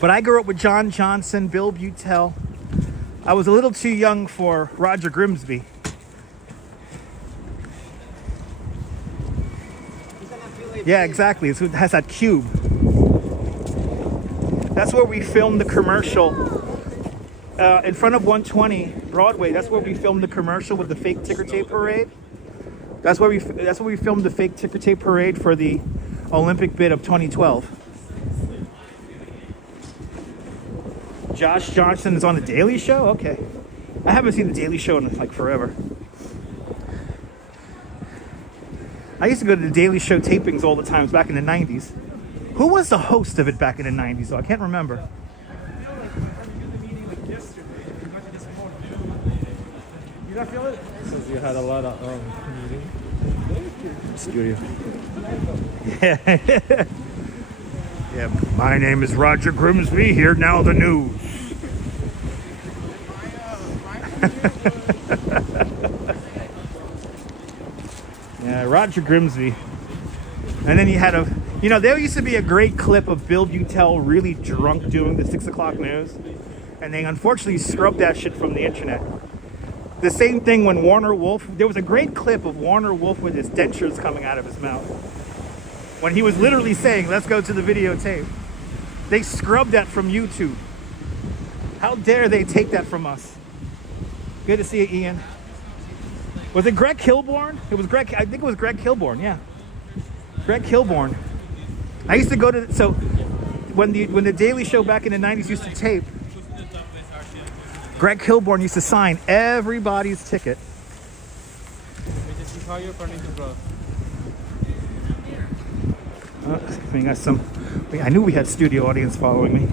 But I grew up with John Johnson, Bill Butel. I was a little too young for Roger Grimsby. Yeah, exactly. It has that cube. That's where we filmed the commercial. In front of 120 Broadway, that's where we filmed the commercial with the fake ticker tape parade. That's where we filmed the fake ticker tape parade for the Olympic bid of 2012. Josh Johnson is on the Daily Show? Okay. I haven't seen the Daily Show in like forever. I used to go to the Daily Show tapings all the time back in the 90s. Who was the host of it back in the 90s though? I can't remember. You don't feel it? Since you had a lot of meetings. Studio. Yeah. Yeah. My name is Roger Grimsby. Here now the news. Yeah, Roger Grimsby. And then you had there used to be a great clip of Bill Butel really drunk doing the 6 o'clock news. And they unfortunately scrubbed that shit from the internet. The same thing when Warner Wolf, there was a great clip of Warner Wolf with his dentures coming out of his mouth. When he was literally saying, let's go to the videotape. They scrubbed that from YouTube. How dare they take that from us? Good to see you, Ian. Was it Greg Kilborn? It was Greg, I think it was Greg Kilborn, yeah. Greg Kilborn. I used to go to, so when the Daily Show back in the 90s used to tape, Greg Kilborn used to sign everybody's ticket. We got some. I knew we had studio audience following me.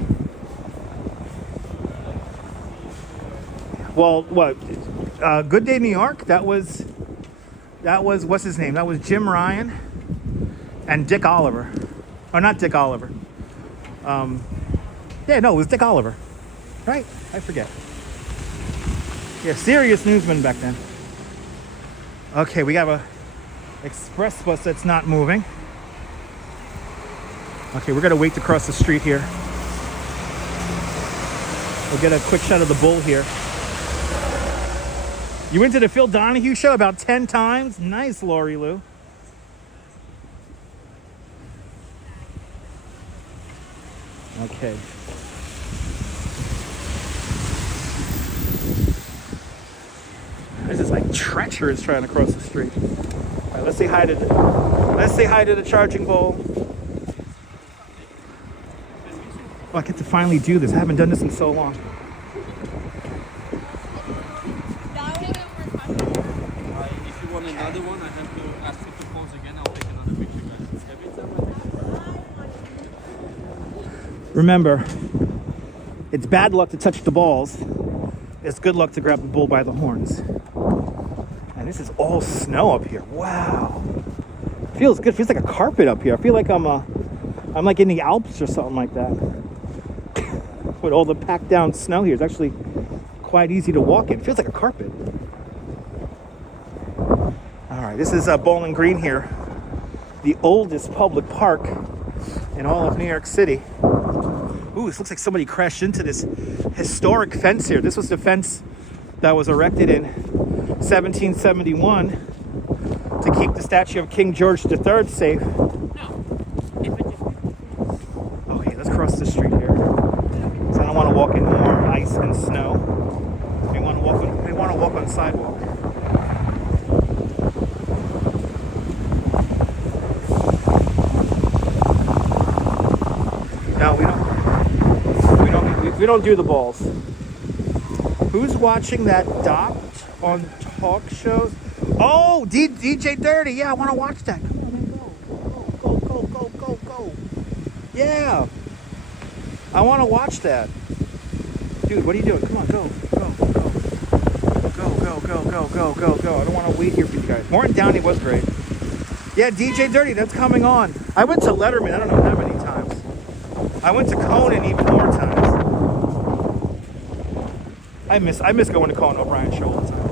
Well, what? Good Day New York. That was what's his name? That was Jim Ryan and Dick Oliver. Or not Dick Oliver. Yeah, no, it was Dick Oliver. Right? I forget. Yeah, serious newsman back then. Okay, we have a express bus that's not moving. Okay, we're gonna wait to cross the street here. We'll get a quick shot of the bull here. You went to the Phil Donahue show about 10 times? Nice, Lori Lou. Okay. This is like treacherous trying to cross the street. All right, let's say hi to the charging bull. Oh, I get to finally do this. I haven't done this in so long. If you want another one, I have to ask you to pause again. I'll take another picture, guys. Remember, it's bad luck to touch the balls. It's good luck to grab the bull by the horns. And this is all snow up here. Wow. Feels good. Feels like a carpet up here. I feel like I'm like in the Alps or something like that. With all the packed down snow here, it's actually quite easy to walk in. Feels like a carpet. All right, this is Bowling Green here, the oldest public park in all of New York City. Ooh, this looks like somebody crashed into this historic fence here. This was the fence that was erected in 1771 to keep the statue of King George III safe. Okay, let's cross the street here. So I don't want to walk in more ice and snow. We want to walk on sidewalk. No, we don't do the balls. Who's watching that doc on talk shows? Oh, DJ Dirty. Yeah, I want to watch that. Come on, man, go. Yeah. I want to watch that. Dude, what are you doing? Come on, go. Go. I don't want to wait here for you guys. Morton Downey was great. Yeah, DJ Dirty, that's coming on. I went to Letterman, I don't know how many times. I went to Conan even more times. I miss going to Conan O'Brien show all the time.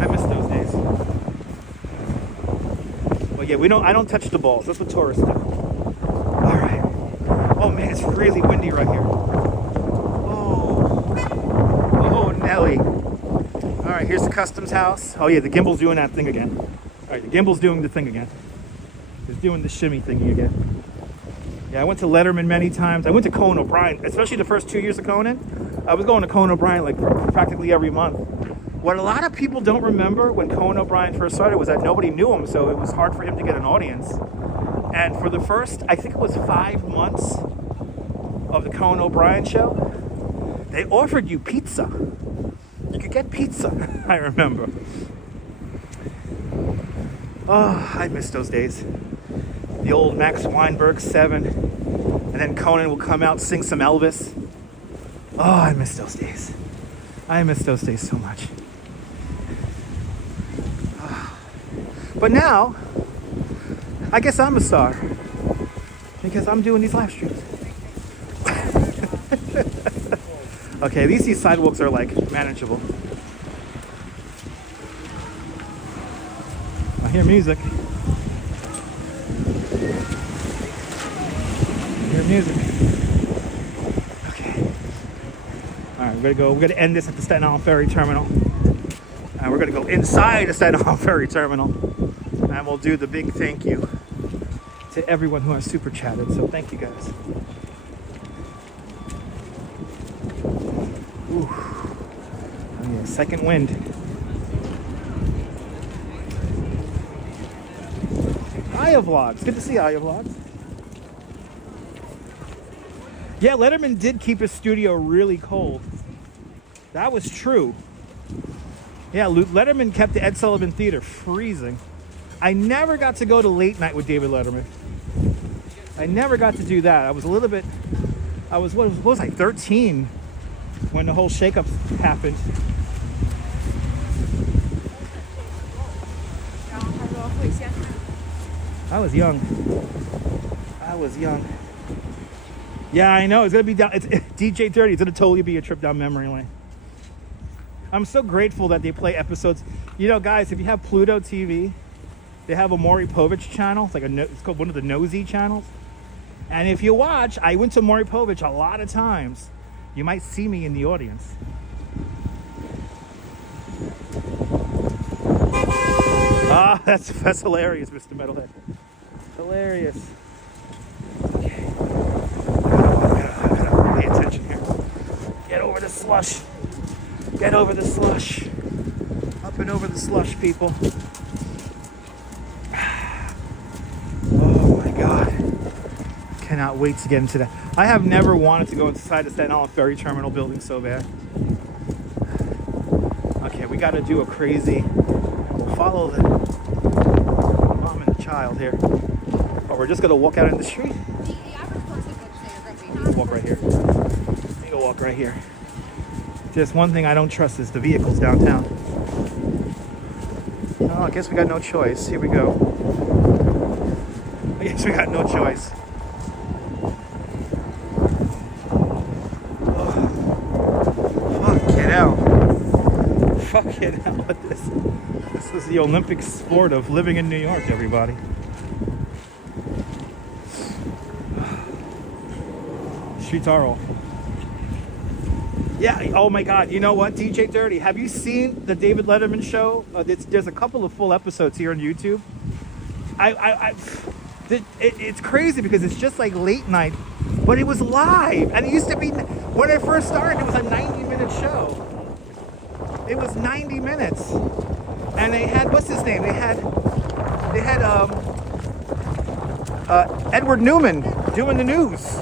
I miss those days. But yeah, I don't touch the balls. That's what tourists do. All right. Oh man, it's really windy right here. Oh Nelly. All right, here's the customs house. Oh yeah, the Gimble's doing that thing again. All right, the Gimble's doing the thing again. It's doing the shimmy thingy again. Yeah, I went to Letterman many times. I went to Conan O'Brien, especially the first 2 years of Conan. I was going to Conan O'Brien like practically every month. What a lot of people don't remember when Conan O'Brien first started was that nobody knew him, so it was hard for him to get an audience. And for the first, I think it was 5 months of the Conan O'Brien show, they offered you pizza. You could get pizza, I remember. Oh, I miss those days. The old Max Weinberg 7, and then Conan will come out, sing some Elvis. Oh, I miss those days. I miss those days so much. But now, I guess I'm a star because I'm doing these live streams. Okay, at least these sidewalks are like manageable. I hear music. Music. Okay. All right, we're gonna end this at the Staten Island Ferry Terminal, and we're gonna go inside the Staten Island Ferry Terminal, and we'll do the big thank you to everyone who has super chatted. So thank you guys. Ooh. Oh, yeah, second wind. Aya Vlogs. Good to see Aya Vlogs. Yeah, Letterman did keep his studio really cold. That was true. Yeah, Letterman kept the Ed Sullivan Theater freezing. I never got to go to late night with David Letterman. I never got to do that. I was what was I, 13 when the whole shakeup happened. I was young. Yeah, I know. It's gonna be down. It's DJ 30. It's gonna totally be a trip down memory lane. I'm so grateful that they play episodes. You know, guys, if you have Pluto TV, they have a Maury Povich channel. It's called one of the nosy channels. And if you watch, I went to Maury Povich a lot of times. You might see me in the audience. Ah, that's hilarious, Mr. Metalhead. Hilarious. Okay. Gotta pay attention here. Get over the slush. Get over the slush. Up and over the slush, people. Oh my God. Cannot wait to get into that. I have never wanted to go inside the Staten Island Ferry Terminal building so bad. Okay, we gotta do a crazy. We'll follow the mom and the child here. Or we're just gonna walk out in the street. Walk right here. We go walk right here. Just one thing I don't trust is the vehicles downtown. Oh, I guess we got no choice. Here we go. I guess we got no choice. Fucking hell with this. This is the Olympic sport of living in New York, everybody. Streets are all. Yeah, oh my God. You know what, DJ Dirty? Have you seen the David Letterman show? There's a couple of full episodes here on YouTube. It's crazy because it's just like late night, but it was live. And it used to be, when it first started, it was a 90-minute show. It was 90 minutes. And they had, what's his name? They had Edward Newman doing the news.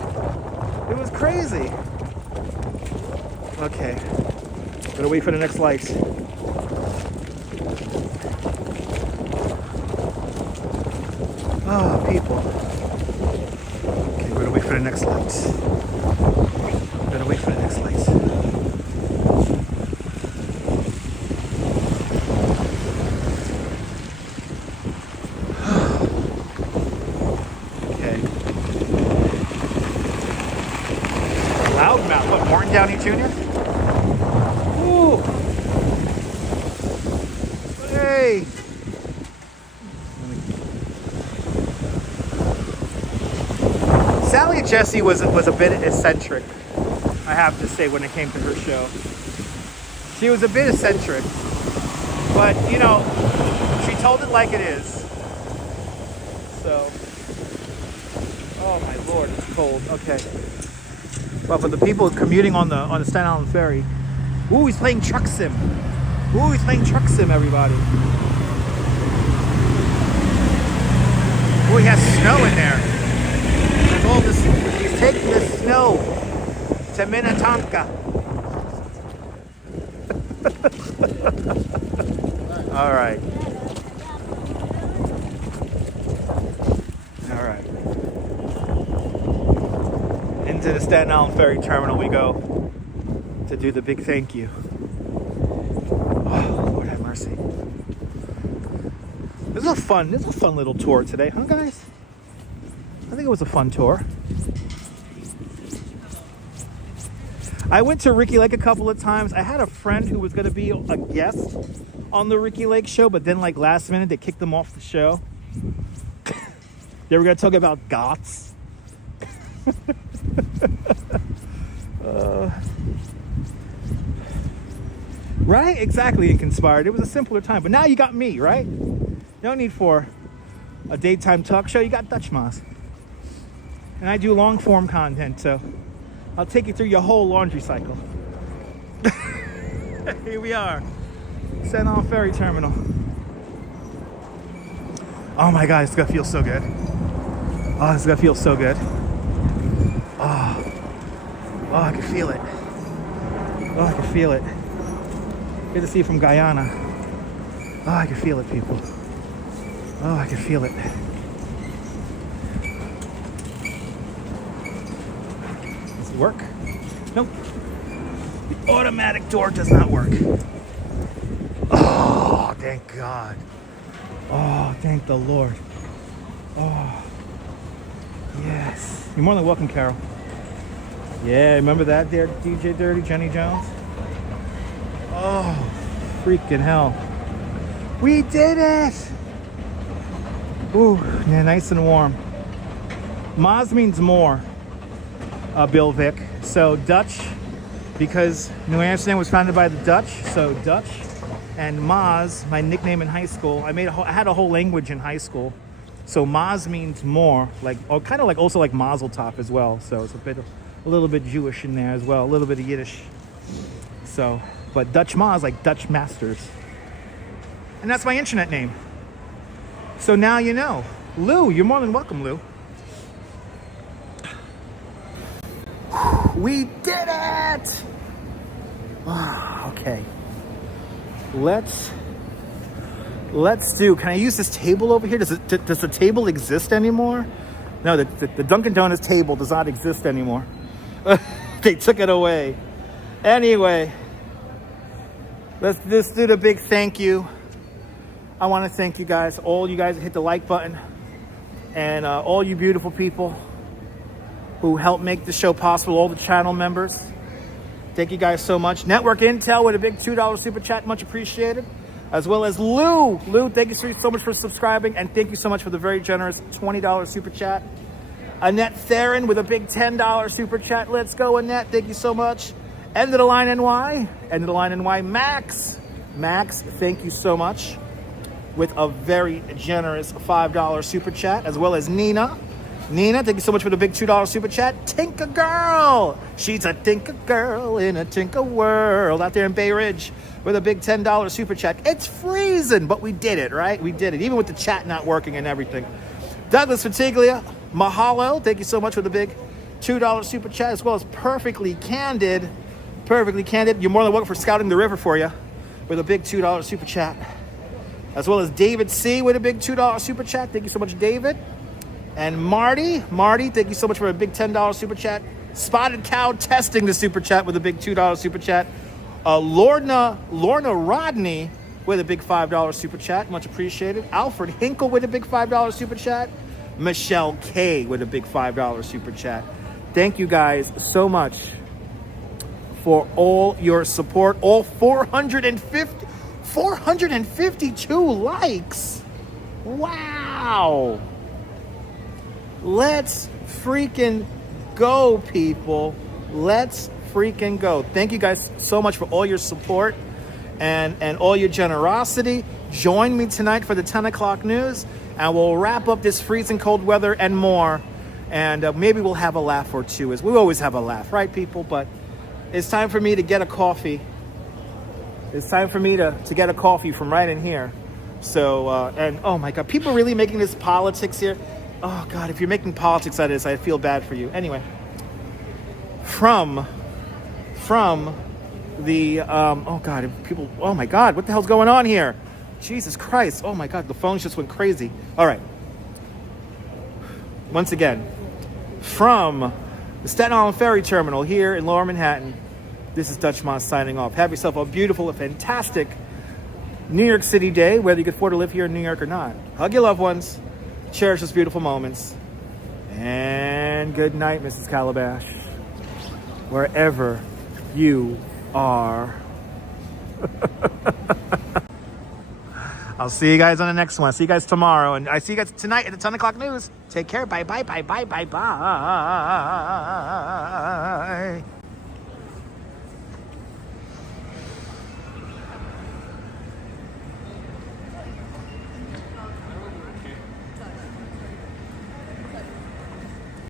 It was crazy. Okay. Gotta wait for the next lights. Oh, people. Okay, we're gonna wait for the next lights. Gotta wait for the next lights. Downey Jr.? Ooh. Hey. Sally Jesse was a bit eccentric, I have to say, when it came to her show. She was a bit eccentric, but you know, she told it like it is. So, oh my Lord, it's cold. Okay. But for the people commuting on the Staten Island Ferry, ooh, he's playing truck sim. Ooh, he's playing truck sim, everybody. Ooh, he has snow in there. There's all this, he's taking the snow to Minnetonka. All right. All right. Into the Staten Island Ferry Terminal we go to do the big thank you. Oh, Lord have mercy. This is a fun little tour today, huh, guys? I think it was a fun tour. I went to Ricky Lake a couple of times. I had a friend who was going to be a guest on the Ricky Lake show, but then like last minute they kicked them off the show. They were going to talk about goths. Right? Exactly, Inconspired. It was a simpler time. But now you got me, right? No need for a daytime talk show. You got Dutch Moss. And I do long form content, so I'll take you through your whole laundry cycle. Here we are. Staten Island Ferry Terminal. Oh my God, it's gonna feel so good. Oh, it's gonna feel so good. Oh, I can feel it. Oh, I can feel it. Good to see you from Guyana. Oh, I can feel it, people. Oh, I can feel it. Does it work? Nope. The automatic door does not work. Oh, thank God. Oh, thank the Lord. Oh, yes. You're more than welcome, Carol. Yeah, remember that there, DJ Dirty, Jenny Jones? Oh, freaking hell. We did it! Ooh, yeah, nice and warm. Maz means more, Bill Vic. So Dutch, because New Amsterdam was founded by the Dutch, so Dutch. And Maz, my nickname in high school, I had a whole language in high school. So Maz means more, like, or kind of like also like Mazel Tov as well. So it's a little bit Jewish in there as well, a little bit of Yiddish. So, but Dutch Maz, like Dutch Masters. And that's my internet name. So now you know. Lou, you're more than welcome, Lou. We did it! Okay. Let's do, can I use this table over here? Does the table exist anymore? No, the Dunkin' Donuts table does not exist anymore. They took it away. Anyway, let's do the big thank you. I want to thank you guys, all you guys that hit the like button, and all you beautiful people who helped make the show possible, all the channel members. Thank you guys so much. Network Intel with a big $2 super chat, much appreciated. As well as Lou. Lou, thank you so much for subscribing, and thank you so much for the very generous $20 super chat. Annette Theron with a big $10 super chat. Let's go, Annette. Thank you so much. End of the line NY. End of the line NY. Max, thank you so much with a very generous $5 super chat. As well as Nina, thank you so much for the big $2 super chat. Tinker Girl. She's a Tinker Girl in a Tinker world out there in Bay Ridge with a big $10 super chat. It's freezing, but we did it, right? We did it, even with the chat not working and everything. Douglas Fatiglia, mahalo. Thank you so much for the big $2 super chat, as well as Perfectly Candid. You're more than welcome for scouting the river for you with a big $2 super chat. As well as David C with a big $2 super chat. Thank you so much, David. And Marty, thank you so much for a big $10 super chat. Spotted Cow testing the super chat with a big $2 super chat. Lorna Rodney with a big $5 super chat, much appreciated. Alfred Hinkle with a big $5 super chat. Michelle K with a big $5 super chat. Thank you guys so much for all your support. All 452 likes. Wow. Let's freaking go, people. Let's freaking go. Thank you guys so much for all your support and all your generosity. Join me tonight for the 10 o'clock news, and we'll wrap up this freezing cold weather and more. And maybe we'll have a laugh or two, as we always have a laugh, right, people? But it's time for me to get a coffee. It's time for me to get a coffee from right in here. So, and oh my God, people are really making this politics here. Oh God, if you're making politics out of this, I feel bad for you. Anyway, from the, oh God, people, oh my God, what the hell's going on here? Jesus Christ, oh my God, the phones just went crazy. All right. Once again, from the Staten Island Ferry Terminal here in Lower Manhattan, this is Dutch Moss signing off. Have yourself a beautiful, a fantastic New York City day, whether you can afford to live here in New York or not. Hug your loved ones, cherish those beautiful moments, and good night, Mrs. Calabash, wherever you are. I'll see you guys on the next one. See you guys tomorrow. And I see you guys tonight at the 10 o'clock news. Take care. Bye, bye, bye, bye, bye, bye, bye.